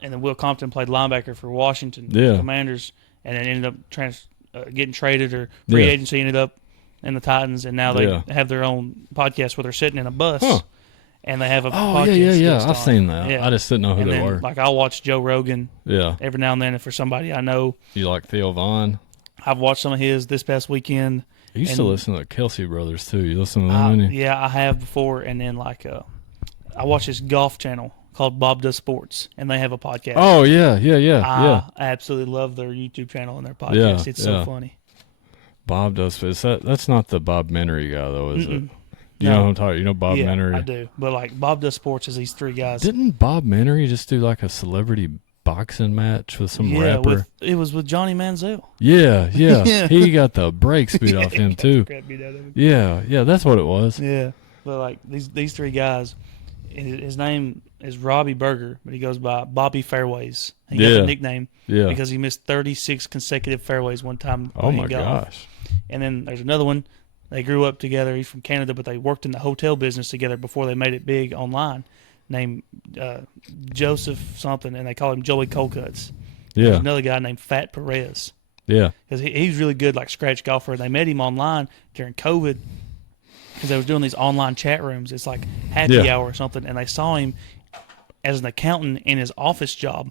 then Will Compton played linebacker for Washington Commanders, and then ended up getting traded or free agency, ended up in the Titans, and now they have their own podcast where they're sitting in a bus, and they have a podcast. Yeah. I've seen that. Yeah. I just didn't know who they were. Like, I'll watch Joe Rogan. Yeah. Every now and then, if for somebody I know. You like Theo Vaughn? I've watched some of his this past weekend. I used to listen to the Kelsey brothers too. You listen to them? Yeah, I have before, and then I watch this golf channel called Bob Does Sports, and they have a podcast. Oh, yeah. I absolutely love their YouTube channel and their podcast. It's so funny. Bob Does Sports. That's not the Bob Menery guy, though, is it? You know what I'm talking? You know Bob Menery? I do. But, like, Bob Does Sports is these three guys. Didn't Bob Menery just do, like, a celebrity boxing match with some rapper? It was with Johnny Manziel. Yeah. He got the brakes beat off him, too. Crap beat out of him. Yeah, that's what it was. Yeah. But, like, these three guys, his name is Robbie Berger, but he goes by Bobby Fairways. He got the nickname because he missed 36 consecutive fairways one time. Oh, my gosh. And then there's another one. They grew up together. He's from Canada, but they worked in the hotel business together before they made it big online, named Joseph something, and they call him Joey Colcuts. Yeah. There's another guy named Fat Perez. Yeah. Because he's really good, like, scratch golfer. They met him online during COVID because they was doing these online chat rooms. It's like happy hour or something, and they saw him as an accountant in his office job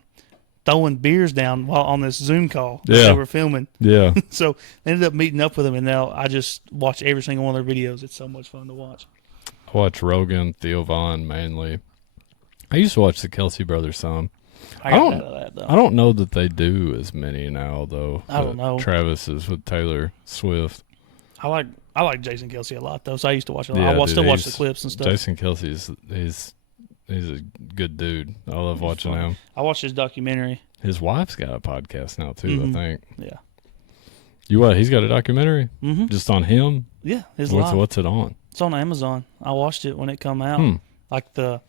throwing beers down while on this Zoom call that they were filming. Yeah. So they ended up meeting up with him, and now I just watch every single one of their videos. It's so much fun to watch. I watch Rogan, Theo Vaughn mainly. I used to watch the Kelsey brothers some. I don't know that they do as many now, though. I don't know. Travis is with Taylor Swift. I like Jason Kelsey a lot, though, so I used to watch a lot. I still watch the clips and stuff. Jason Kelsey he's a good dude. I love watching him. I watched his documentary. His wife's got a podcast now too, I think. Yeah. He's got a documentary just on him. Yeah, What's it on? It's on Amazon. I watched it when it come out. Like the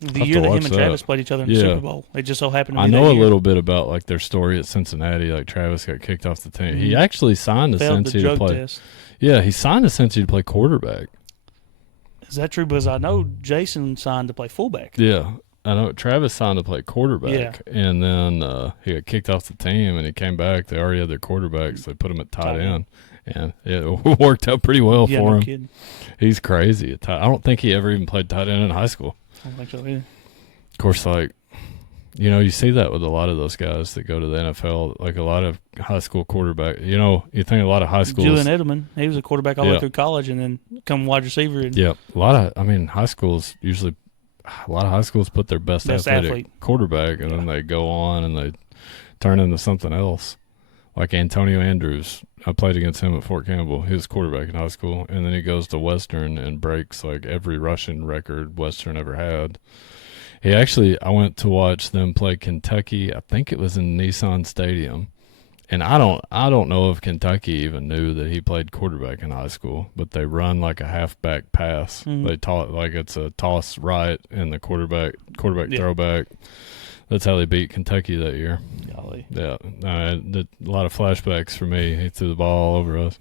year that him and Travis played each other in the Super Bowl. It just so happened to be I know a little bit about, like, their story at Cincinnati. Like, Travis got kicked off the team. He actually signed to Cincy to play. Test. Yeah, he signed to Cincy to play quarterback. Is that true? Because I know Jason signed to play fullback. Yeah, I know Travis signed to play quarterback, and then he got kicked off the team, and he came back. They already had their quarterbacks. So they put him at tight end, and it worked out pretty well for him. Kidding. He's crazy. I don't think he ever even played tight end in high school. I don't think so either. Of course, like, you know, you see that with a lot of those guys that go to the NFL, like a lot of high school quarterback. You know, you think a lot of high schools. Julian Edelman, he was a quarterback all the way through college and then become wide receiver. And a lot of high schools put their best athletic quarterback, and then they go on and they turn into something else. Like Antonio Andrews, I played against him at Fort Campbell. He was quarterback in high school, and then he goes to Western and breaks like every rushing record Western ever had. I went to watch them play Kentucky. I think it was in Nissan Stadium, and I don't know if Kentucky even knew that he played quarterback in high school. But they run like a halfback pass. They taught like it's a toss right and the quarterback throwback. That's how they beat Kentucky that year. Golly. Yeah, a lot of flashbacks for me. He threw the ball all over us.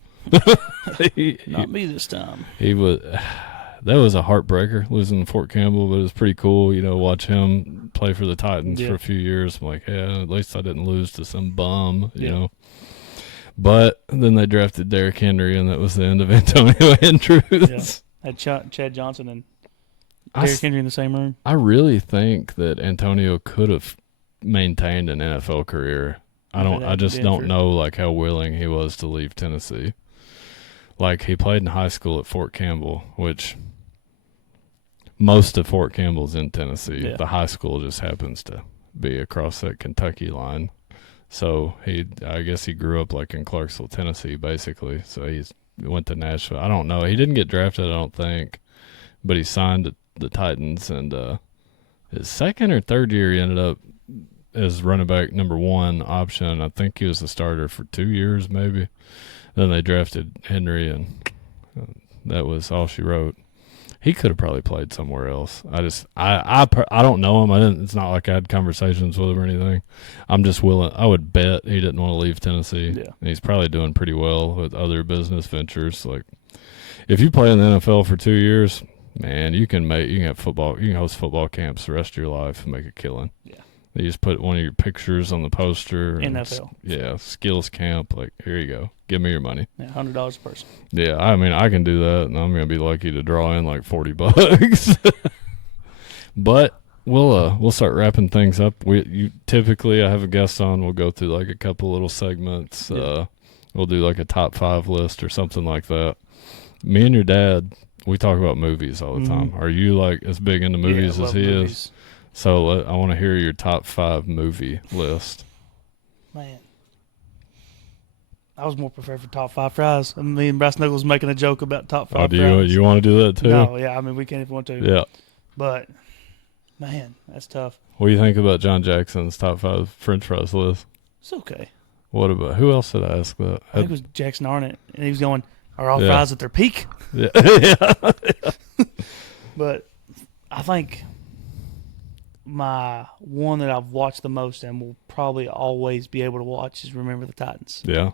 Not me this time. That was a heartbreaker, losing to Fort Campbell, but it was pretty cool, you know, watch him play for the Titans for a few years. I'm like, yeah, at least I didn't lose to some bum, you know. But then they drafted Derrick Henry, and that was the end of Antonio Andrews. Yeah. Had Chad Johnson and Derrick Henry in the same room. I really think that Antonio could have maintained an NFL career. I just don't know, like, how willing he was to leave Tennessee. Like, he played in high school at Fort Campbell, which most of Fort Campbell's in Tennessee. The high school just happens to be across that Kentucky line. So I guess he grew up like in Clarksville, Tennessee, basically. So he went to Nashville. I don't know. He didn't get drafted, I don't think, but he signed to the Titans, and his second or third year, he ended up as running back number 1 option. I think he was the starter for 2 years, maybe. Then they drafted Henry, and that was all she wrote. He could have probably played somewhere else. I don't know him. It's not like I had conversations with him or anything. I'm just willing. I would bet he didn't want to leave Tennessee. Yeah. And he's probably doing pretty well with other business ventures. Like, if you play in the NFL for 2 years, man, you can have football. You can host football camps the rest of your life and make a killing. Yeah. You just put one of your pictures on the poster. NFL. Yeah, skills camp. Like, here you go. Give me your money. Yeah, $100 a person. Yeah, I mean, I can do that, and I'm gonna be lucky to draw in like $40. But we'll start wrapping things up. Typically, I have a guest on. We'll go through like a couple little segments. Yeah. We'll do like a top 5 list or something like that. Me and your dad, we talk about movies all the time. Are you like as big into movies as he is? So I want to hear your top 5 movie list. Man, I was more prepared for top 5 fries. Me and Bryce Knuckles making a joke about top 5 fries. Oh, you want to do that too? No, yeah. I mean, we can if we want to. Yeah. But, man, that's tough. What do you think about John Jackson's top 5 French fries list? It's okay. What about, who else did I ask that? I think it was Jackson Arnott, and he was going, are all Yeah. fries at their peak? Yeah. Yeah. But I think my one that I've watched the most and will probably always be able to watch is Remember the Titans. Yeah.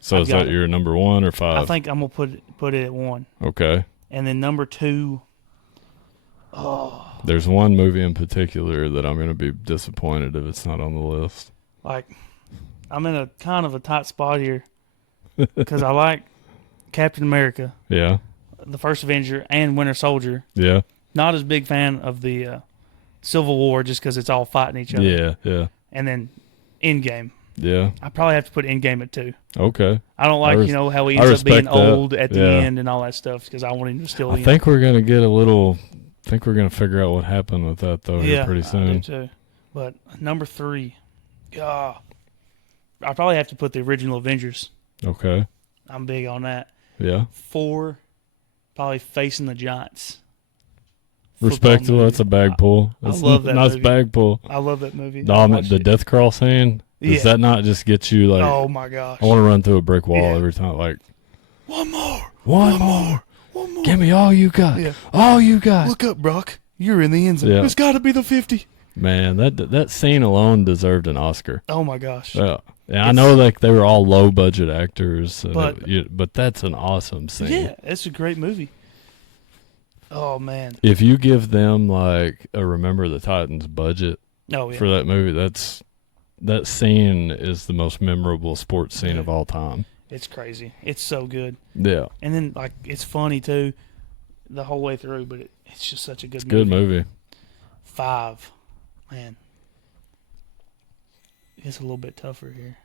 So I've is got that it. your number 1 or 5? I think I'm going to put it at 1. Okay. And then number 2, There's one movie in particular that I'm going to be disappointed if it's not on the list. like, I'm in a kind of a tight spot here because I like Captain America, Yeah. the First Avenger, and Winter Soldier. Yeah. Not as big fan of the Civil War just because it's all fighting each other. Yeah. Yeah. And then Endgame. Yeah. I probably have to put Endgame at 2. Okay. I don't like, how he I ends up being respect that. old at the Yeah. end and all that stuff because I want him to still. I think we're going to get I think we're going to figure out what happened with that, though, here pretty I soon. do too. But number 3, I probably have to put the original Avengers. Okay. I'm big on that. Yeah. 4, probably Facing the Giants. Respectable. That's a bag pull. That's love that nice movie. bag pull. I love that movie. The death crawl scene. Does Yeah. that not just get you like? Oh my gosh! I want to run through a brick wall Yeah. every time. Like, one more. one more. Give me all you got. Yeah. All you got. Look up, Brock. You're in the end zone. Yeah. It's got to be the 50. Man, that scene alone deserved an Oscar. Oh my gosh! Yeah. Yeah, I know like they were all low budget actors, But- but that's an awesome scene. Yeah, it's a great movie. Oh man! If you give them like a Remember the Titans budget Oh yeah. for that movie, that scene is the most memorable sports scene of all time. It's crazy. It's so good. Yeah. And then like it's funny too, the whole way through. But it's just such a good movie. Good movie. 5, man. It's a little bit tougher here.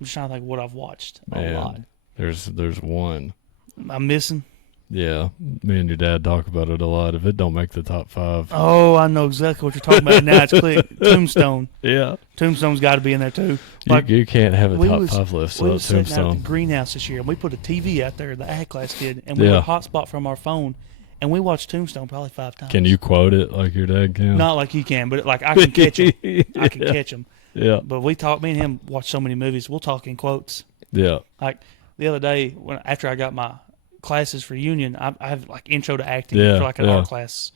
I'm just trying to think what I've watched a lot. There's one. I'm missing. Yeah, me and your dad talk about it a lot. If it don't make the top 5, Oh, I know exactly what you're talking about now. It's clear. Tombstone. yeah, Tombstone's got to be in there too. you can't have a we top was- 5 list We without was sitting out at the Tombstone. greenhouse this year, and we put a TV out there. The ag class did, and we Yeah. would hotspot from our phone, and we watched Tombstone probably 5 times. Can you quote it like your dad can? Not like he can, but like I can catch him. I can catch him. Yeah, But me and him watch so many movies. We'll talk in quotes. yeah, Like the other day, after I got my classes for Union, I have like intro to acting Yeah, for like an yeah. art class.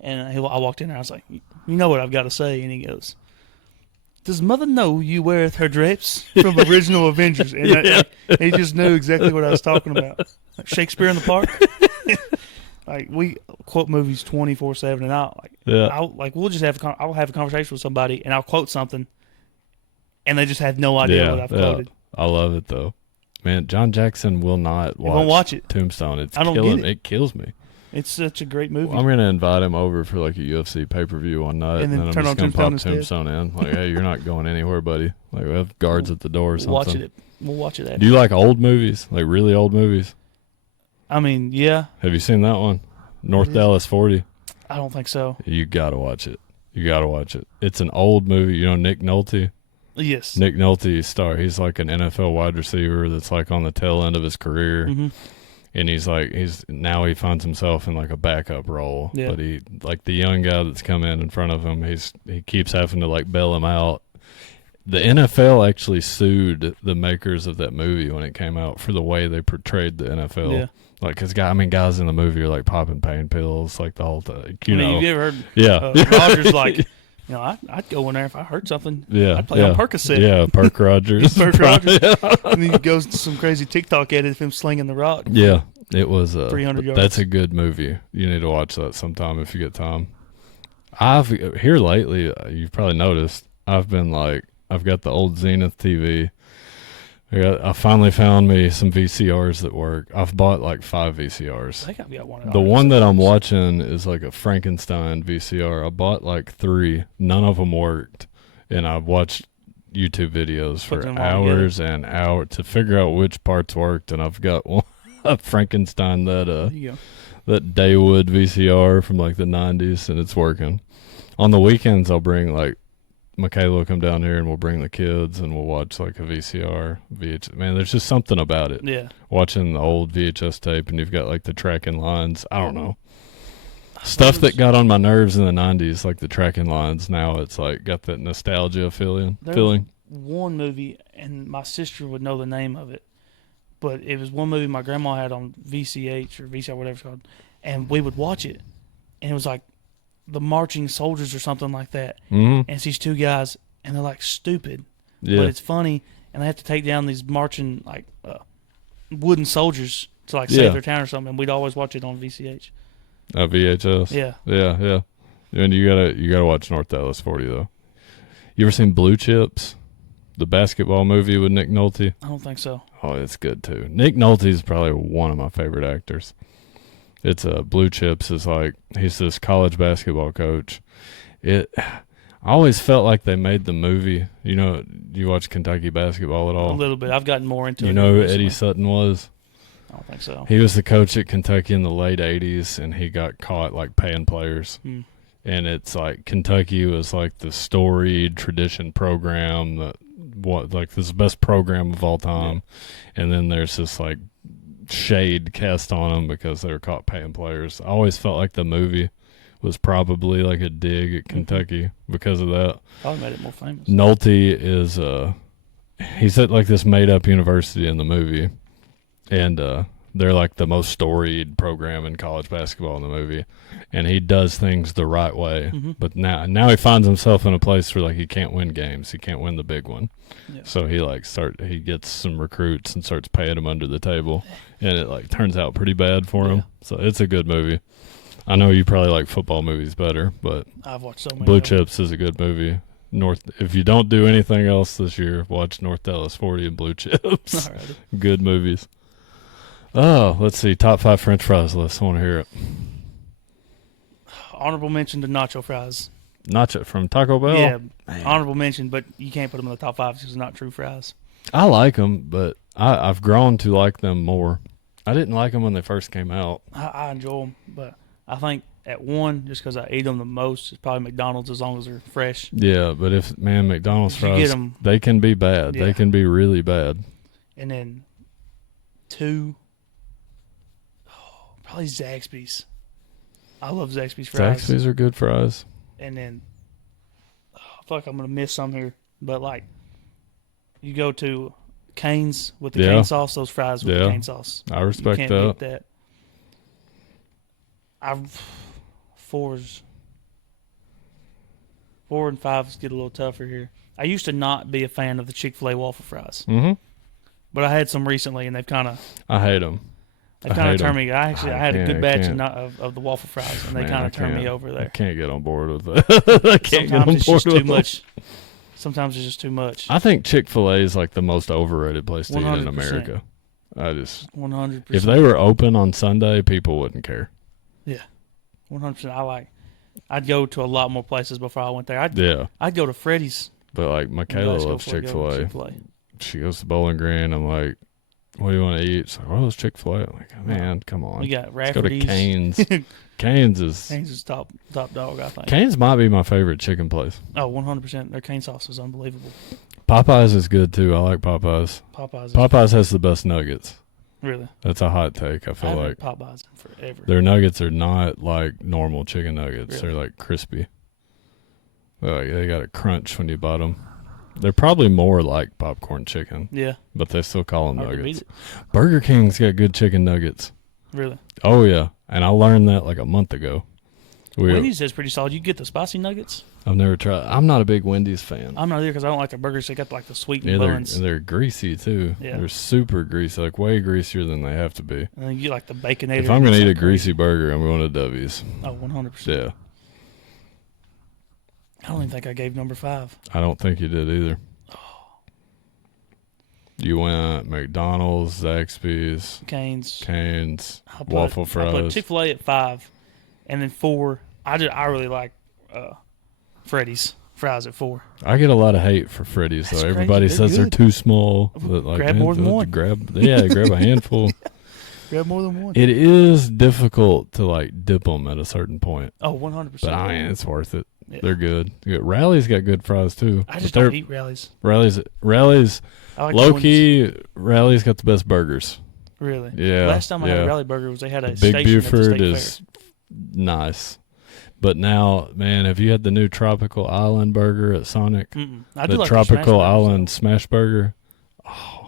And I walked in there, I was like, you know what I've got to say? And he goes, does Mother know you weareth her drapes from original Avengers? And he just knew exactly what I was talking about. Like Shakespeare in the Park. Like we quote movies 24/7, and we'll just I'll have a conversation with somebody, and I'll quote something, and they just have no idea what I've quoted. I love it though. Man, John Jackson will not won't watch it. Tombstone. I don't get it. It kills me. It's such a great movie. I'm gonna invite him over for like a UFC pay-per-view one night, And then I'm turn just on gonna pop Tombstone Tombstone in. Like, hey, you're not going anywhere, buddy. Like, we have guards at the door or something. We'll watch it. Do you like old movies? Like really old movies? I mean, yeah. Have you seen that one? North is it? Dallas 40. I don't think so. You gotta watch it. It's an old movie. You know Nick Nolte? Yes. Nick Nolte he's like an NFL wide receiver that's like on the tail end of his career. Mm-hmm. And he finds himself in like a backup role. Yeah. But he, like the young guy that's come in front of him, he keeps having to like bail him out. The NFL actually sued the makers of that movie when it came out for the way they portrayed the NFL. Yeah. Like, cause guys in the movie are like popping pain pills, like the whole thing. You know, have you ever heard? Yeah. Rogers like, I'd go in there if I heard something. Yeah. I'd play on Percocet. Yeah, Perk Rogers. Perk Rogers. And then he goes to some crazy TikTok edit of him slinging the rock. Yeah, it was 300 yards. That's a good movie. You need to watch that sometime if you get time. Here lately, you've probably noticed, I've got the old Zenith TV. I finally found me some VCRs that work. I've bought like 5 VCRs. I think I've got one. The one that I'm watching is like a Frankenstein VCR. I bought like 3. None of them worked. And I've watched YouTube videos for hours and hours to figure out which parts worked. And I've got one, a Frankenstein, that Daewoo VCR from like the 90s, and it's working. On the weekends, I'll bring like, Michaela will come down here and we'll bring the kids and we'll watch like a VCR, VHS. Man, there's just something about it. Yeah. Watching the old VHS tape and you've got like the tracking lines. I don't know. Stuff that got on my nerves in the 90s, like the tracking lines. Now it's like got that nostalgia feeling. One movie, and my sister would know the name of it, but it was one movie my grandma had on VCH or VCR, whatever it's called, and we would watch it, and it was like the marching soldiers or something like that. Mm-hmm. And it's these 2 guys, and they're like stupid, yeah, but it's funny, and they have to take down these marching like wooden soldiers to like Yeah. save their town or something. And we'd always watch it on VCH. VHS. Yeah. Yeah. And you gotta watch North Dallas 40 though. You ever seen Blue Chips, the basketball movie with Nick Nolte? I don't think so. Oh, it's good too. Nick Nolte is probably one of my favorite actors. It's Blue Chips is like, he's this college basketball coach. I always felt like they made the movie. You know, you watch Kentucky basketball at all? A little bit. I've gotten more into it. You know who recently. Eddie Sutton was? I don't think so. He was the coach at Kentucky in the late 80s, and he got caught like paying players. And it's like Kentucky was like the storied tradition program that this is the best program of all time. Yeah. And then there's this like shade cast on them because they were caught paying players. I always felt like the movie was probably like a dig at Kentucky because of that. Probably made it more famous. Nolte is he's at like this made up university in the movie, and they're like the most storied program in college basketball in the movie, and he does things the right way. But now he finds himself in a place where like he can't win games, he can't win the big one. So he gets some recruits and starts paying them under the table, and it like turns out pretty bad for him. So it's a good movie. I know you probably like football movies better, but I've watched so many. Blue Chips is a good movie. If you don't do anything else this year, watch North Dallas 40 and Blue Chips. Alrighty. Good movies. Oh, let's see. Top 5 French fries list. I want to hear it. Honorable mention to nacho fries. Nacho from Taco Bell? Yeah, Man. honorable mention, but you can't put them in the top 5 because it's not true fries. I like them, but I've grown to like them more. I didn't like them when they first came out. I enjoy them, but I think at 1, just because I eat them the most, it's probably McDonald's as long as they're fresh. Yeah, but McDonald's If you fries, get 'em- they can be bad. Yeah. They can be really bad. And then 2, probably Zaxby's. I love Zaxby's fries. Zaxby's are good fries. And then I feel like I'm going to miss some here, but like you go to Cane's with the cane sauce, those fries with the cane sauce. I respect you that. can't beat that. 4 and 5 get a little tougher here. I used to not be a fan of the Chick-fil-A waffle fries, but I had some recently, and they've kind of. I hate them. They kind of turned me. I had a good batch of the waffle fries, and they kind of turned me over there. I can't get on board with that. I can't get on board it's just with too much. Sometimes it's just too much. I think Chick-fil-A is like the most overrated place to eat in 100%. America. 100%. If they were open on Sunday, people wouldn't care. Yeah, 100%. I'd go to a lot more places before I went there. I'd go to Freddy's. But like Michaela loves Chick-fil-A. She goes to Bowling Green. I'm like, what do you want to eat? She's like, well, it's Chick-fil-A. I'm like, man, come on. We got Let's go to Rafferty's. Cane's. Cane's is top dog, I think. Cane's might be my favorite chicken place. Oh, 100%. Their cane sauce is unbelievable. Popeyes is good too. I like Popeyes. Popeyes has the best nuggets. Really? That's a hot take. I I feel haven't like had Popeyes in forever. their nuggets are not like normal chicken nuggets. Really? They're like crispy. They got a crunch when you bite them. They're probably more like popcorn chicken. Yeah. But they still call them Hard to beat nuggets. it. Burger King's got good chicken nuggets. Really? Oh, yeah. And I learned that like a month ago. Wendy's is pretty solid. You get the spicy nuggets. I've never tried. I'm not a big Wendy's fan. I'm not either because I don't like their burgers. They got like the sweetened Yeah, buns. they're greasy too. Yeah. They're super greasy, like way greasier than they have to be. And then you get like the baconator. If I'm going to eat a like greasy burger, I'm going to W's. Oh, 100%. Yeah. I don't even think I gave number 5. I don't think you did either. You went McDonald's, Zaxby's, Cane's, waffle fries. I put Chick-fil-A at 5, and then 4. I really like Freddy's fries at 4. I get a lot of hate for Freddy's, though. That's Everybody crazy. says They're they're too small. But like, Grab more than one. grab a handful. Grab more than one. It is difficult to like dip them at a certain point. Oh, 100%. But I mean, it's worth it. Yeah. They're good. Rally's got good fries too. I just don't eat Rallies. Rally's I like low the ones- key. Rally's got the best burgers. Really? Yeah. Last time I had a Rally burger was they had a Big station at the Buford state is fair. nice. But now, man, have you had the new Tropical Island burger at Sonic? Mm-mm. I The do like their Tropical smash burgers, Island smash burger.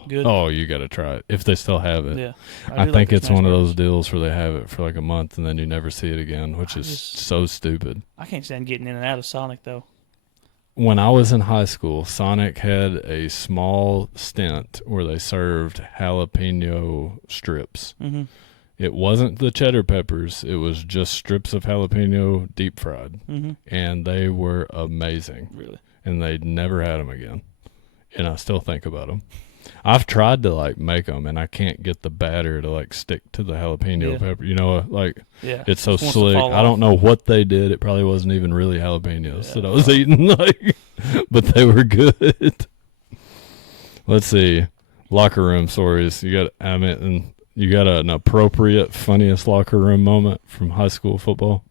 Good. Oh, you got to try it if they still have it. Yeah. I do think their it's smash one of burgers. those deals where they have it for like a month and then you never see it again, which is so stupid. I can't stand getting in and out of Sonic though. When I was in high school, Sonic had a small stint where they served jalapeno strips. Mm-hmm. It wasn't the cheddar peppers. It was just strips of jalapeno deep fried. Mm-hmm. And they were amazing. Really? And they never had them again. And I still think about them. I've tried to like make them, and I can't get the batter to like stick to the jalapeno pepper. You know, like Yeah. it's so Just wants to slick. fall I don't off. know what they did. It probably wasn't even really jalapenos that I was probably. eating, like, but they were good. Let's see, locker room stories. You got an appropriate funniest locker room moment from high school football.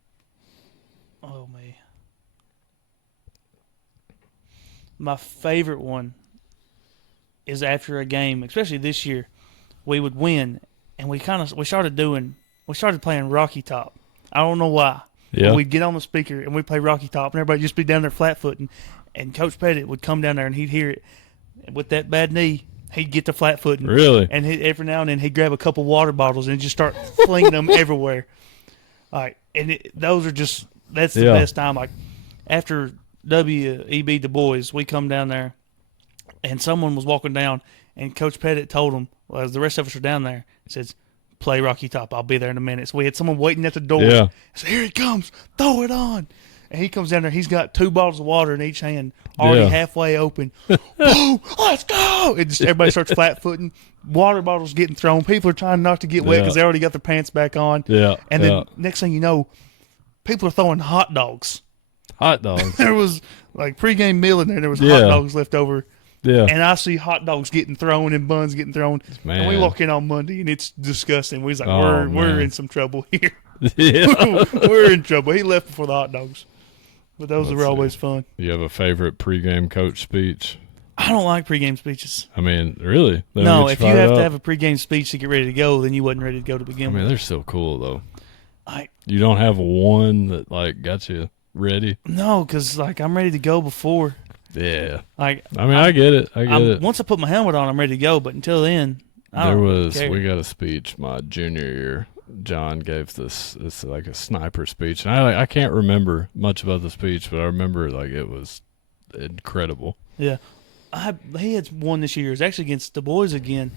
Oh me. My favorite one is after a game, especially this year, we would win, and we started playing Rocky Top. I don't know why. Yeah. But we'd get on the speaker and we'd play Rocky Top, and everybody just be down there flat footing, and Coach Pettit would come down there and he'd hear it. With that bad knee, he'd get the flat footing. Really? And every now and then he'd grab a couple water bottles and just start flinging them everywhere. Like, and that's the best time. Like, after W.E.B. Du Bois, we come down there, and someone was walking down, and Coach Pettit told him, well, as the rest of us are down there, he says, play Rocky Top. I'll be there in a minute. So we had someone waiting at the door. Yeah. So here he comes. Throw it on. And he comes down there. He's got 2 bottles of water in each hand, already halfway open. Boom! Let's go! And just everybody starts flat-footing. Water bottles getting thrown. People are trying not to get wet because they already got their pants back on. Yeah. And then next thing you know, people are throwing hot dogs. Hot dogs. There was like pregame meal in there. There was hot dogs left over. Yeah. And I see hot dogs getting thrown and buns getting thrown. Man. And we walk in on Monday and it's disgusting. We was like, Oh, we're man. in some trouble here. Yeah. We're in trouble. He left before the hot dogs. But those were always fun. You have a favorite pregame coach speech? I don't like pregame speeches. I mean, really? They No, don't get if you fired have up? to have a pregame speech to get ready to go, then you wasn't ready to go to I begin mean, with. they're so cool though. I You don't have one that like got you ready. No, because like I'm ready to go before. Yeah. Like I mean, I get it. I get it. Once I put my helmet on, I'm ready to go. But until then, I There don't really was care. we got a speech my junior year. John gave this like a sniper speech, and I can't remember much about the speech, but I remember like it was incredible. Yeah, he had one this year. It was actually against the boys again.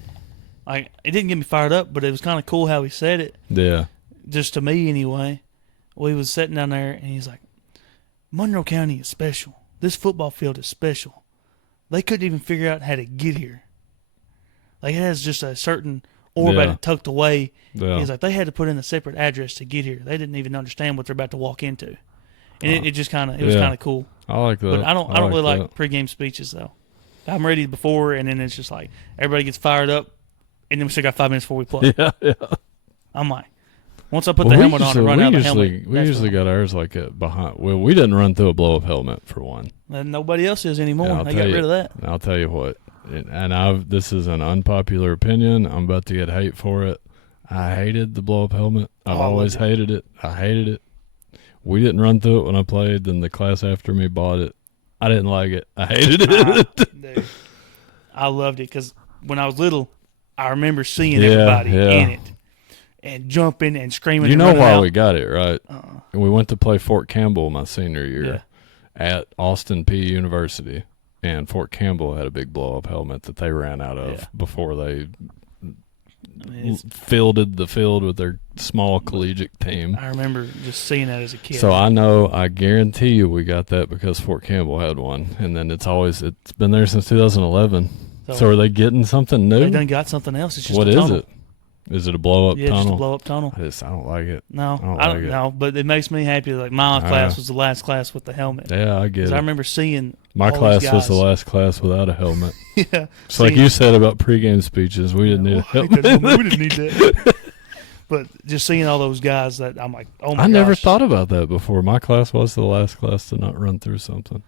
Like it didn't get me fired up, but it was kind of cool how he said it. Yeah. Just to me, anyway. We was sitting down there, and he's like, "Monroe County is special. This football field is special. They couldn't even figure out how to get here. Like it has just a certain orbit tucked away." Yeah. He's like, they had to put in a separate address to get here. They didn't even understand what they're about to walk into, and it just kind of was kind of cool. I like that. But I don't really like pregame speeches though. I'm ready before, and then it's just like everybody gets fired up, and then we still got 5 minutes before we play. Yeah. I'm like, once I put the helmet on and run out of the helmet, we usually got ours like behind. Well, we didn't run through a blow up helmet for one. and nobody else is anymore. And They got rid of that. And I'll tell you what, this is an unpopular opinion. I'm about to get hate for it. I hated the blow-up helmet. I've always hated it. I hated it. We didn't run through it when I played. Then the class after me bought it. I didn't like it. I hated it. Dude, I loved it because when I was little, I remember seeing everybody in it and jumping and screaming. You and know why out. we got it, right? And we went to play Fort Campbell my senior year at Austin P University, and Fort Campbell had a big blow-up helmet that they ran out of before they fielded the field with their small collegiate team. I remember just seeing that as a kid. So I guarantee you we got that because Fort Campbell had one, and then it's been there since 2011. So are they getting something new? They done got something else. It's just what a tunnel. is it? Is it a blow-up tunnel? Yeah, just a blow-up tunnel. I don't like it. No, I don't know, but it makes me happy. Like my class was the last class with the helmet. Yeah, I get it. I remember seeing my class was the last class without a helmet. Yeah, it's like you said about pregame speeches. We didn't need a helmet. We didn't need that. But just seeing all those guys, that I'm like, oh my gosh. I never thought about that before. My class was the last class to not run through something.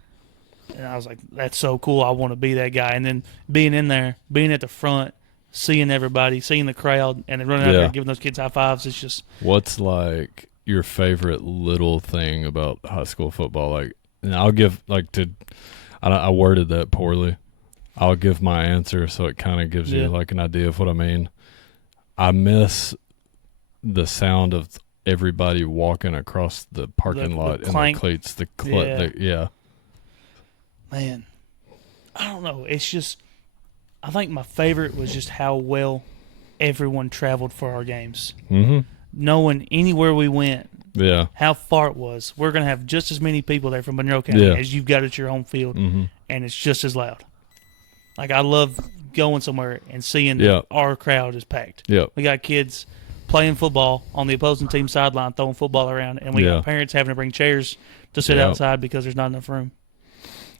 And I was like, that's so cool. I want to be that guy. And then being in there, being at the front, seeing everybody, seeing the crowd, and then running out there and giving those kids high fives. It's just. What's like your favorite little thing about high school football? Like, and I'll give I worded that poorly. I'll give my answer so it kind of gives you like an idea of what I mean. I miss the sound of everybody walking across the parking lot in the cleats. Man, I don't know. It's just, I think my favorite was just how well everyone traveled for our games. Mm-hmm. Knowing anywhere we went, how far it was. We're going to have just as many people there from Monroe County as you've got at your home field, and it's just as loud. Like, I love going somewhere and seeing that our crowd is packed. Yep. We got kids playing football on the opposing team sideline, throwing football around, and we got parents having to bring chairs to sit outside because there's not enough room.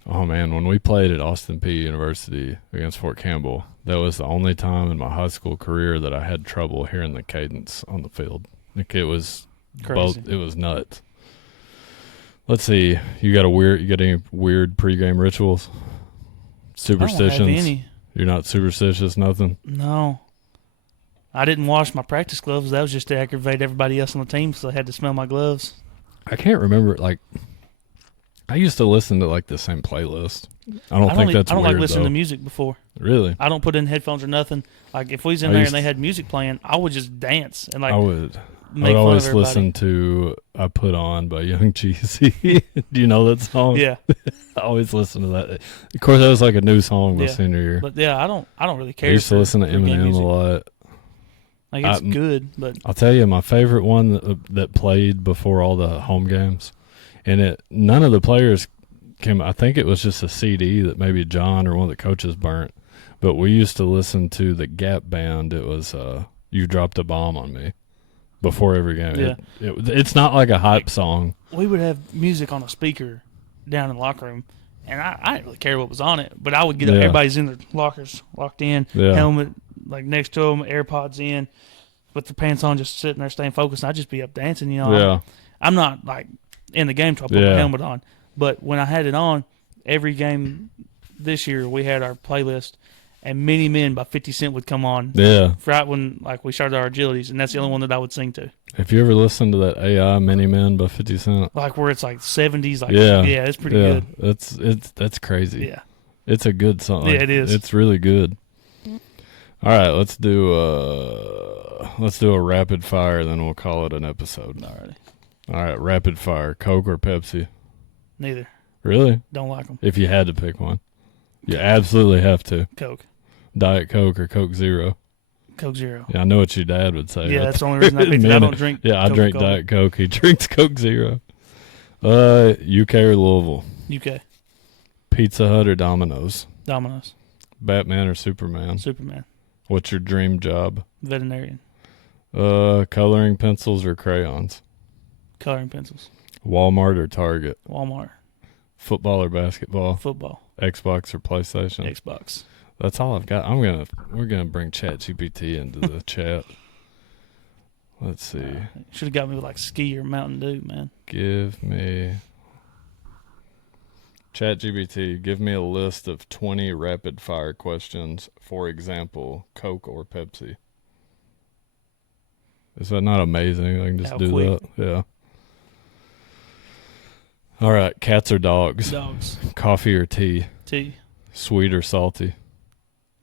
Oh, man, when we played at Austin P University against Fort Campbell, that was the only time in my high school career that I had trouble hearing the cadence on the field. Like, it was crazy. It was nuts. Let's see. You got any weird pregame rituals? Superstitions? I don't have any. You're not superstitious, nothing? No. I didn't wash my practice gloves. That was just to aggravate everybody else on the team, so I had to smell my gloves. I can't remember, like, I used to listen to like the same playlist. I don't think that's weird. I don't like listening to music before. Really? I don't put in headphones or nothing. Like if we was in there and they had music playing, I would just dance and like. I would always listen to "I Put On" by Young Jeezy. Do you know that song? Yeah. I always listen to that. Of course, that was like a new song my senior year. But yeah, I don't really care. I used to listen to Eminem a lot. Like it's good, but I'll tell you my favorite one that played before all the home games. And none of the players came. I think it was just a CD that maybe John or one of the coaches burnt. But we used to listen to the Gap Band. It was "You Dropped a Bomb on Me" before every game. Yeah. It's not like a hype song. We would have music on a speaker down in the locker room, and I didn't really care what was on it. But I would get everybody's in their lockers, locked in, helmet like next to them, AirPods in, with their pants on, just sitting there staying focused. And I'd just be up dancing, you know. Yeah. I'm not like in the game till I put my helmet on. But when I had it on, every game this year we had our playlist, and Many Men by 50 Cent would come on. Yeah. Right when like we started our agilities, and that's the only one that I would sing to. Have you ever listened to that AI Many Men by 50 Cent? Like where it's like 70s, like it's pretty good. That's crazy. Yeah. It's a good song. Yeah, it is. It's really good. All right, let's do a rapid fire, then we'll call it an episode. All right, rapid fire. Coke or Pepsi? Neither. Really? Don't like them. If you had to pick one. You absolutely have to. Coke. Diet Coke or Coke Zero? Coke Zero. Yeah, I know what your dad would say. Yeah, that's the only reason I picked it. I don't drink I drink Diet Coke. He drinks Coke Zero. UK or Louisville? UK. Pizza Hut or Domino's? Domino's. Batman or Superman? Superman. What's your dream job? Veterinarian. Coloring pencils or crayons? Coloring pencils. Walmart or Target? Walmart. Football or basketball? Football. Xbox or PlayStation? Xbox. That's all I've got. We're gonna bring ChatGPT into the chat. Let's see. Should have got me with like ski or Mountain Dew, man. Give me ChatGPT, give me a list of 20 rapid fire questions. For example, Coke or Pepsi. Is that not amazing? I can just do quick. that. Yeah. All right. Cats or dogs? Dogs. Coffee or tea? Tea. Sweet or salty?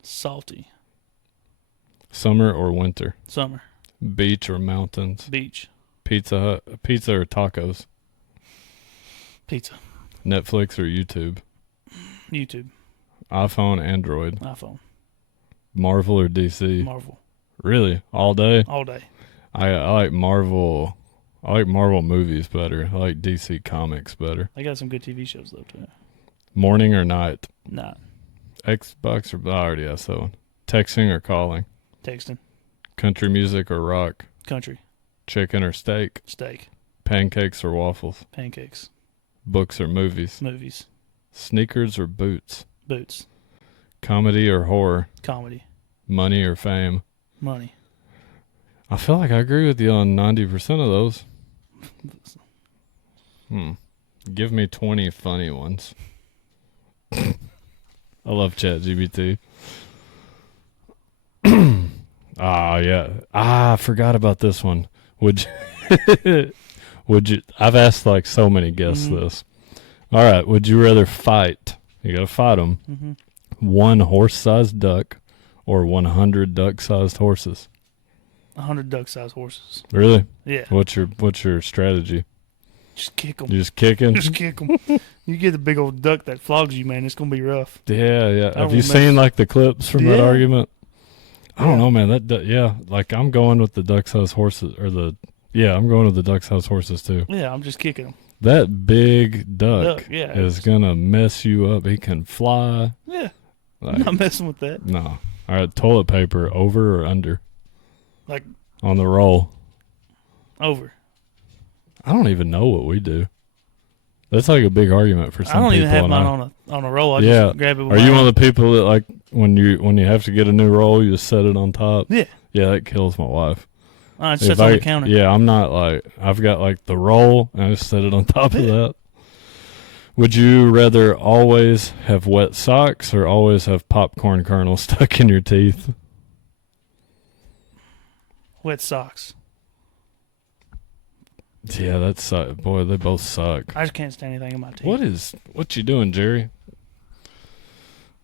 Salty. Summer or winter? Summer. Beach or mountains? Beach. Pizza or tacos? Pizza. Netflix or YouTube? YouTube. iPhone, Android? iPhone. Marvel or DC? Marvel. Really? All day? All day. I like Marvel. I like Marvel movies better. I like DC comics better. They got some good TV shows though too. Morning or night? Not. Xbox or I already asked that one. Texting or calling? Texting. Country music or rock? Country. Chicken or steak? Steak. Pancakes or waffles? Pancakes. Books or movies? Movies. Sneakers or boots? Boots. Comedy or horror? Comedy. Money or fame? Money. I feel like I agree with you on 90% of those. Give me 20 funny ones. I love ChatGPT. Yeah. I forgot about this one. Would you I've asked like so many guests this. All right. Would you rather fight? You got to fight them. Mm-hmm. One horse-sized duck or 100 duck-sized horses? 100 duck-sized horses. Really? Yeah. What's your strategy? Just kick them. You just kicking? Just kick them. You get a big old duck that flogs you, man. It's gonna be rough. Yeah. Have you seen like the clips from that argument? I don't know, man. Like I'm going with the duck-sized horses I'm going with the duck-sized horses too. Yeah, I'm just kicking them. That big duck yeah, is gonna mess you up. He can fly. Yeah. Like, I'm not messing with that. no. All right, toilet paper over or under? Like on the roll. Over. I don't even know what we do. That's like a big argument for some people. I don't even have mine on a roll. I just grab it with Are you one of the people that like when you have to get a new roll, you just set it on top? Yeah. Yeah, that kills my wife. It sits on the counter. Yeah, I'm not like I've got like the roll and I just set it on top of that. Would you rather always have wet socks or always have popcorn kernels stuck in your teeth? Wet socks. Yeah, that sucks. Boy, they both suck. I just can't stand anything in my teeth. What you doing, Jerry?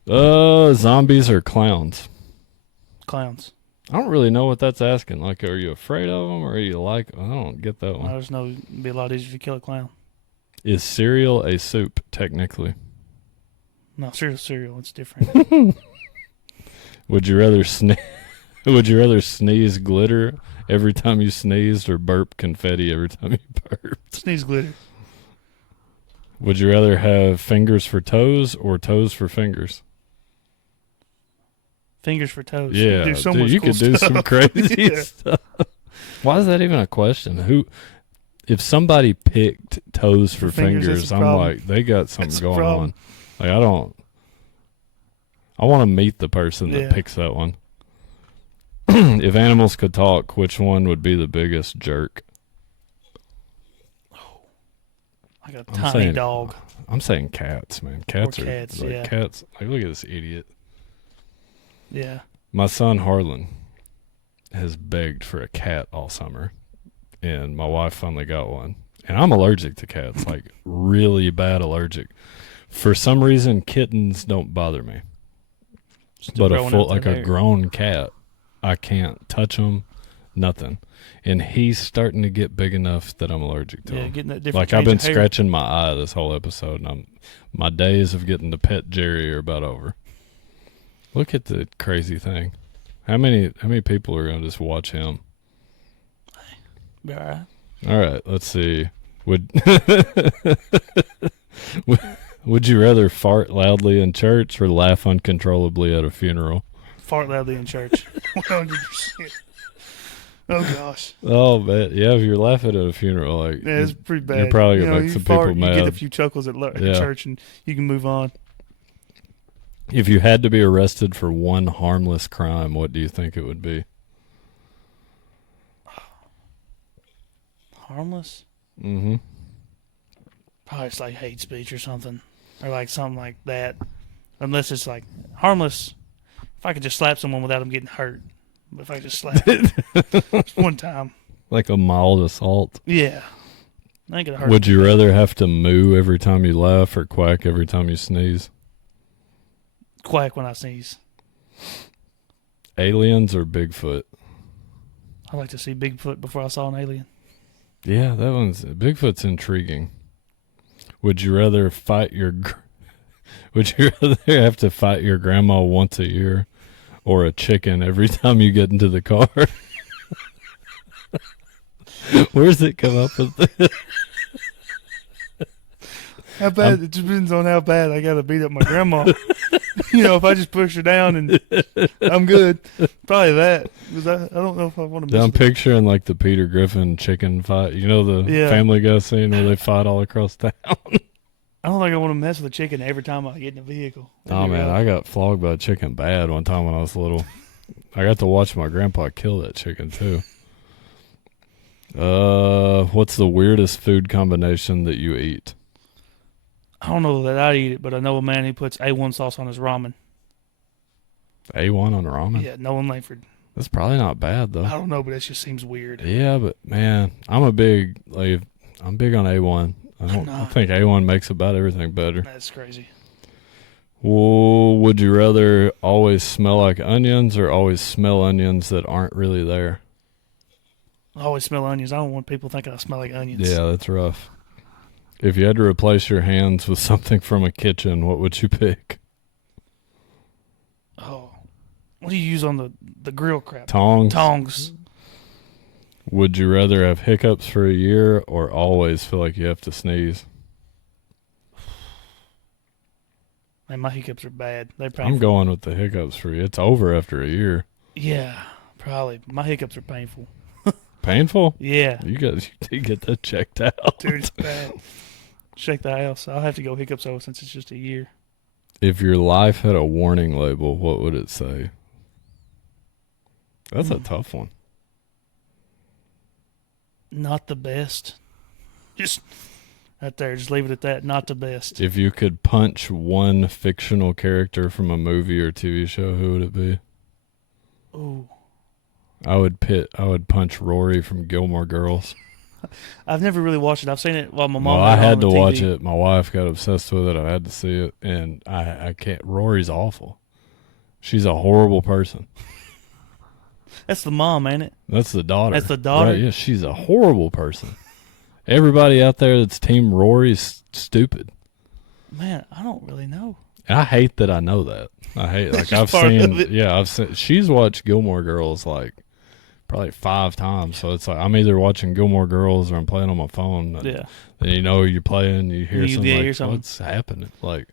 Zombies or clowns? Clowns. I don't really know what that's asking. Like, are you afraid of them or are you like? I don't get that one. I just know it'd be a lot easier to kill a clown. Is cereal a soup technically? No, cereal. It's different. Would you rather sneeze glitter every time you sneezed or burp confetti every time you burped? Sneeze glitter. Would you rather have fingers for toes or toes for fingers? Fingers for toes. Yeah, you could do some crazy stuff. Why is that even a question? If somebody picked toes for fingers, I'm like, they got something going on. Like, I want to meet the person that picks that one. If animals could talk, which one would be the biggest jerk? Like a tiny dog. I'm saying cats, man. Cats. Cats. Like, look at this idiot. Yeah. My son Harlan has begged for a cat all summer, and my wife finally got one. And I'm allergic to cats, like really bad allergic. For some reason, kittens don't bother me, but a grown cat, I can't touch them, nothing. And he's starting to get big enough that I'm allergic to him. Getting that different. Like I've been scratching my eye this whole episode, and my days of getting to pet Jerry are about over. Look at the crazy thing. How many people are going to just watch him? Be all right. All right, let's see. Would you rather fart loudly in church or laugh uncontrollably at a funeral? Fart loudly in church. 100%. Oh gosh. Oh man, yeah. If you're laughing at a funeral, like it's pretty bad. You're probably gonna make some people mad. You get a few chuckles at church, and you can move on. If you had to be arrested for one harmless crime, what do you think it would be? Harmless? Mm-hmm. Probably it's like hate speech or something. or like something like that. Unless it's like harmless. If I could just slap someone without them getting hurt. But if I just slap them just one time. Like a mild assault. Yeah. I think it'd hurt. Would you rather have to moo every time you laugh or quack every time you sneeze? Quack when I sneeze. Aliens or Bigfoot? I'd like to see Bigfoot before I saw an alien. Yeah, Bigfoot's intriguing. Would you rather Would you rather have to fight your grandma once a year or a chicken every time you get into the car? Where's it come up with this? How bad? It depends on how bad I got to beat up my grandma. If I just push her down and I'm good. Probably that. Because I don't know if I want to miss I'm picturing like the Peter Griffin chicken fight. You know the Family Guy scene where they fight all across town? I don't think I want to mess with a chicken every time I get in a vehicle. Oh, man, I got flogged by a chicken bad one time when I was little. I got to watch my grandpa kill that chicken, too. What's the weirdest food combination that you eat? I don't know that I'd eat it, but I know a man who puts A1 sauce on his ramen. A1 on ramen? Yeah, Nolan Langford. That's probably not bad, though. I don't know, but it just seems weird. Yeah, but, man, I'm big on A1. I think A1 makes about everything better. That's crazy. Well, would you rather always smell like onions or always smell onions that aren't really there? I always smell onions. I don't want people thinking I smell like onions. Yeah, that's rough. If you had to replace your hands with something from a kitchen, what would you pick? Oh. What do you use on the grill crap? Tongs. Would you rather have hiccups for a year or always feel like you have to sneeze? Man, my hiccups are bad. I'm going with the hiccups for you. It's over after a year. Yeah, probably. My hiccups are painful. Painful? Yeah. You get that checked out. Dude, it's bad. Shake the house. I'll have to go hiccups over since it's just a year. If your life had a warning label, what would it say? That's a tough one. Not the best. Just right there. Just leave it at that. Not the best. If you could punch one fictional character from a movie or TV show, who would it be? Ooh. I would punch Rory from Gilmore Girls. I've never really watched it. I've seen it while my mom. Well, I had to TV. watch it. My wife got obsessed with it. I had to see it, and I can't. Rory's awful. She's a horrible person. That's the mom, ain't it? That's the daughter. That's the daughter? Right, yeah, she's a horrible person. Everybody out there that's Team Rory is stupid. Man, I don't really know. And I hate that I know that. I hate I've seen she's watched Gilmore Girls like probably 5 times. So it's like I'm either watching Gilmore Girls or I'm playing on my phone. Yeah. Then you're playing, you hear something. What's happening? Like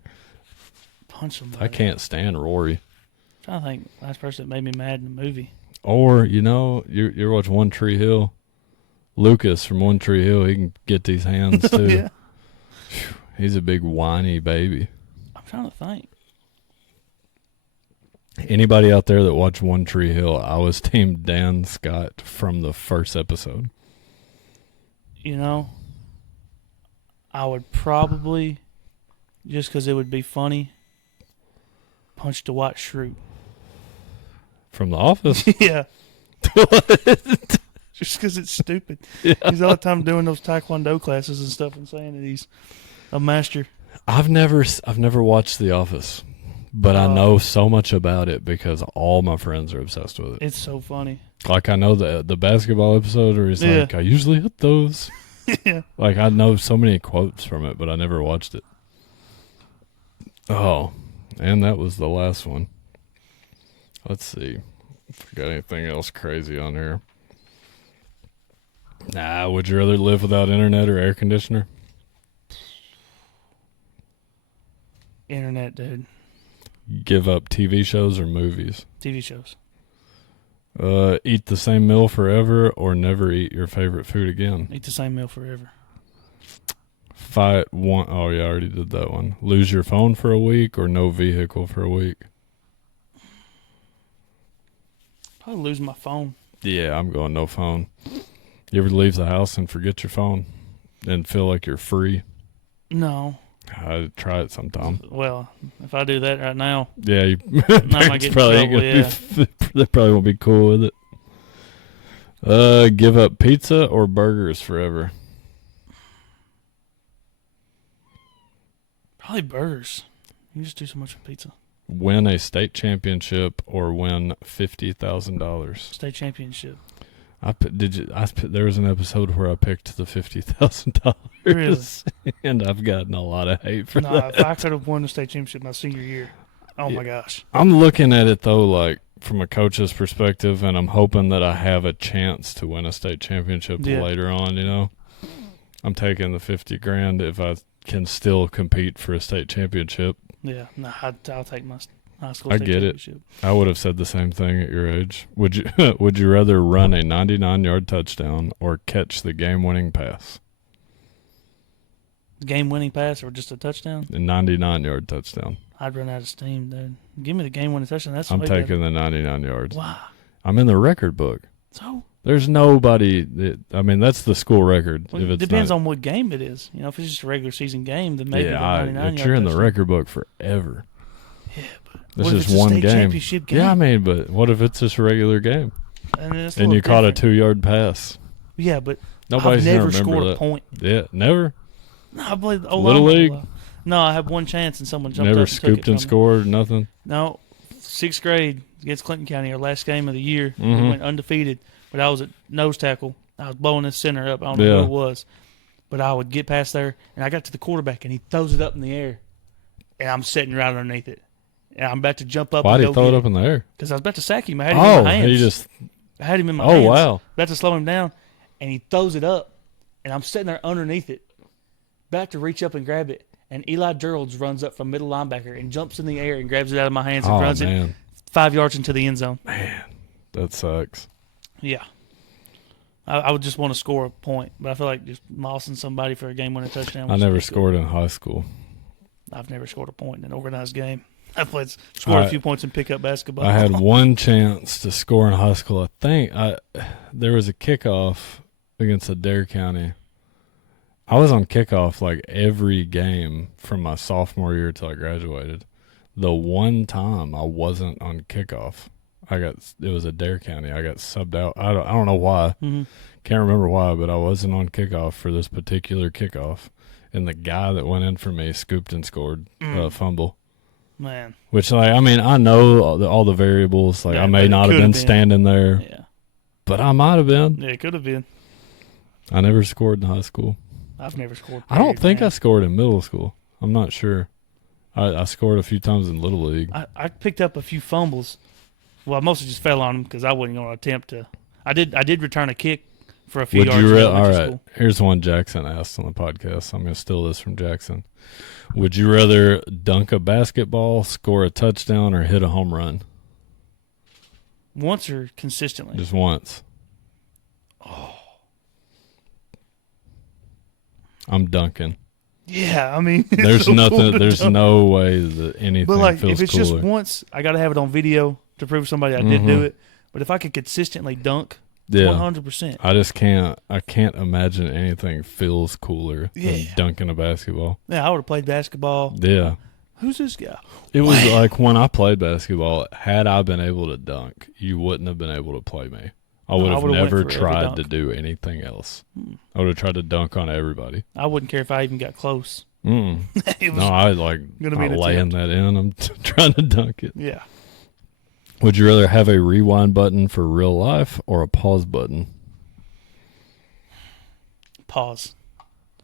punch them. I can't stand Rory. I'm trying to think last person that made me mad in a movie. Or, you're watching One Tree Hill. Lucas from One Tree Hill, he can get these hands too. Yeah. He's a big whiny baby. I'm trying to think. Anybody out there that watched One Tree Hill, I was Team Dan Scott from the first episode. I would probably, just because it would be funny, punch Dwight Schrute. From The Office? Yeah. Just because it's stupid. Yeah. He's all the time doing those taekwondo classes and stuff and saying that he's a master. I've never watched The Office, but I know so much about it because all my friends are obsessed with it. It's so funny. Like I know the basketball episode where he's like, I usually hit those. Yeah. Like I know so many quotes from it, but I never watched it. Oh, and that was the last one. Let's see if we got anything else crazy on here. Nah, would you rather live without internet or air conditioner? Internet, dude. Give up TV shows or movies? TV shows. Eat the same meal forever or never eat your favorite food again? Eat the same meal forever. Fight one. Oh, yeah, I already did that one. Lose your phone for a week or no vehicle for a week? Probably lose my phone. Yeah, I'm going no phone. You ever leave the house and forget your phone and feel like you're free? No. I'd try it sometime. Well, if I do that right now, Yeah, I might get in trouble. They probably won't be cool with it. Give up pizza or burgers forever? Probably burgers. You just do so much with pizza. Win a state championship or win $50,000? State championship. There was an episode where I picked the $50,000. Really? And I've gotten a lot of hate for that. If I could have won the state championship my senior year, my gosh. I'm looking at it though, like from a coach's perspective, and I'm hoping that I have a chance to win a state championship later on. You know, I'm taking the $50,000 if I can still compete for a state championship. Yeah, I'll take my high school I state get championship. it. I would have said the same thing at your age. Would you rather run a 99-yard touchdown or catch the game-winning pass? Game-winning pass or just a touchdown? A 99-yard touchdown. I'd run out of steam, dude. Give me the game-winning touchdown. I'm taking the 99 yards. Wow. I'm in the record book. So? There's nobody. That's the school record. Well, it depends on what game it is. You know, if it's just a regular season game, then maybe the 99 you're in the record book forever. Yeah, but this is one game. Championship game. Yeah, but what if it's just a regular game? And you caught a 2-yard pass? Yeah, but nobody's I've never gonna remember scored that. a point. Yeah, never. No, I played Little League. No, I had one chance and someone jumped Never up and scooped took it and scored. Nothing. No, 6th grade against Clinton County, our last game of the year. Mm-hmm. We went undefeated, but I was at nose tackle. I was blowing this center up. I don't know who it was, but I would get past there, and I got to the quarterback, and he throws it up in the air, and I'm sitting right underneath it, and I'm about to jump up. Why and did go he throw get it up in the air? Because I was about to sack him. I had him in my hands. I had him in my hands. Oh wow! About to slow him down, and he throws it up, and I'm sitting there underneath it, about to reach up and grab it. And Eli Geralds runs up from middle linebacker and jumps in the air and grabs it out of my hands and runs it 5 yards into the end zone. Man, that sucks. Yeah. I would just want to score a point, but I feel like just mossing somebody for a game-winning touchdown. I never scored in high school. I've never scored a point in an organized game. I've scored a few points in pickup basketball. I had one chance to score in high school. I think there was a kickoff against Adair County. I was on kickoff like every game from my sophomore year till I graduated. The one time I wasn't on kickoff, it was Adair County. I got subbed out. I don't know why. Mm-hmm. Can't remember why, but I wasn't on kickoff for this particular kickoff. And the guy that went in for me scooped and scored a fumble. Man. Which, I know all the variables. I may not have been standing there. Yeah. But I might have been. Yeah, it could have been. I never scored in high school. I've never scored. I don't think I scored in middle school. I'm not sure. I scored a few times in Little League. I picked up a few fumbles. Well, I mostly just fell on them because I wasn't going to attempt to. I did return a kick for a few yards. All right. School. Here's one Jackson asked on the podcast. I'm going to steal this from Jackson. Would you rather dunk a basketball, score a touchdown, or hit a home run? Once or consistently? Just once. Oh. I'm dunking. Yeah, I mean, there's nothing. There's no way that anything. But if it's cooler. Just once, I got to have it on video to prove somebody I did do it. But if I could consistently dunk, 100%. I just can't. I can't imagine anything feels cooler than dunking a basketball. Yeah, I would have played basketball. Yeah. Who's this guy? It was like when I played basketball. Had I been able to dunk, you wouldn't have been able to play me. I would have never tried to do anything else. I would have tried to dunk on everybody. I wouldn't care if I even got close. No, I not laying that in. I'm trying to dunk it. Yeah. Would you rather have a rewind button for real life or a pause button? Pause.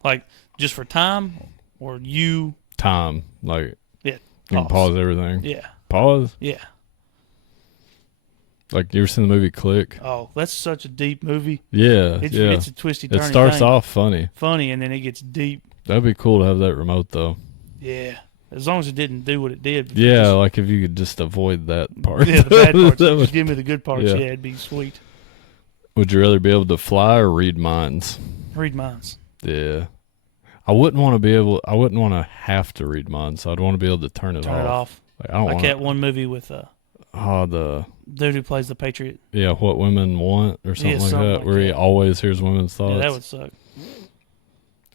Like just for time or you? Time. Yeah. You can pause everything. Yeah. Pause? Yeah. Like, you ever seen the movie Click? Oh, that's such a deep movie. Yeah, It's a twisty, turny It starts thing. off funny. Funny, and then it gets deep. That'd be cool to have that remote, though. Yeah. As long as it didn't do what it did. Yeah, like if you could just avoid that part. Yeah, the bad parts. Just give me the good parts. Yeah. Yeah, it'd be sweet. Would you rather be able to fly or read minds? Read minds. Yeah. I wouldn't want to have to read minds. I'd want to be able to turn it off. Like, I don't like that one movie with the dude who plays the Patriot. Yeah, What Women Want or something like that, where he always hears women's thoughts. Yeah, that would suck.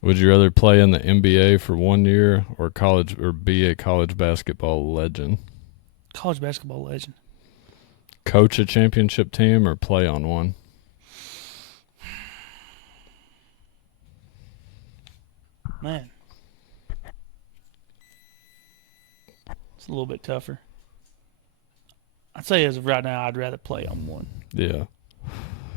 Would you rather play in the NBA for 1 year or be a college basketball legend? College basketball legend. Coach a championship team or play on one? Man. It's a little bit tougher. I'd say as of right now, I'd rather play on one. Yeah.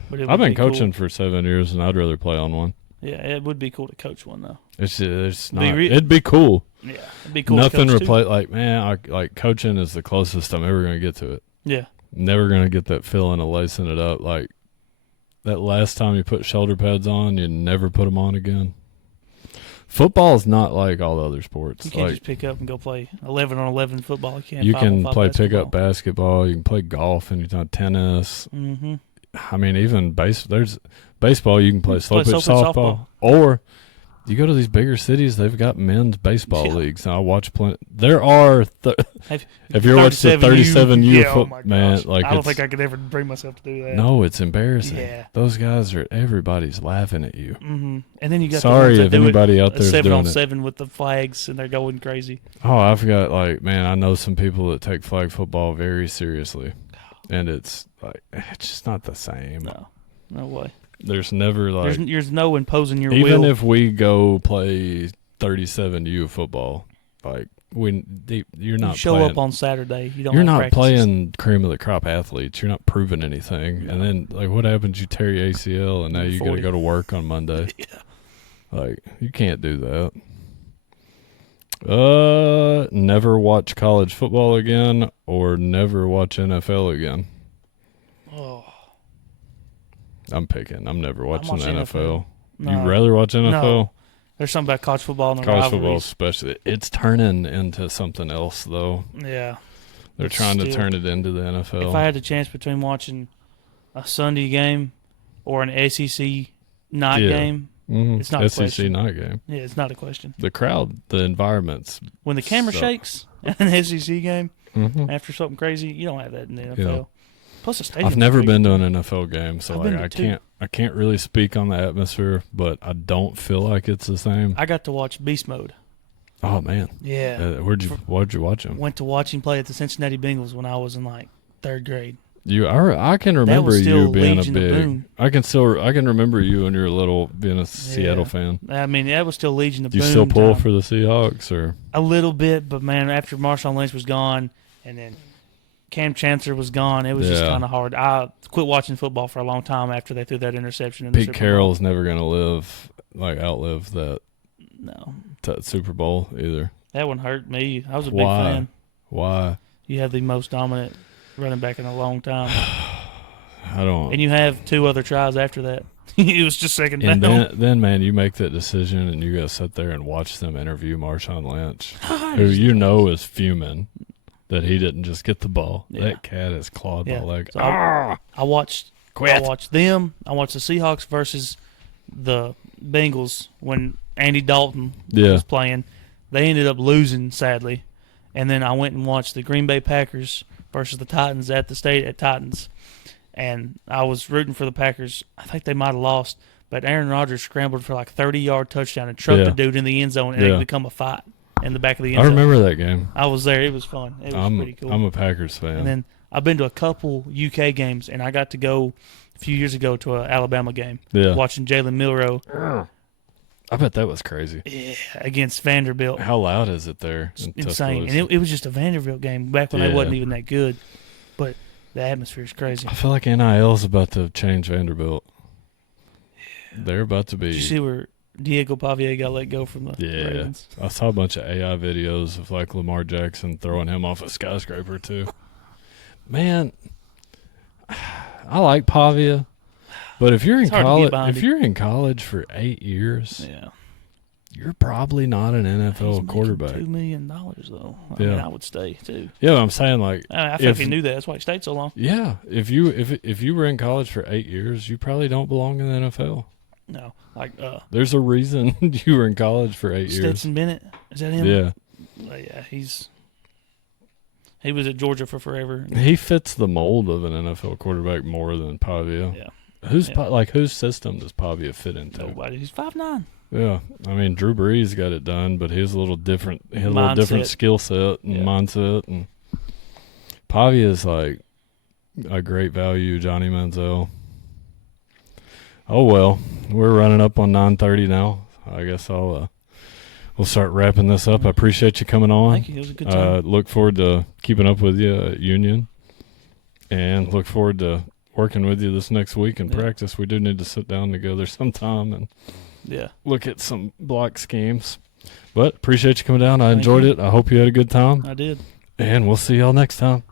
But I've been coaching for 7 years, and I'd rather play on one. Yeah, it would be cool to coach one, though. It's not. It'd be cool. Yeah, it'd be cool. Nothing replace like coaching is the closest I'm ever gonna get to it. Yeah. Never gonna get that feeling of lacing it up. Like that last time you put shoulder pads on, you never put them on again. Football is not like all the other sports. You can't just pick up and go play 11-on-11 football. You can play pickup basketball. You can play golf anytime. Tennis. Mm-hmm. I mean, even there's baseball. You can play slow pitch softball. Or you go to these bigger cities, they've got men's baseball leagues. And I watch plenty. There are. If you're watching the 37U football, man, like I don't think I could ever bring myself to do that. No, it's embarrassing. Yeah. Those guys everybody's laughing at you. Mm-hmm. And then you got sorry if anybody out there's doing 7-on-7 with the flags and they're going crazy. Oh, I've got I know some people that take flag football very seriously, and it's just not the same. No way. There's never there's no imposing your will. Even if we go play 37U football, you're not. You show up on Saturday. You're not playing cream of the crop athletes. You're not proving anything. No. And then what happens? You tear your ACL, and now you got to go to work on Monday. Yeah. You can't do that. Never watch college football again, or never watch NFL again. Oh. I'm picking. I'm never watching the NFL. No. You'd rather watch NFL? No. There's something about college football and the college rivalries. Football especially. It's turning into something else, though. Yeah. They're trying to turn it into the NFL. If I had the chance between watching a Sunday game or an SEC night game, it's not a question. SEC night game. Yeah, it's not a question. The crowd, the environments. When the camera shakes in an SEC game after something crazy, you don't have that in the NFL. Yeah. Plus the stadium. I've never been to an NFL game, so I can't really speak on the atmosphere, but I don't feel like it's the same. I got to watch Beast Mode. Oh man. Yeah. Where'd you watch him? Went to watch him play at the Cincinnati Bengals when I was in third grade. I can remember you being a big. I can remember you when you were little being a Seattle fan. I mean, that was still Legion of Boom. You still pull for the Seahawks, or a little bit, but man, after Marshawn Lynch was gone, and then Cam Chancellor was gone, it was just kind of hard. I quit watching football for a long time after they threw that interception. In Pete Carroll's never going to outlive that. No. Super Bowl either. That one hurt me. I was a big fan. Why? You have the most dominant running back in a long time. I don't. And you have two other tries after that. It was just second down. And then, man, you make that decision, and you got to sit there and watch them interview Marshawn Lynch, who is fuming that he didn't just get the ball. Yeah. That cat has clawed my leg. So I watched them. I watched the Seahawks versus the Bengals when Andy Dalton was playing. They ended up losing, sadly. And then I went and watched the Green Bay Packers versus the Titans at Titans. And I was rooting for the Packers. I think they might have lost, but Aaron Rodgers scrambled for 30-yard touchdown and trucked the dude in the end zone, and it became a fight in the back of the end zone. I remember that game. I was there. It was fun. It was pretty cool. I'm a Packers fan. And then I've been to a couple UK games, and I got to go a few years ago to an Alabama game watching Jalen Milroe. I bet that was crazy. Yeah, against Vanderbilt. How loud is it there? It's insane. And it was just a Vanderbilt game back when they wasn't even that good. But the atmosphere is crazy. I feel like NIL is about to change Vanderbilt. They're about to be. Did you see where Diego Pavia got let go from the Ravens? I saw a bunch of AI videos of Lamar Jackson throwing him off a skyscraper too. Man, I like Pavia. But if you're in college for 8 years, you're probably not an NFL quarterback. $2 million though. I mean, I would stay too. Yeah, I'm saying I think he knew that. That's why he stayed so long. Yeah, if you were in college for 8 years, you probably don't belong in the NFL. No, there's a reason you were in college for 8 years. Stetson Bennett, is that him? Yeah. Yeah, he was at Georgia for forever. He fits the mold of an NFL quarterback more than Pavia. Yeah. whose system does Pavia fit into? Nobody. He's 5'9". Yeah, I mean Drew Brees got it done, but he's a little different. He had a little different skill set and mindset. And Pavia is like a great value. Johnny Manziel. Oh well, we're running up on 9:30 now. I guess we'll start wrapping this up. I appreciate you coming on. Thank you. It was a good time. Look forward to keeping up with you at Union, and look forward to working with you this next week in practice. We do need to sit down together sometime and look at some block schemes. But appreciate you coming down. I enjoyed it. I hope you had a good time. I did. And we'll see y'all next time.